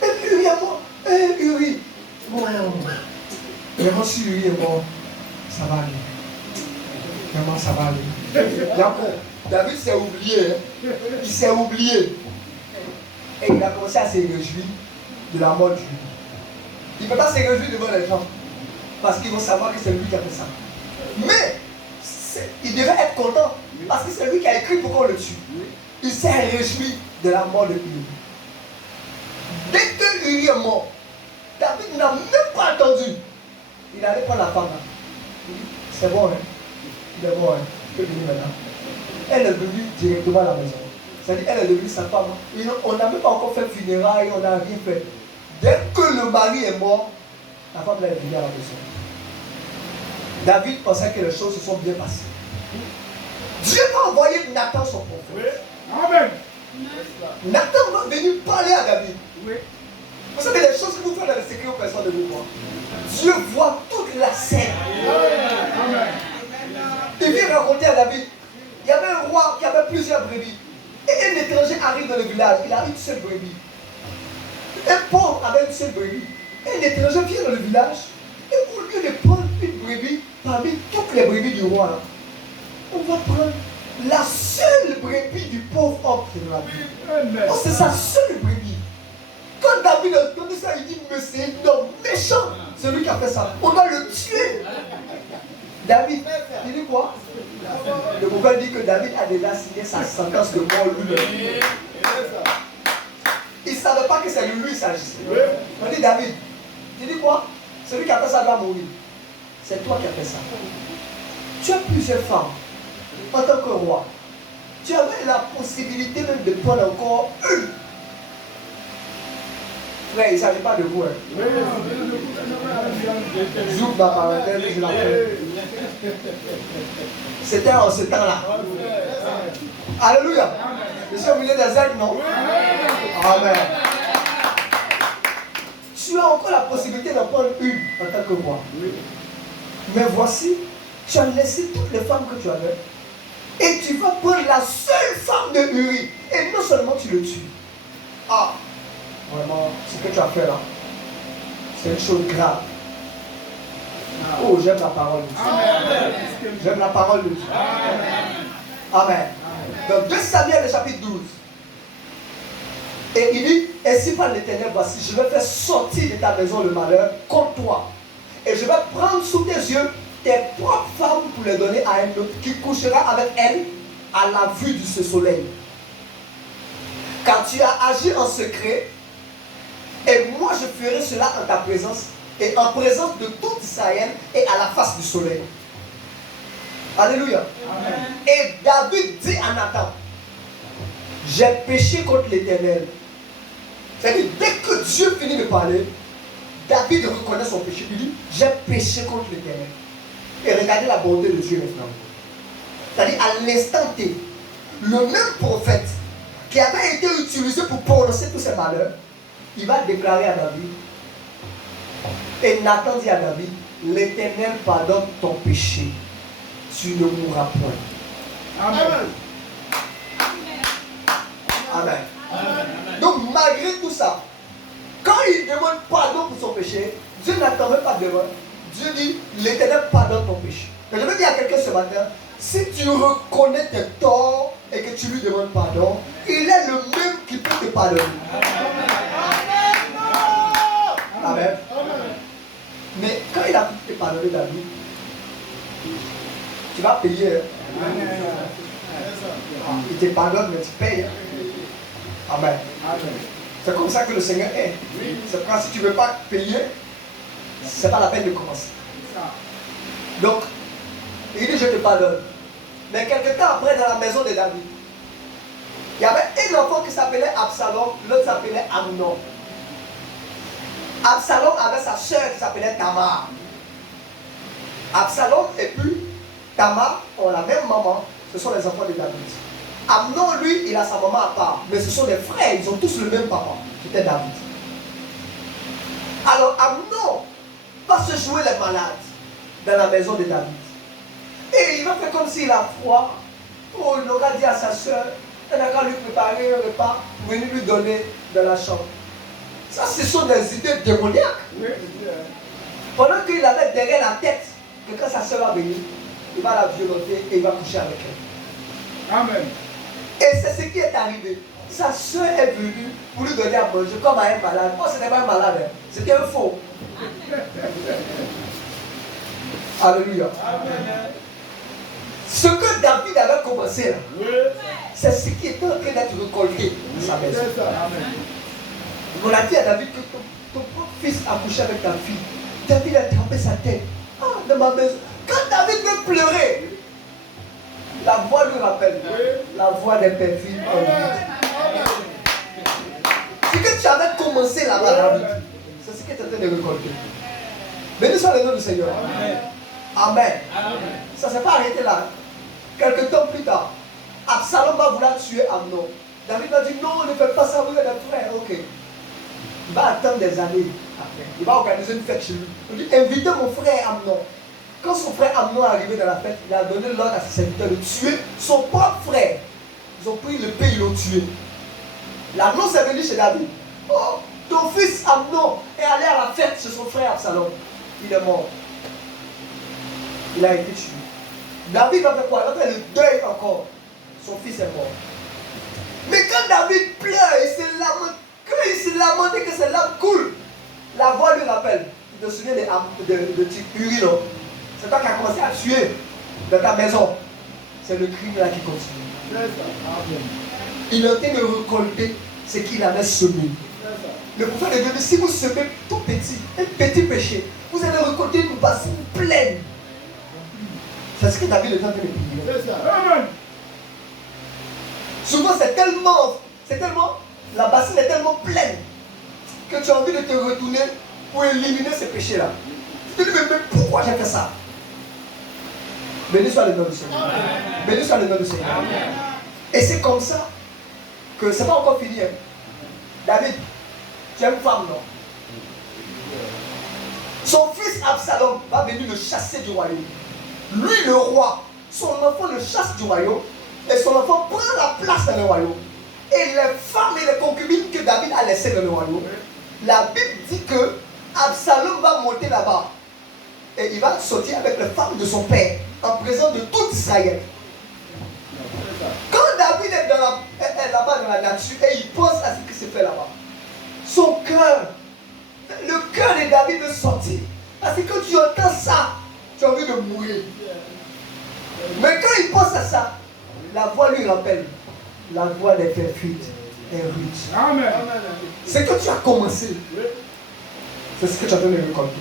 Même Uri est mort. Uri. Bon. Vraiment, si Uri est mort, ça va aller. Vraiment, ça va aller. D'accord. David s'est oublié. Il s'est oublié. Et il a commencé à se réjouir de la mort de Uri. Il ne peut pas se réjouir devant les gens. Parce qu'ils vont savoir que c'est lui qui a fait ça. Mais, il devait être content. Parce que c'est lui qui a écrit pour qu'on le tue. Il s'est réjoui de la mort de Uri. Dès que Uri est mort, David n'a même pas attendu. Il allait prendre la femme. C'est bon, hein? Il est bon, hein? Je peux venir maintenant. Elle est venue directement à la maison. C'est-à-dire, elle est devenue sa femme. On n'a même pas encore fait funérailles, on n'a rien fait. Dès que le mari est mort, la femme est venue à la maison. David pensait que les choses se sont bien passées. Dieu va envoyer Nathan son prophète. Amen. Nathan va venir parler à David. Vous savez, les choses que vous faites dans le secret aux personnes de vous voir. Dieu voit toute la scène. Amen. Il vient raconter à David. Il y avait un roi qui avait plusieurs brebis. Et un étranger arrive dans le village. Il a une seule brebis. Un pauvre avait une seule brebis. Et un étranger vient dans le village. Et au lieu de prendre une brebis parmi toutes les brebis du roi, là, on va prendre la seule brebis du pauvre homme qui nous a dit. Oh, c'est sa seule brebis. Quand David a entendu ça, il dit, mais c'est un homme méchant. C'est lui qui a fait ça. On doit le tuer. David, il dit quoi? Le prophète dit que David a déjà signé sa sentence de mort lui-même. Il ne savait pas que c'est de lui il s'agissait. On dit David, tu dis quoi? Celui qui a fait ça doit mourir. C'est toi qui as fait ça. Tu as plusieurs femmes en tant que roi. Tu avais la possibilité même de prendre encore une. Frère, il ne s'agit pas de vous. Zoom ma parenthèse, je la fais. C'était en ce temps-là. Alléluia. Je suis au milieu des ailes, non? Amen. Tu as encore la possibilité d'en prendre une en tant que roi. Mais voici, tu as laissé toutes les femmes que tu avais. Et tu vas prendre la seule femme de Uri. Et non seulement tu le tues. Ah, vraiment, ce que tu as fait là, c'est une chose grave. Oh, j'aime la parole de Dieu. J'aime la parole de Dieu. Amen. Dans 2 Samuel, le chapitre 12. Et il dit, ainsi parle l'Éternel, voici, je vais faire sortir de ta maison le malheur contre toi. Et je vais prendre sous tes yeux tes propres femmes pour les donner à un autre qui couchera avec elles à la vue de ce soleil. Car tu as agi en secret, et moi je ferai cela en ta présence, et en présence de tout Israël et à la face du soleil. Alléluia. Amen. Et David dit à Nathan, j'ai péché contre l'Éternel. C'est-à-dire, dès que Dieu finit de parler, David reconnaît son péché. Il dit, j'ai péché contre l'Éternel. Et regardez la bonté de Dieu maintenant. C'est-à-dire, à l'instant T, le même prophète qui avait été utilisé pour prononcer tous ces malheurs, il va déclarer à David. Et Nathan dit à David, l'Éternel pardonne ton péché. Tu ne mourras point. Amen. Amen. Amen. Donc malgré tout ça, quand il demande pardon pour son péché, Dieu n'attend même pas de demande. Dieu dit, l'Éternel pardonne ton péché. Et je veux dire à quelqu'un ce matin, si tu reconnais tes torts et que tu lui demandes pardon, il est le même qui peut te pardonner. Amen. Mais quand il a pu te pardonner, David, tu vas payer. Il te pardonne, mais tu payes. Amen. C'est comme ça que le Seigneur est. C'est quand si tu ne veux pas payer, ce n'est pas la peine de commencer. Donc, il dit je te pardonne. Mais quelque temps après, dans la maison de David, il y avait un enfant qui s'appelait Absalom, l'autre s'appelait Amnon. Absalom avait sa soeur qui s'appelait Tamar. Absalom et puis Tamar ont la même maman, ce sont les enfants de David. Amnon, lui, il a sa maman à part, mais ce sont des frères, ils ont tous le même papa, c'était David. Alors Amnon va se jouer les malades dans la maison de David. Et il va faire comme s'il a froid. Oh, il aura dit à sa soeur, elle n'a qu'à lui préparer un repas pour venir lui donner de la chambre. Ça, ce sont des idées démoniaques. Pendant qu'il avait derrière la tête que quand sa soeur va venir, il va la violenter et il va coucher avec elle. Amen. Et c'est ce qui est arrivé. Sa soeur est venue pour lui donner à manger comme à un malade. Moi, ce n'était pas un malade, hein. C'était un faux. Alléluia. Amen. Ce que David avait commencé là, c'est ce qui est en train d'être récolté dans sa maison. On a dit à David que ton propre fils a couché avec ta fille. David a trempé sa tête. Ah, dans ma maison. Quand David veut pleurer, la voix lui rappelle la voix des perfides en lui. Ce que tu avais commencé là-bas, David, c'est ce qui est en train de récolter. Béni soit le nom du Seigneur. Amen. Amen. Ça ne s'est pas arrêté là. Quelques temps plus tard, Absalom va vouloir tuer Amnon. David va dire non, ne fais pas ça, vous êtes des frères. Ok. Il va attendre des années après. Il va organiser une fête chez lui. Il dit invitez mon frère Amnon. Quand son frère Amnon est arrivé dans la fête, il a donné l'ordre à ses serviteurs de tuer son propre frère. Ils ont pris le pays, ils l'ont tué. L'annonce est venue chez David. Oh, ton fils Amnon est allé à la fête chez son frère Absalom. Il est mort. Il a été tué. David va faire quoi? Il va faire le deuil encore. Son fils est mort. Mais quand David pleure, il se lamente. Quand il se lamente et que ses larmes coulent, la voix lui rappelle. Tu te souviens de Uri, non? C'est toi qui as commencé à tuer dans ta maison. C'est le crime là qui continue. Il est en train de récolter ce qu'il avait semé. Le prophète de Dieu dit, si vous semez tout petit, un petit péché, vous êtes récolter une bassine pleine. C'est ce que David est en train de prier. C'est ça. Amen. Souvent, c'est tellement, la bassine est tellement pleine que tu as envie de te retourner pour éliminer ces péchés-là. Tu te dis, mais pourquoi j'ai fait ça? Béni soit le nom du Seigneur. Béni soit le nom du Seigneur. Amen. Et c'est comme ça que c'est pas encore fini. Hein. David, tu as une femme, non? Son fils Absalom va venir le chasser du royaume. Lui, le roi, son enfant le chasse du royaume et son enfant prend la place dans le royaume. Et les femmes et les concubines que David a laissées dans le royaume, la Bible dit que Absalom va monter là-bas et il va sortir avec les femmes de son père en présence de tout Israël. Quand David est là-bas dans la nature et il pense à ce qui se fait là-bas, son cœur, le cœur de David veut sortir. Parce que quand tu entends ça, tu as envie de mourir. Mais quand il pense à ça, la voix lui rappelle la voix des perfidèles et rudes. Amen. C'est que tu as commencé. C'est ce que tu as donné de récolter.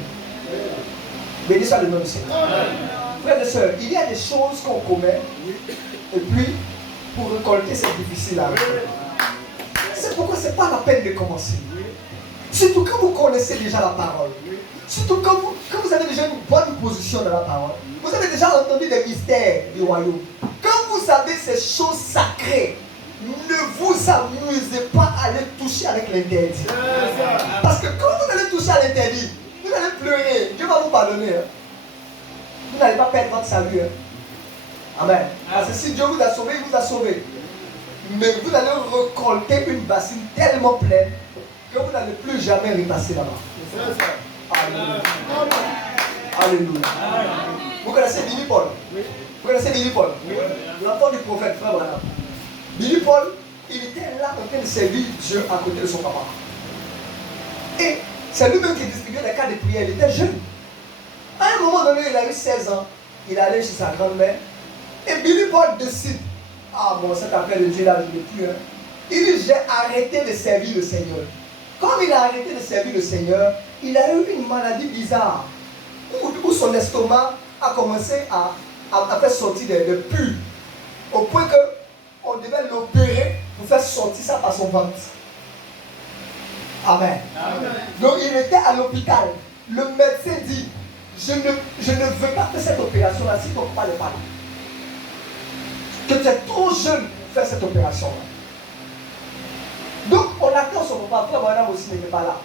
Béni soit le nom du Seigneur. Frères et sœurs, il y a des choses qu'on commet. Et puis, pour récolter, c'est difficile à faire. C'est pourquoi ce n'est pas la peine de commencer. Surtout quand vous connaissez déjà la parole. Surtout quand vous avez déjà une bonne position dans la parole. Vous avez déjà entendu des mystères du royaume. Quand vous avez ces choses sacrées, ne vous amusez pas à les toucher avec l'interdit. Parce que quand vous allez toucher à l'interdit, vous allez pleurer. Dieu va vous pardonner. Hein. Vous n'allez pas perdre votre salut. Hein. Amen. Parce que si Dieu vous a sauvé, il vous a sauvé. Mais vous allez récolter une bassine tellement pleine que vous n'allez plus jamais repasser là-bas. Alléluia. Alléluia. Vous connaissez Billy Paul? Vous connaissez Billy Paul? L'enfant du prophète, frère Branham. Billy Paul, il était là en train de servir Dieu à côté de son papa. Et c'est lui-même qui distribuait les cartes de prière. Il était jeune. À un moment donné, il a eu 16 ans. Il allait chez sa grand-mère. Et Billy Paul décide, ah bon, cette affaire de Dieu là, je ne l'ai plus. Hein. Il dit, j'ai arrêté de servir le Seigneur. Comme il a arrêté de servir le Seigneur, il a eu une maladie bizarre. Où son estomac a commencé à faire sortir des pus. Au point qu'on devait l'opérer pour faire sortir ça par son ventre. Amen. Amen. Donc il était à l'hôpital. Le médecin dit, je ne veux pas faire cette opération-là si ton papa n'est pas là. Que tu es trop jeune pour faire cette opération-là. Donc on attend son papa. Frère Branham aussi n'était pas là.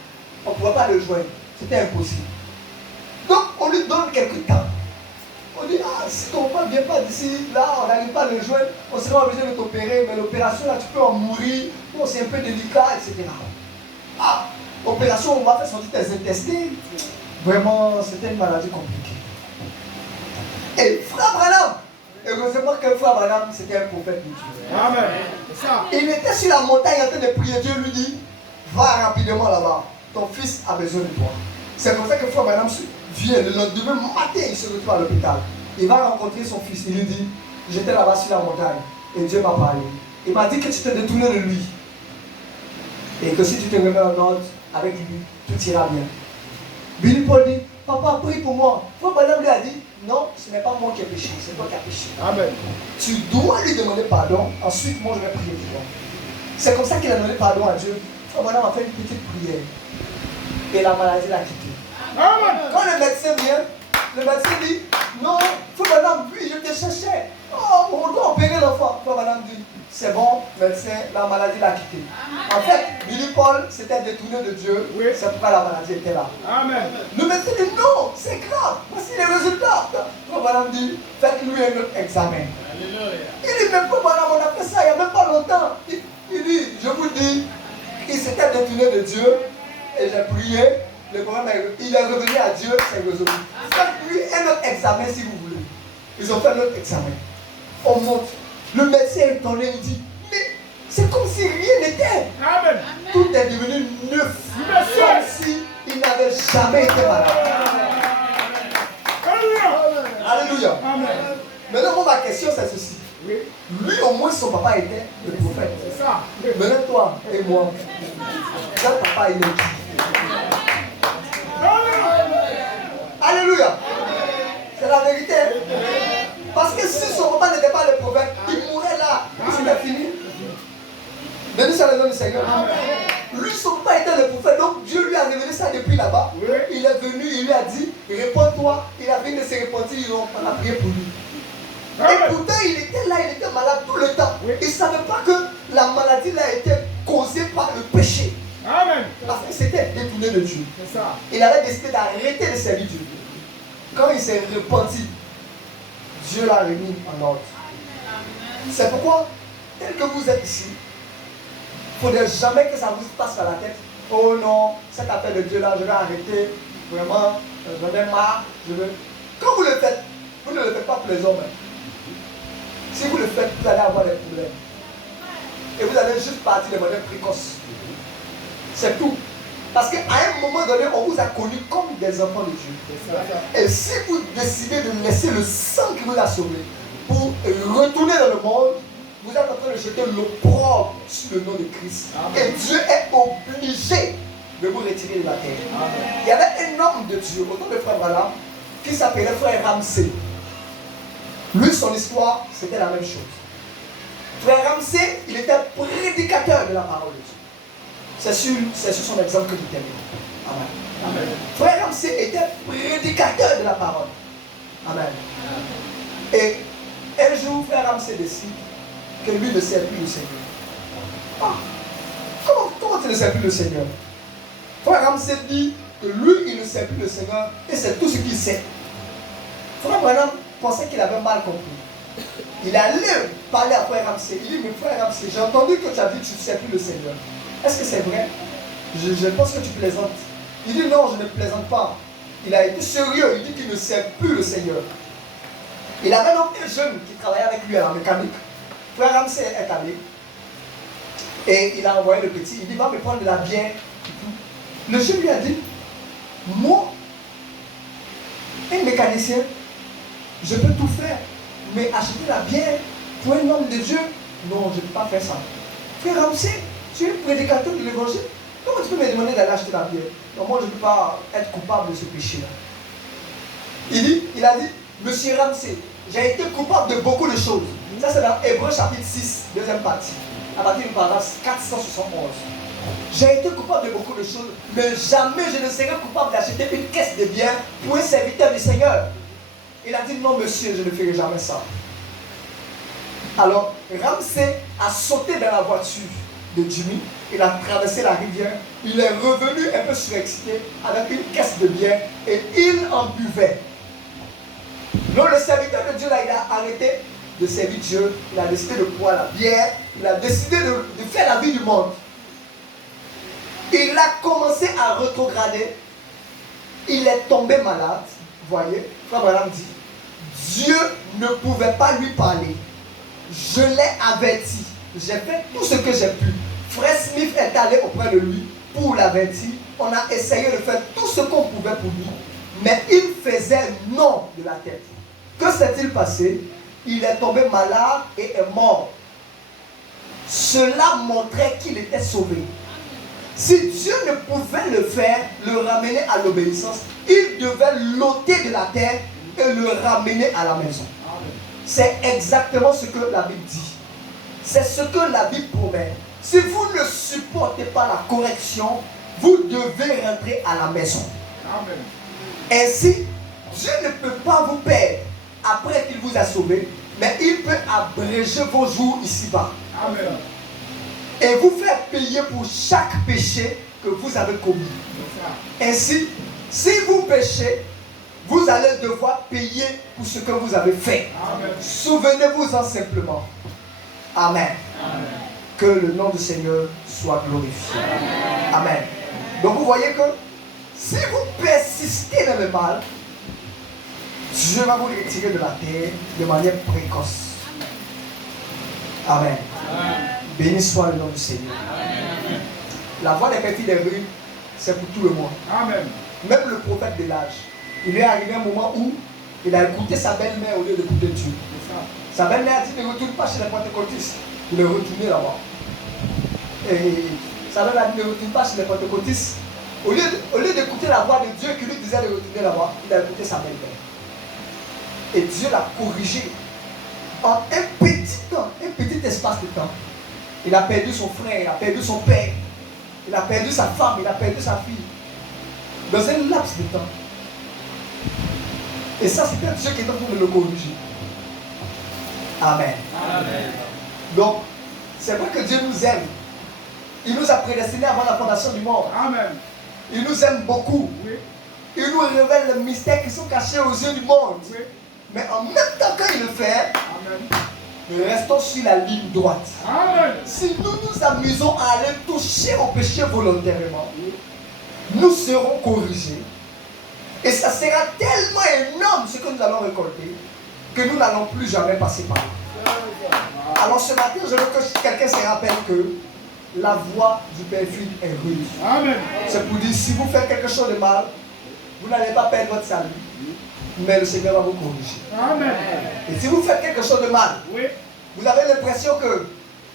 On ne pouvait pas le joindre. C'était impossible. Donc on lui donne quelques temps. On dit, ah, si ton papa ne vient pas d'ici, là, on n'arrive pas à le joindre, on sera obligé de t'opérer, mais l'opération là, tu peux en mourir, bon, c'est un peu délicat, etc. Ah, opération, on va faire sortir tes intestins. Vraiment, c'était une maladie compliquée. Et frère Branham, heureusement que frère Branham, c'était un prophète de Dieu. Amen. Ça. Il était sur la montagne en train de prier. Dieu lui dit, va rapidement là-bas. Ton fils a besoin de toi. C'est comme ça que frère Branham vient. Le lendemain matin, il se retrouve à l'hôpital. Il va rencontrer son fils. Il lui dit, j'étais là-bas sur la montagne. Et Dieu m'a parlé. Il m'a dit que tu t'es détourné de lui. Et que si tu te remets en ordre avec lui, tout ira bien. Billy Paul dit, papa, prie pour moi. Frère Branham lui a dit, non, ce n'est pas moi qui ai péché, c'est toi qui as péché. Amen. Tu dois lui demander pardon, ensuite moi je vais prier pour toi. C'est comme ça qu'il a donné pardon à Dieu. Frère Branham a fait une petite prière. Et la maladie l'a quitté. Amen. Quand le médecin vient, le médecin dit, non, frère Branham, oui, je te cherchais. Oh, on doit opérer l'enfant. Frère Branham dit, c'est bon, médecin, la maladie l'a quitté. En fait, Billy Paul s'était détourné de Dieu, oui. C'est pourquoi la maladie était là. Amen. Le médecin dit, non, c'est grave, voici les résultats. Frère Branham dit, faites-lui un autre examen. Alléluia. Il dit, mais frère Branham, on a fait ça il n'y a même pas longtemps. Il dit, je vous dis, il s'était détourné de Dieu, et j'ai prié, le problème il est revenu à Dieu, c'est résolu. Faites-lui un autre examen si vous voulez. Ils ont fait un autre examen. On monte. Le médecin est étonné, il dit, mais c'est comme si rien n'était. Amen. Tout est devenu neuf. Comme si il n'avait jamais été malade. Alléluia. Alléluia. Amen. Maintenant, ma question c'est ceci. Lui, au moins, son papa était le prophète. C'est ça. Maintenant, toi et moi, ton papa, il est qui? Alléluia. C'est la vérité. Parce que si son papa n'était pas le prophète, il mourrait là. C'était fini. Béni soit le nom du Seigneur. Lui, son papa était le prophète. Donc Dieu lui a révélé ça depuis là-bas. Il est venu, il lui a dit, réponds-toi. Il a fini de se repentir, on a prié pour lui. Et pourtant, il était là, il était malade tout le temps. Il ne savait pas que la maladie là était causée par le péché. Amen. Parce qu'il s'était détourné de Dieu. C'est ça. Il avait décidé d'arrêter de servir Dieu. Quand il s'est repenti, Dieu l'a remis en ordre. C'est pourquoi, tel que vous êtes ici, il ne faudrait jamais que ça vous passe par la tête. Oh non, cet appel de Dieu là, je vais arrêter. Vraiment, j'en ai marre. Quand vous le faites, vous ne le faites pas pour les hommes. Si vous le faites, vous allez avoir des problèmes. Et vous allez juste partir de manière précoce. C'est tout. Parce qu'à un moment donné, on vous a connus comme des enfants de Dieu. Et si vous décidez de laisser le sang qui vous a sauvé pour retourner dans le monde, vous êtes en train de jeter l'opprobre sur le nom de Christ. Et Dieu est obligé de vous retirer de la terre. Il y avait un homme de Dieu, autour de frère Branham, qui s'appelait frère Ramsey. Lui, son histoire, c'était la même chose. Frère Ramsey, il était prédicateur de la parole de Dieu. C'est sur son exemple que je termine. Amen. Amen. Frère Ramsey était prédicateur de la parole. Amen. Et un jour, frère Ramsey décide que lui ne sert plus le Seigneur. Ah, comment tu ne sers plus le Seigneur? Frère Ramsey dit que lui, il ne sert plus le Seigneur et c'est tout ce qu'il sait. Frère Branham pensait qu'il avait mal compris. Il allait parler à frère Ramsey. Il dit, mais frère Ramsey, j'ai entendu que tu as dit que tu ne sers plus le Seigneur. Est-ce que c'est vrai? Je pense que tu plaisantes. Il dit non, je ne plaisante pas. Il a été sérieux, il dit qu'il ne sert plus le Seigneur. Il avait donc un jeune qui travaillait avec lui à la mécanique. Frère Ramsey est allé. Et il a envoyé le petit, il dit va me prendre de la bière. Le jeune lui a dit, moi, un mécanicien, je peux tout faire. Mais acheter la bière pour un homme de Dieu, non, je ne peux pas faire ça. Frère Ramsey, tu es prédicateur de l'évangile. Comment tu peux me demander d'aller acheter la bière? Donc moi je ne peux pas être coupable de ce péché-là. Il a dit, Monsieur Ramsey, j'ai été coupable de beaucoup de choses. Ça c'est dans Hébreux chapitre 6, deuxième partie, à partir du paragraphe 471. J'ai été coupable de beaucoup de choses, mais jamais je ne serai coupable d'acheter une caisse de bière pour un serviteur du Seigneur. Il a dit, non monsieur, je ne ferai jamais ça. Alors Ramsey a sauté dans la voiture de Jimmy, il a traversé la rivière, il est revenu un peu surexcité avec une caisse de bière et il en buvait. Donc le serviteur de Dieu là, il a arrêté de servir Dieu, il a décidé de boire la bière, il a décidé de faire la vie du monde. Il a commencé à rétrograder, il est tombé malade, vous voyez, Frère Branham dit, Dieu ne pouvait pas lui parler, je l'ai averti, j'ai fait tout ce que j'ai pu. Frère Smith est allé auprès de lui pour l'avertir. On a essayé de faire tout ce qu'on pouvait pour lui. Mais il faisait non de la tête. Que s'est-il passé? Il est tombé malade et est mort. Cela montrait qu'il était sauvé. Si Dieu ne pouvait le faire, le ramener à l'obéissance, il devait l'ôter de la terre et le ramener à la maison. C'est exactement ce que la Bible dit. C'est ce que la Bible promet. Si vous ne supportez pas la correction, vous devez rentrer à la maison. Amen. Ainsi, Dieu ne peut pas vous perdre après qu'il vous a sauvé, mais il peut abréger vos jours ici-bas. Amen. Et vous faire payer pour chaque péché que vous avez commis. Ainsi, si vous péchez, vous allez devoir payer pour ce que vous avez fait. Souvenez-vous-en simplement. Amen. Amen. Que le nom du Seigneur soit glorifié. Amen. Donc vous voyez que si vous persistez dans le mal, Dieu va vous retirer de la terre de manière précoce. Amen. Amen. Béni soit le nom du Seigneur. Amen. La voix des petits des rues, c'est pour tout le monde. Amen. Même le prophète de l'âge. Il est arrivé un moment où il a écouté sa belle-mère au lieu d'écouter Dieu. Sa belle-mère a dit ne retourne pas chez les pentecôtistes. Il est retourné là-bas. Et sa belle-mère a dit ne retourne pas chez les pentecôtistes. Au lieu d'écouter la voix de Dieu qui lui disait de retourner là-bas, il a écouté sa belle-mère. Et Dieu l'a corrigé. En un petit espace de temps. Il a perdu son frère, il a perdu son père, il a perdu sa femme, il a perdu sa fille. Dans un laps de temps. Et ça, c'était Dieu qui est en train de le corriger. Amen. Amen. Donc, c'est vrai que Dieu nous aime. Il nous a prédestinés avant la fondation du monde. Amen. Il nous aime beaucoup. Oui. Il nous révèle les mystères qui sont cachés aux yeux du monde. Oui. Mais en même temps, quand il le fait, Amen. nous restons sur la ligne droite. Amen. Si nous nous amusons à aller toucher au péché volontairement, nous serons corrigés. Et ça sera tellement énorme ce que nous allons récolter que nous n'allons plus jamais passer par là. Alors ce matin, je veux que quelqu'un se rappelle que la voie du perfide est rude. Amen. C'est pour dire, si vous faites quelque chose de mal, vous n'allez pas perdre votre salut, mais le Seigneur va vous corriger. Amen. Et si vous faites quelque chose de mal, Oui. vous avez l'impression que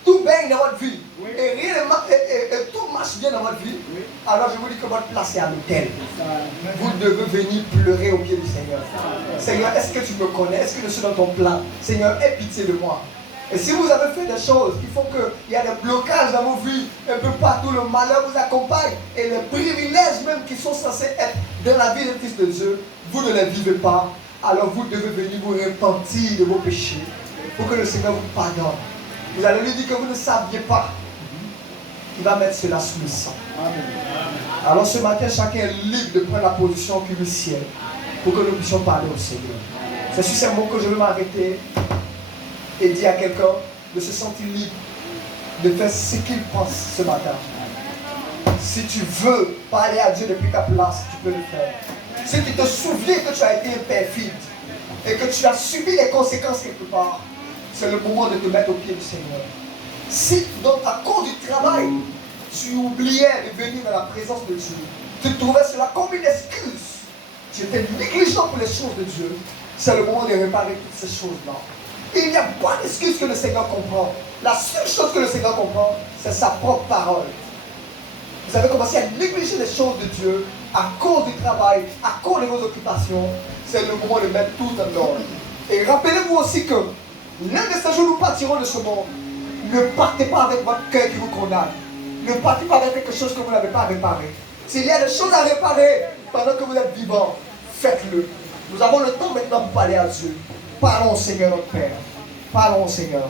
tout baigne dans votre vie, Oui. et tout marche bien dans votre vie, Oui. alors je vous dis que votre place est à l'autel. Amen. Vous devez venir pleurer au pied du Seigneur. Seigneur, est-ce que tu me connais? Est-ce que je suis dans ton plan? Seigneur, aie pitié de moi. Et si vous avez fait des choses qui font qu'il y a des blocages dans vos vies, un peu partout, le malheur vous accompagne, et les privilèges même qui sont censés être dans la vie des fils de Dieu, vous ne les vivez pas, alors vous devez venir vous repentir de vos péchés pour que le Seigneur vous pardonne. Vous allez lui dire que vous ne saviez pas. Il va mettre cela sous le sang. Amen. Alors ce matin, chacun est libre de prendre la position qui lui sied pour que nous puissions parler au Seigneur. C'est sur ces mots que je vais m'arrêter et dire à quelqu'un de se sentir libre de faire ce qu'il pense ce matin. Si tu veux parler à Dieu depuis ta place, tu peux le faire. Si tu te souviens que tu as été perfide et que tu as subi les conséquences quelque part, c'est le moment de te mettre au pied du Seigneur. Si, donc, à cause du travail, tu oubliais de venir dans la présence de Dieu, tu trouvais cela comme une excuse, tu étais négligent pour les choses de Dieu, c'est le moment de réparer toutes ces choses-là. Il n'y a pas d'excuse que le Seigneur comprend. La seule chose que le Seigneur comprend, c'est sa propre parole. Vous avez commencé à négliger les choses de Dieu à cause du travail, à cause de vos occupations. C'est le moment de mettre tout en ordre. Et rappelez-vous aussi que l'un de ces jours, nous partirons de ce monde. Ne partez pas avec votre cœur qui vous condamne. Ne partez pas avec quelque chose que vous n'avez pas réparé. S'il y a des choses à réparer pendant que vous êtes vivant, faites-le. Nous avons le temps maintenant pour parler à Dieu. Parlons au Seigneur notre Père. Parlons au Seigneur.